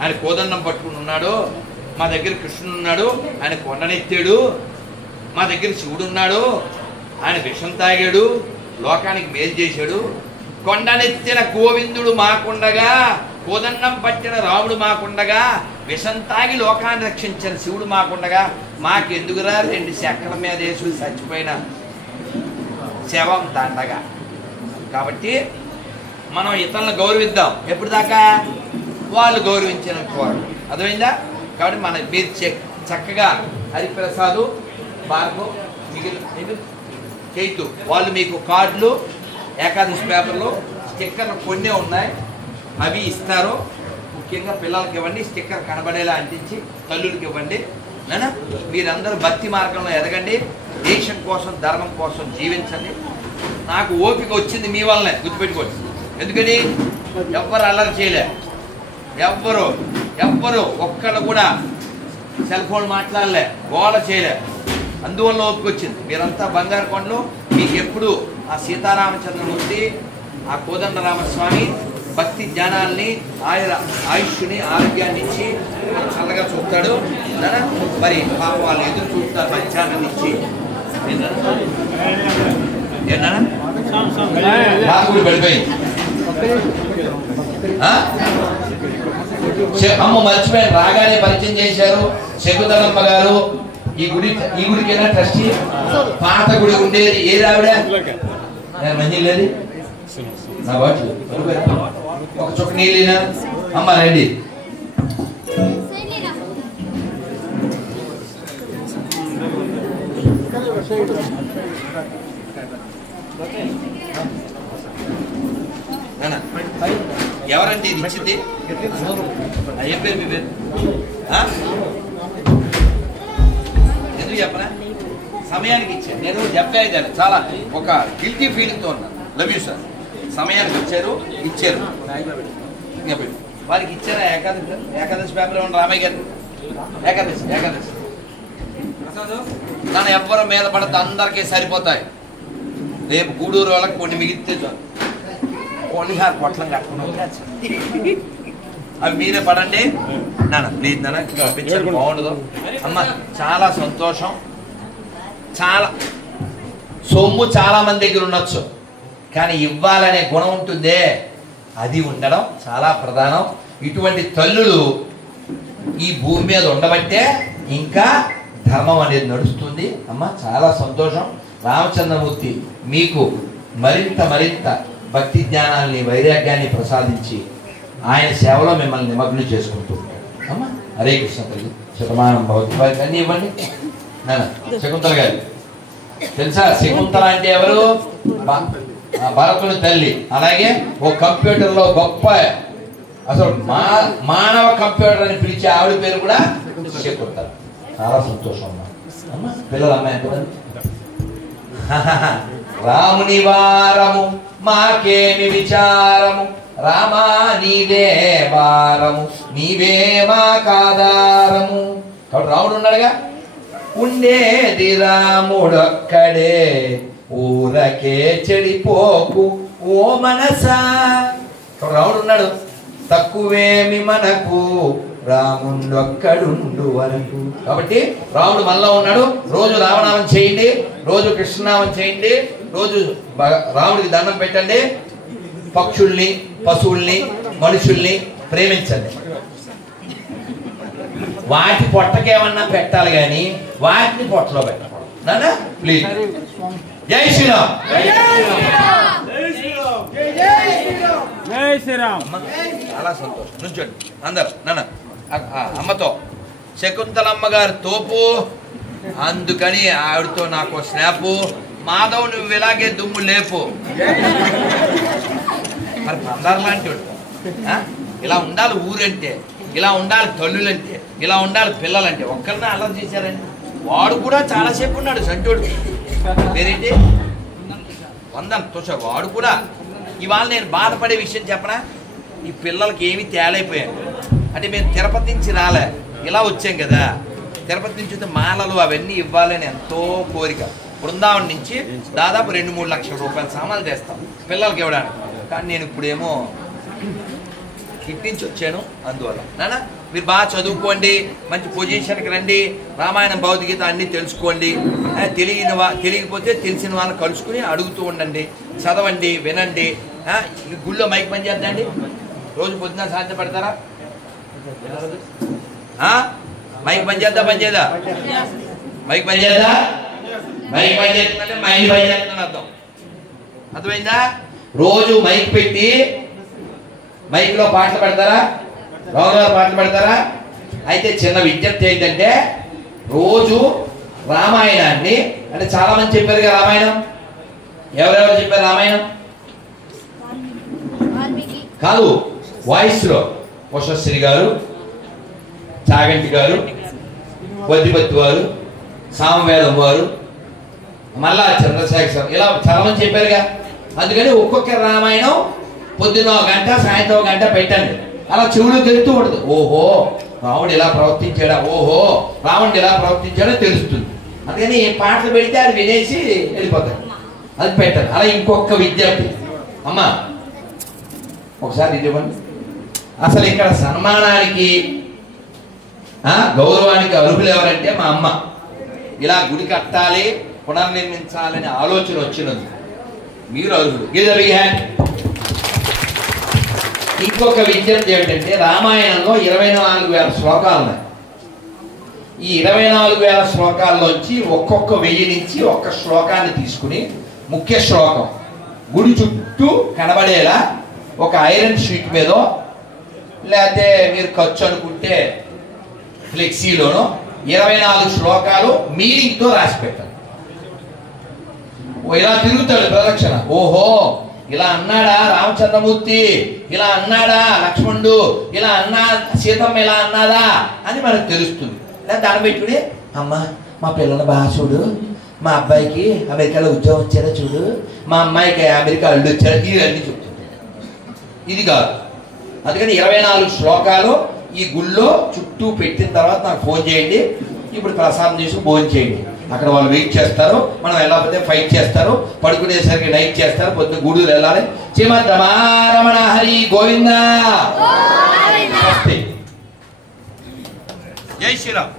ఆయన కోదండం పట్టుకుని ఉన్నాడు, మా దగ్గర కృష్ణుడు ఉన్నాడు, ఆయన కొండనెత్తాడు, మా దగ్గర శివుడు ఉన్నాడు, ఆయన విషం తాగాడు, లోకానికి మేలు చేశాడు. కొండనెత్తిన గోవిందుడు మాకుండగా, కోదండం పట్టిన రాముడు మాకుండగా, విషం తాగి లోకాన్ని రక్షించిన శివుడు మాకుండగా, మాకెందుకురా 2 చక్రాల మీద వేసి చచ్చిపోయిన శవం దండగా. కాబట్టి మనం ఇతరులను గౌరవిద్దాం. ఎప్పుడు దాకా? వాళ్ళు గౌరవించిన కోరు. అర్థమైందా? కాబట్టి మీరు చక్కగా హరిప్రసాదు, భార్గవ్, మిగిలిన చైతు వాళ్ళు మీకు కార్డులు, ఏకాదశి పేపర్లు, స్టిక్కర్లు కొన్ని ఉన్నాయి, అవి ఇస్తారు. ముఖ్యంగా పిల్లలకి ఇవ్వండి. స్టిక్కర్ కనబడేలా అంటించి తల్లుడికి ఇవ్వండి. నానా మీరందరూ భక్తి మార్గంలో ఎదగండి. దేశం కోసం, ధర్మం కోసం జీవించండి. నాకు ఓపిక వచ్చింది మీ వల్లనే, గుర్తుపెట్టుకోండి. ఎందుకని ఎవ్వరు అల్లరి చేయలే, ఎవ్వరు ఒక్కళ్ళు కూడా సెల్ ఫోన్ మాట్లాడలే, గోళ చేయలే. అందువల్ల ఓపిక వచ్చింది. మీరంతా బంగారు కొండలు. మీకు ఎప్పుడు ఆ సీతారామచంద్రమూర్తి, ఆ కోదండ రామస్వామి భక్తి జ్ఞానాల్ని, ఆయుష్ని, ఆరోగ్యాన్ని ఇచ్చి చల్లగా చూస్తాడు. మరి పాప వాళ్ళు ఎదురు చూస్తారు మధ్యాహ్నం నుంచి. ఏనా పడిపోయింది. అమ్మ మర్చిపోయాను, రాగానే పరిచయం చేశారు శకుతలమ్మ గారు. ఈ గుడికైనా ట్రస్టీ. పాత గుడి ఉండేది ఏది ఆవిడ? మంచి లేదు నా బాట్లు. ఒక చుక్క నీళ్ళైనా అమ్మ రండి. ఎవరంటే ఇది ఇచ్చింది? ఏం పేరు మీ పేరు? ఎందుకు చెప్పనా? సమయానికి ఇచ్చాను. నేను చెప్పేదాన్ని చాలా ఒక గిల్టీ ఫీలింగ్తో ఉన్నాను. Love you sir. సమయానికి వచ్చారు, ఇచ్చారు. వారికి ఇచ్చారా? ఏకాదశి పేపర్ ఏమన్నా రామయ్య గారు? ఏకాదశి నన్ను ఎవ్వరు మీద పడితే అందరికీ సరిపోతాయి. రేపు గూడూరు వాళ్ళకి కొన్ని మిగిలితే కొన్నిసార్లు పొట్లం కట్టుకున్నా అవి మీరే పడండి నాన్న. ప్లీజ్ నాన్న, పంపించారు బాగుండదు అమ్మ. చాలా సంతోషం. చాలా సొమ్ము చాలా మంది దగ్గర ఉండొచ్చు, కానీ ఇవ్వాలనే గుణం ఉంటుందే, అది ఉండడం చాలా ప్రధానం. ఇటువంటి తల్లులు ఈ భూమి మీద ఉండబట్టే ఇంకా ధర్మం అనేది నడుస్తుంది. అమ్మ చాలా సంతోషం. రామచంద్రమూర్తి మీకు మరింత భక్తి జ్ఞానాన్ని, వైరాగ్యాన్ని ప్రసాదించి ఆయన సేవలో మిమ్మల్ని నిమగ్నం చేసుకుంటూ ఉంటాడు. అమ్మ హరే కృష్ణ తల్లి. శతమానం భవతి. వారికి అన్ని ఇవ్వండి నాన్న. శకుంతల గారు తెలుసా? శకుంతల అంటే ఎవరు? భరతుని తల్లి. అలాగే ఓ కంప్యూటర్లో గొప్ప అసలు మానవ కంప్యూటర్ అని పిలిచే ఆవిడ పేరు కూడా శకుంతల. చాలా సంతోషం అమ్మ. పిల్లలు అమ్మాయి కదా. రాముని వారము మాకేమి విచారము, రామా నీదే వారము, నీవే మా కాదారము. కాబట్టి రాముడు ఉన్నాడుగా. ఉండేది రాముడొక్కడే, ఊరకే చెడిపోకు ఓ మనసా. రాముడు ఉన్నాడు. తక్కువేమి మనకు, రాముడొక్కడుండు వరకు. కాబట్టి రాముడు మనలో ఉన్నాడు. రోజు రామనామం చేయండి, రోజు కృష్ణనామం చేయండి, రోజు రాముడికి దండం పెట్టండి. పక్షుల్ని, పశువుల్ని, మనుషుల్ని ప్రేమించండి. వాటి పొట్టకేమన్నా పెట్టాలి కానీ వాటిని పొట్టలో పెట్టకూడదు. నాన్న ప్లీజ్. జై శ్రీరామ్. చాలా సంతోషం. నుంచోండి అందరు. నాన్న అమ్మతో శకుంతలమ్మ గారు తోపు, అందుకని ఆవిడతో నాకు స్నాపు. మాధవ్ నువ్వు ఇలాగే దుమ్ము లేపు. మరి బంగారు లాంటి ఇలా ఉండాలి ఊరంటే, ఇలా ఉండాలి తల్లులంటే, ఇలా ఉండాలి పిల్లలంటే. ఒక్కరినే అల్లరి చేశారండి. వాడు కూడా చాలాసేపు ఉన్నాడు సంటోడు. పేరేంటి? వందన్ తోష. వాడు కూడా. ఇవాళ నేను బాధపడే విషయం చెప్పనా? ఈ పిల్లలకి ఏమి తేలైపోయాను అంటే, మేము తిరుపతి నుంచి రాలే, ఇలా వచ్చాం కదా. తిరుపతి నుంచి వస్తే మాలలు అవన్నీ ఇవ్వాలని ఎంతో కోరిక. బృందావనం నుంచి దాదాపు 2-3 లక్షల రూపాయల సామాన్లు తెస్తాం పిల్లలకి ఇవ్వడానికి. కానీ నేను ఇప్పుడేమో ఇట్టించి వచ్చాను. అందువల్ల నాన్న మీరు బాగా చదువుకోండి, మంచి పొజిషన్కి రండి, రామాయణం భగవద్గీత అన్నీ తెలుసుకోండి. తెలియకపోతే తెలిసిన వాళ్ళని కలుసుకుని అడుగుతూ ఉండండి, చదవండి, వినండి. ఈ గుళ్ళో మైక్ పని చేద్దండి. రోజు పొద్దున సాధ్య పడతారా? మైక్ పని చేద్దా? మైక్ పని చేద్దా? మైక్ పని చేస్తుందంటే మైండ్ పని చేస్తుందని అర్థం. అర్థమైందా? రోజు మైక్ పెట్టి మైక్ లో పాటలు పెడతారా? రావుగారు పాటలు పెడతారా? అయితే చిన్న విజ్ఞప్తి ఏంటంటే, రోజు రామాయణాన్ని, అంటే చాలా మంది చెప్పారు కదా రామాయణం. ఎవరెవరు చెప్పారు రామాయణం? కాదు, వాయిస్ లో ఉషశ్రీ గారు, చాగంటి గారు, వద్దిపత్తి వారు, సామవేదం వారు, మళ్ళా చంద్రశేఖర్, ఇలా చాలా మంది చెప్పారుగా. అందుకని ఒక్కొక్క రామాయణం పొద్దున్న 1 గంట, సాయంత్రం 1 గంట పెట్టండి. అలా చెవులు తెలుస్తూ ఉండదు. ఓహో రాముడు ఇలా ప్రవర్తించాడా, ఓహో రావణుడు ఇలా ప్రవర్తించాడో తెలుస్తుంది. అందుకని పాటలు పెడితే అది వినేసి వెళ్ళిపోతాడు. అది పెట్టాలి. అలా ఇంకొక విద్యార్థి అమ్మ ఒకసారి ఇది ఇవ్వండి. అసలు ఇక్కడ సన్మానానికి గౌరవానికి అర్హులు ఎవరంటే మా అమ్మ. ఇలా గుడి కట్టాలి, పునర్నిర్మించాలనే ఆలోచన వచ్చినది. మీరు అర్హులు. ఇంకొక విజ్ఞప్తి ఏమిటంటే, రామాయణంలో 24,000 శ్లోకాలు ఉన్నాయి. ఈ 24,000 శ్లోకాల్లోంచి ఒక్కొక్క 1000 నుంచి ఒక్క శ్లోకాన్ని తీసుకుని, ముఖ్య శ్లోకం గుడి చుట్టూ కనబడేలా ఒక ఐరన్ షీట్ మీదో, లేకపోతే మీరు ఖర్చు అనుకుంటే ఫ్లెక్సీలోనో 24 శ్లోకాలు మీనింగ్తో రాసి పెట్టాలి. ఇలా తిరుగుతాడు ప్రదక్షిణ. ఓహో ఇలా అన్నాడా రామచంద్రమూర్తి, ఇలా అన్నాడా లక్ష్మణుడు, ఇలా అన్నా సీతమ్మ ఇలా అన్నాదా అని మనకు తెలుస్తుంది. లేదా దాన్ని పెట్టుకుని అమ్మ మా పిల్లల బాగా చూడు, మా అబ్బాయికి అమెరికాలో ఉద్యోగం వచ్చారో చూడు, మా అమ్మాయికి అమెరికా అల్లు వచ్చారు, ఇవన్నీ చెప్తుంది. ఇది కాదు. అందుకని 24 శ్లోకాలు ఈ గుళ్ళో చుట్టూ పెట్టిన తర్వాత నాకు ఫోన్ చేయండి. ఇప్పుడు ప్రసాదం తీసుకుని భోజనం చేయండి. అక్కడ వాళ్ళు వెయిట్ చేస్తారు. మనం వెళ్ళకపోతే ఫైట్ చేస్తారు, పడుకునేసరికి నైట్ చేస్తారు, పొద్దున్న గూడూరు వెళ్ళాలి. శ్రీమద్రమణ హరి గోవింద. జై శ్రీరామ్.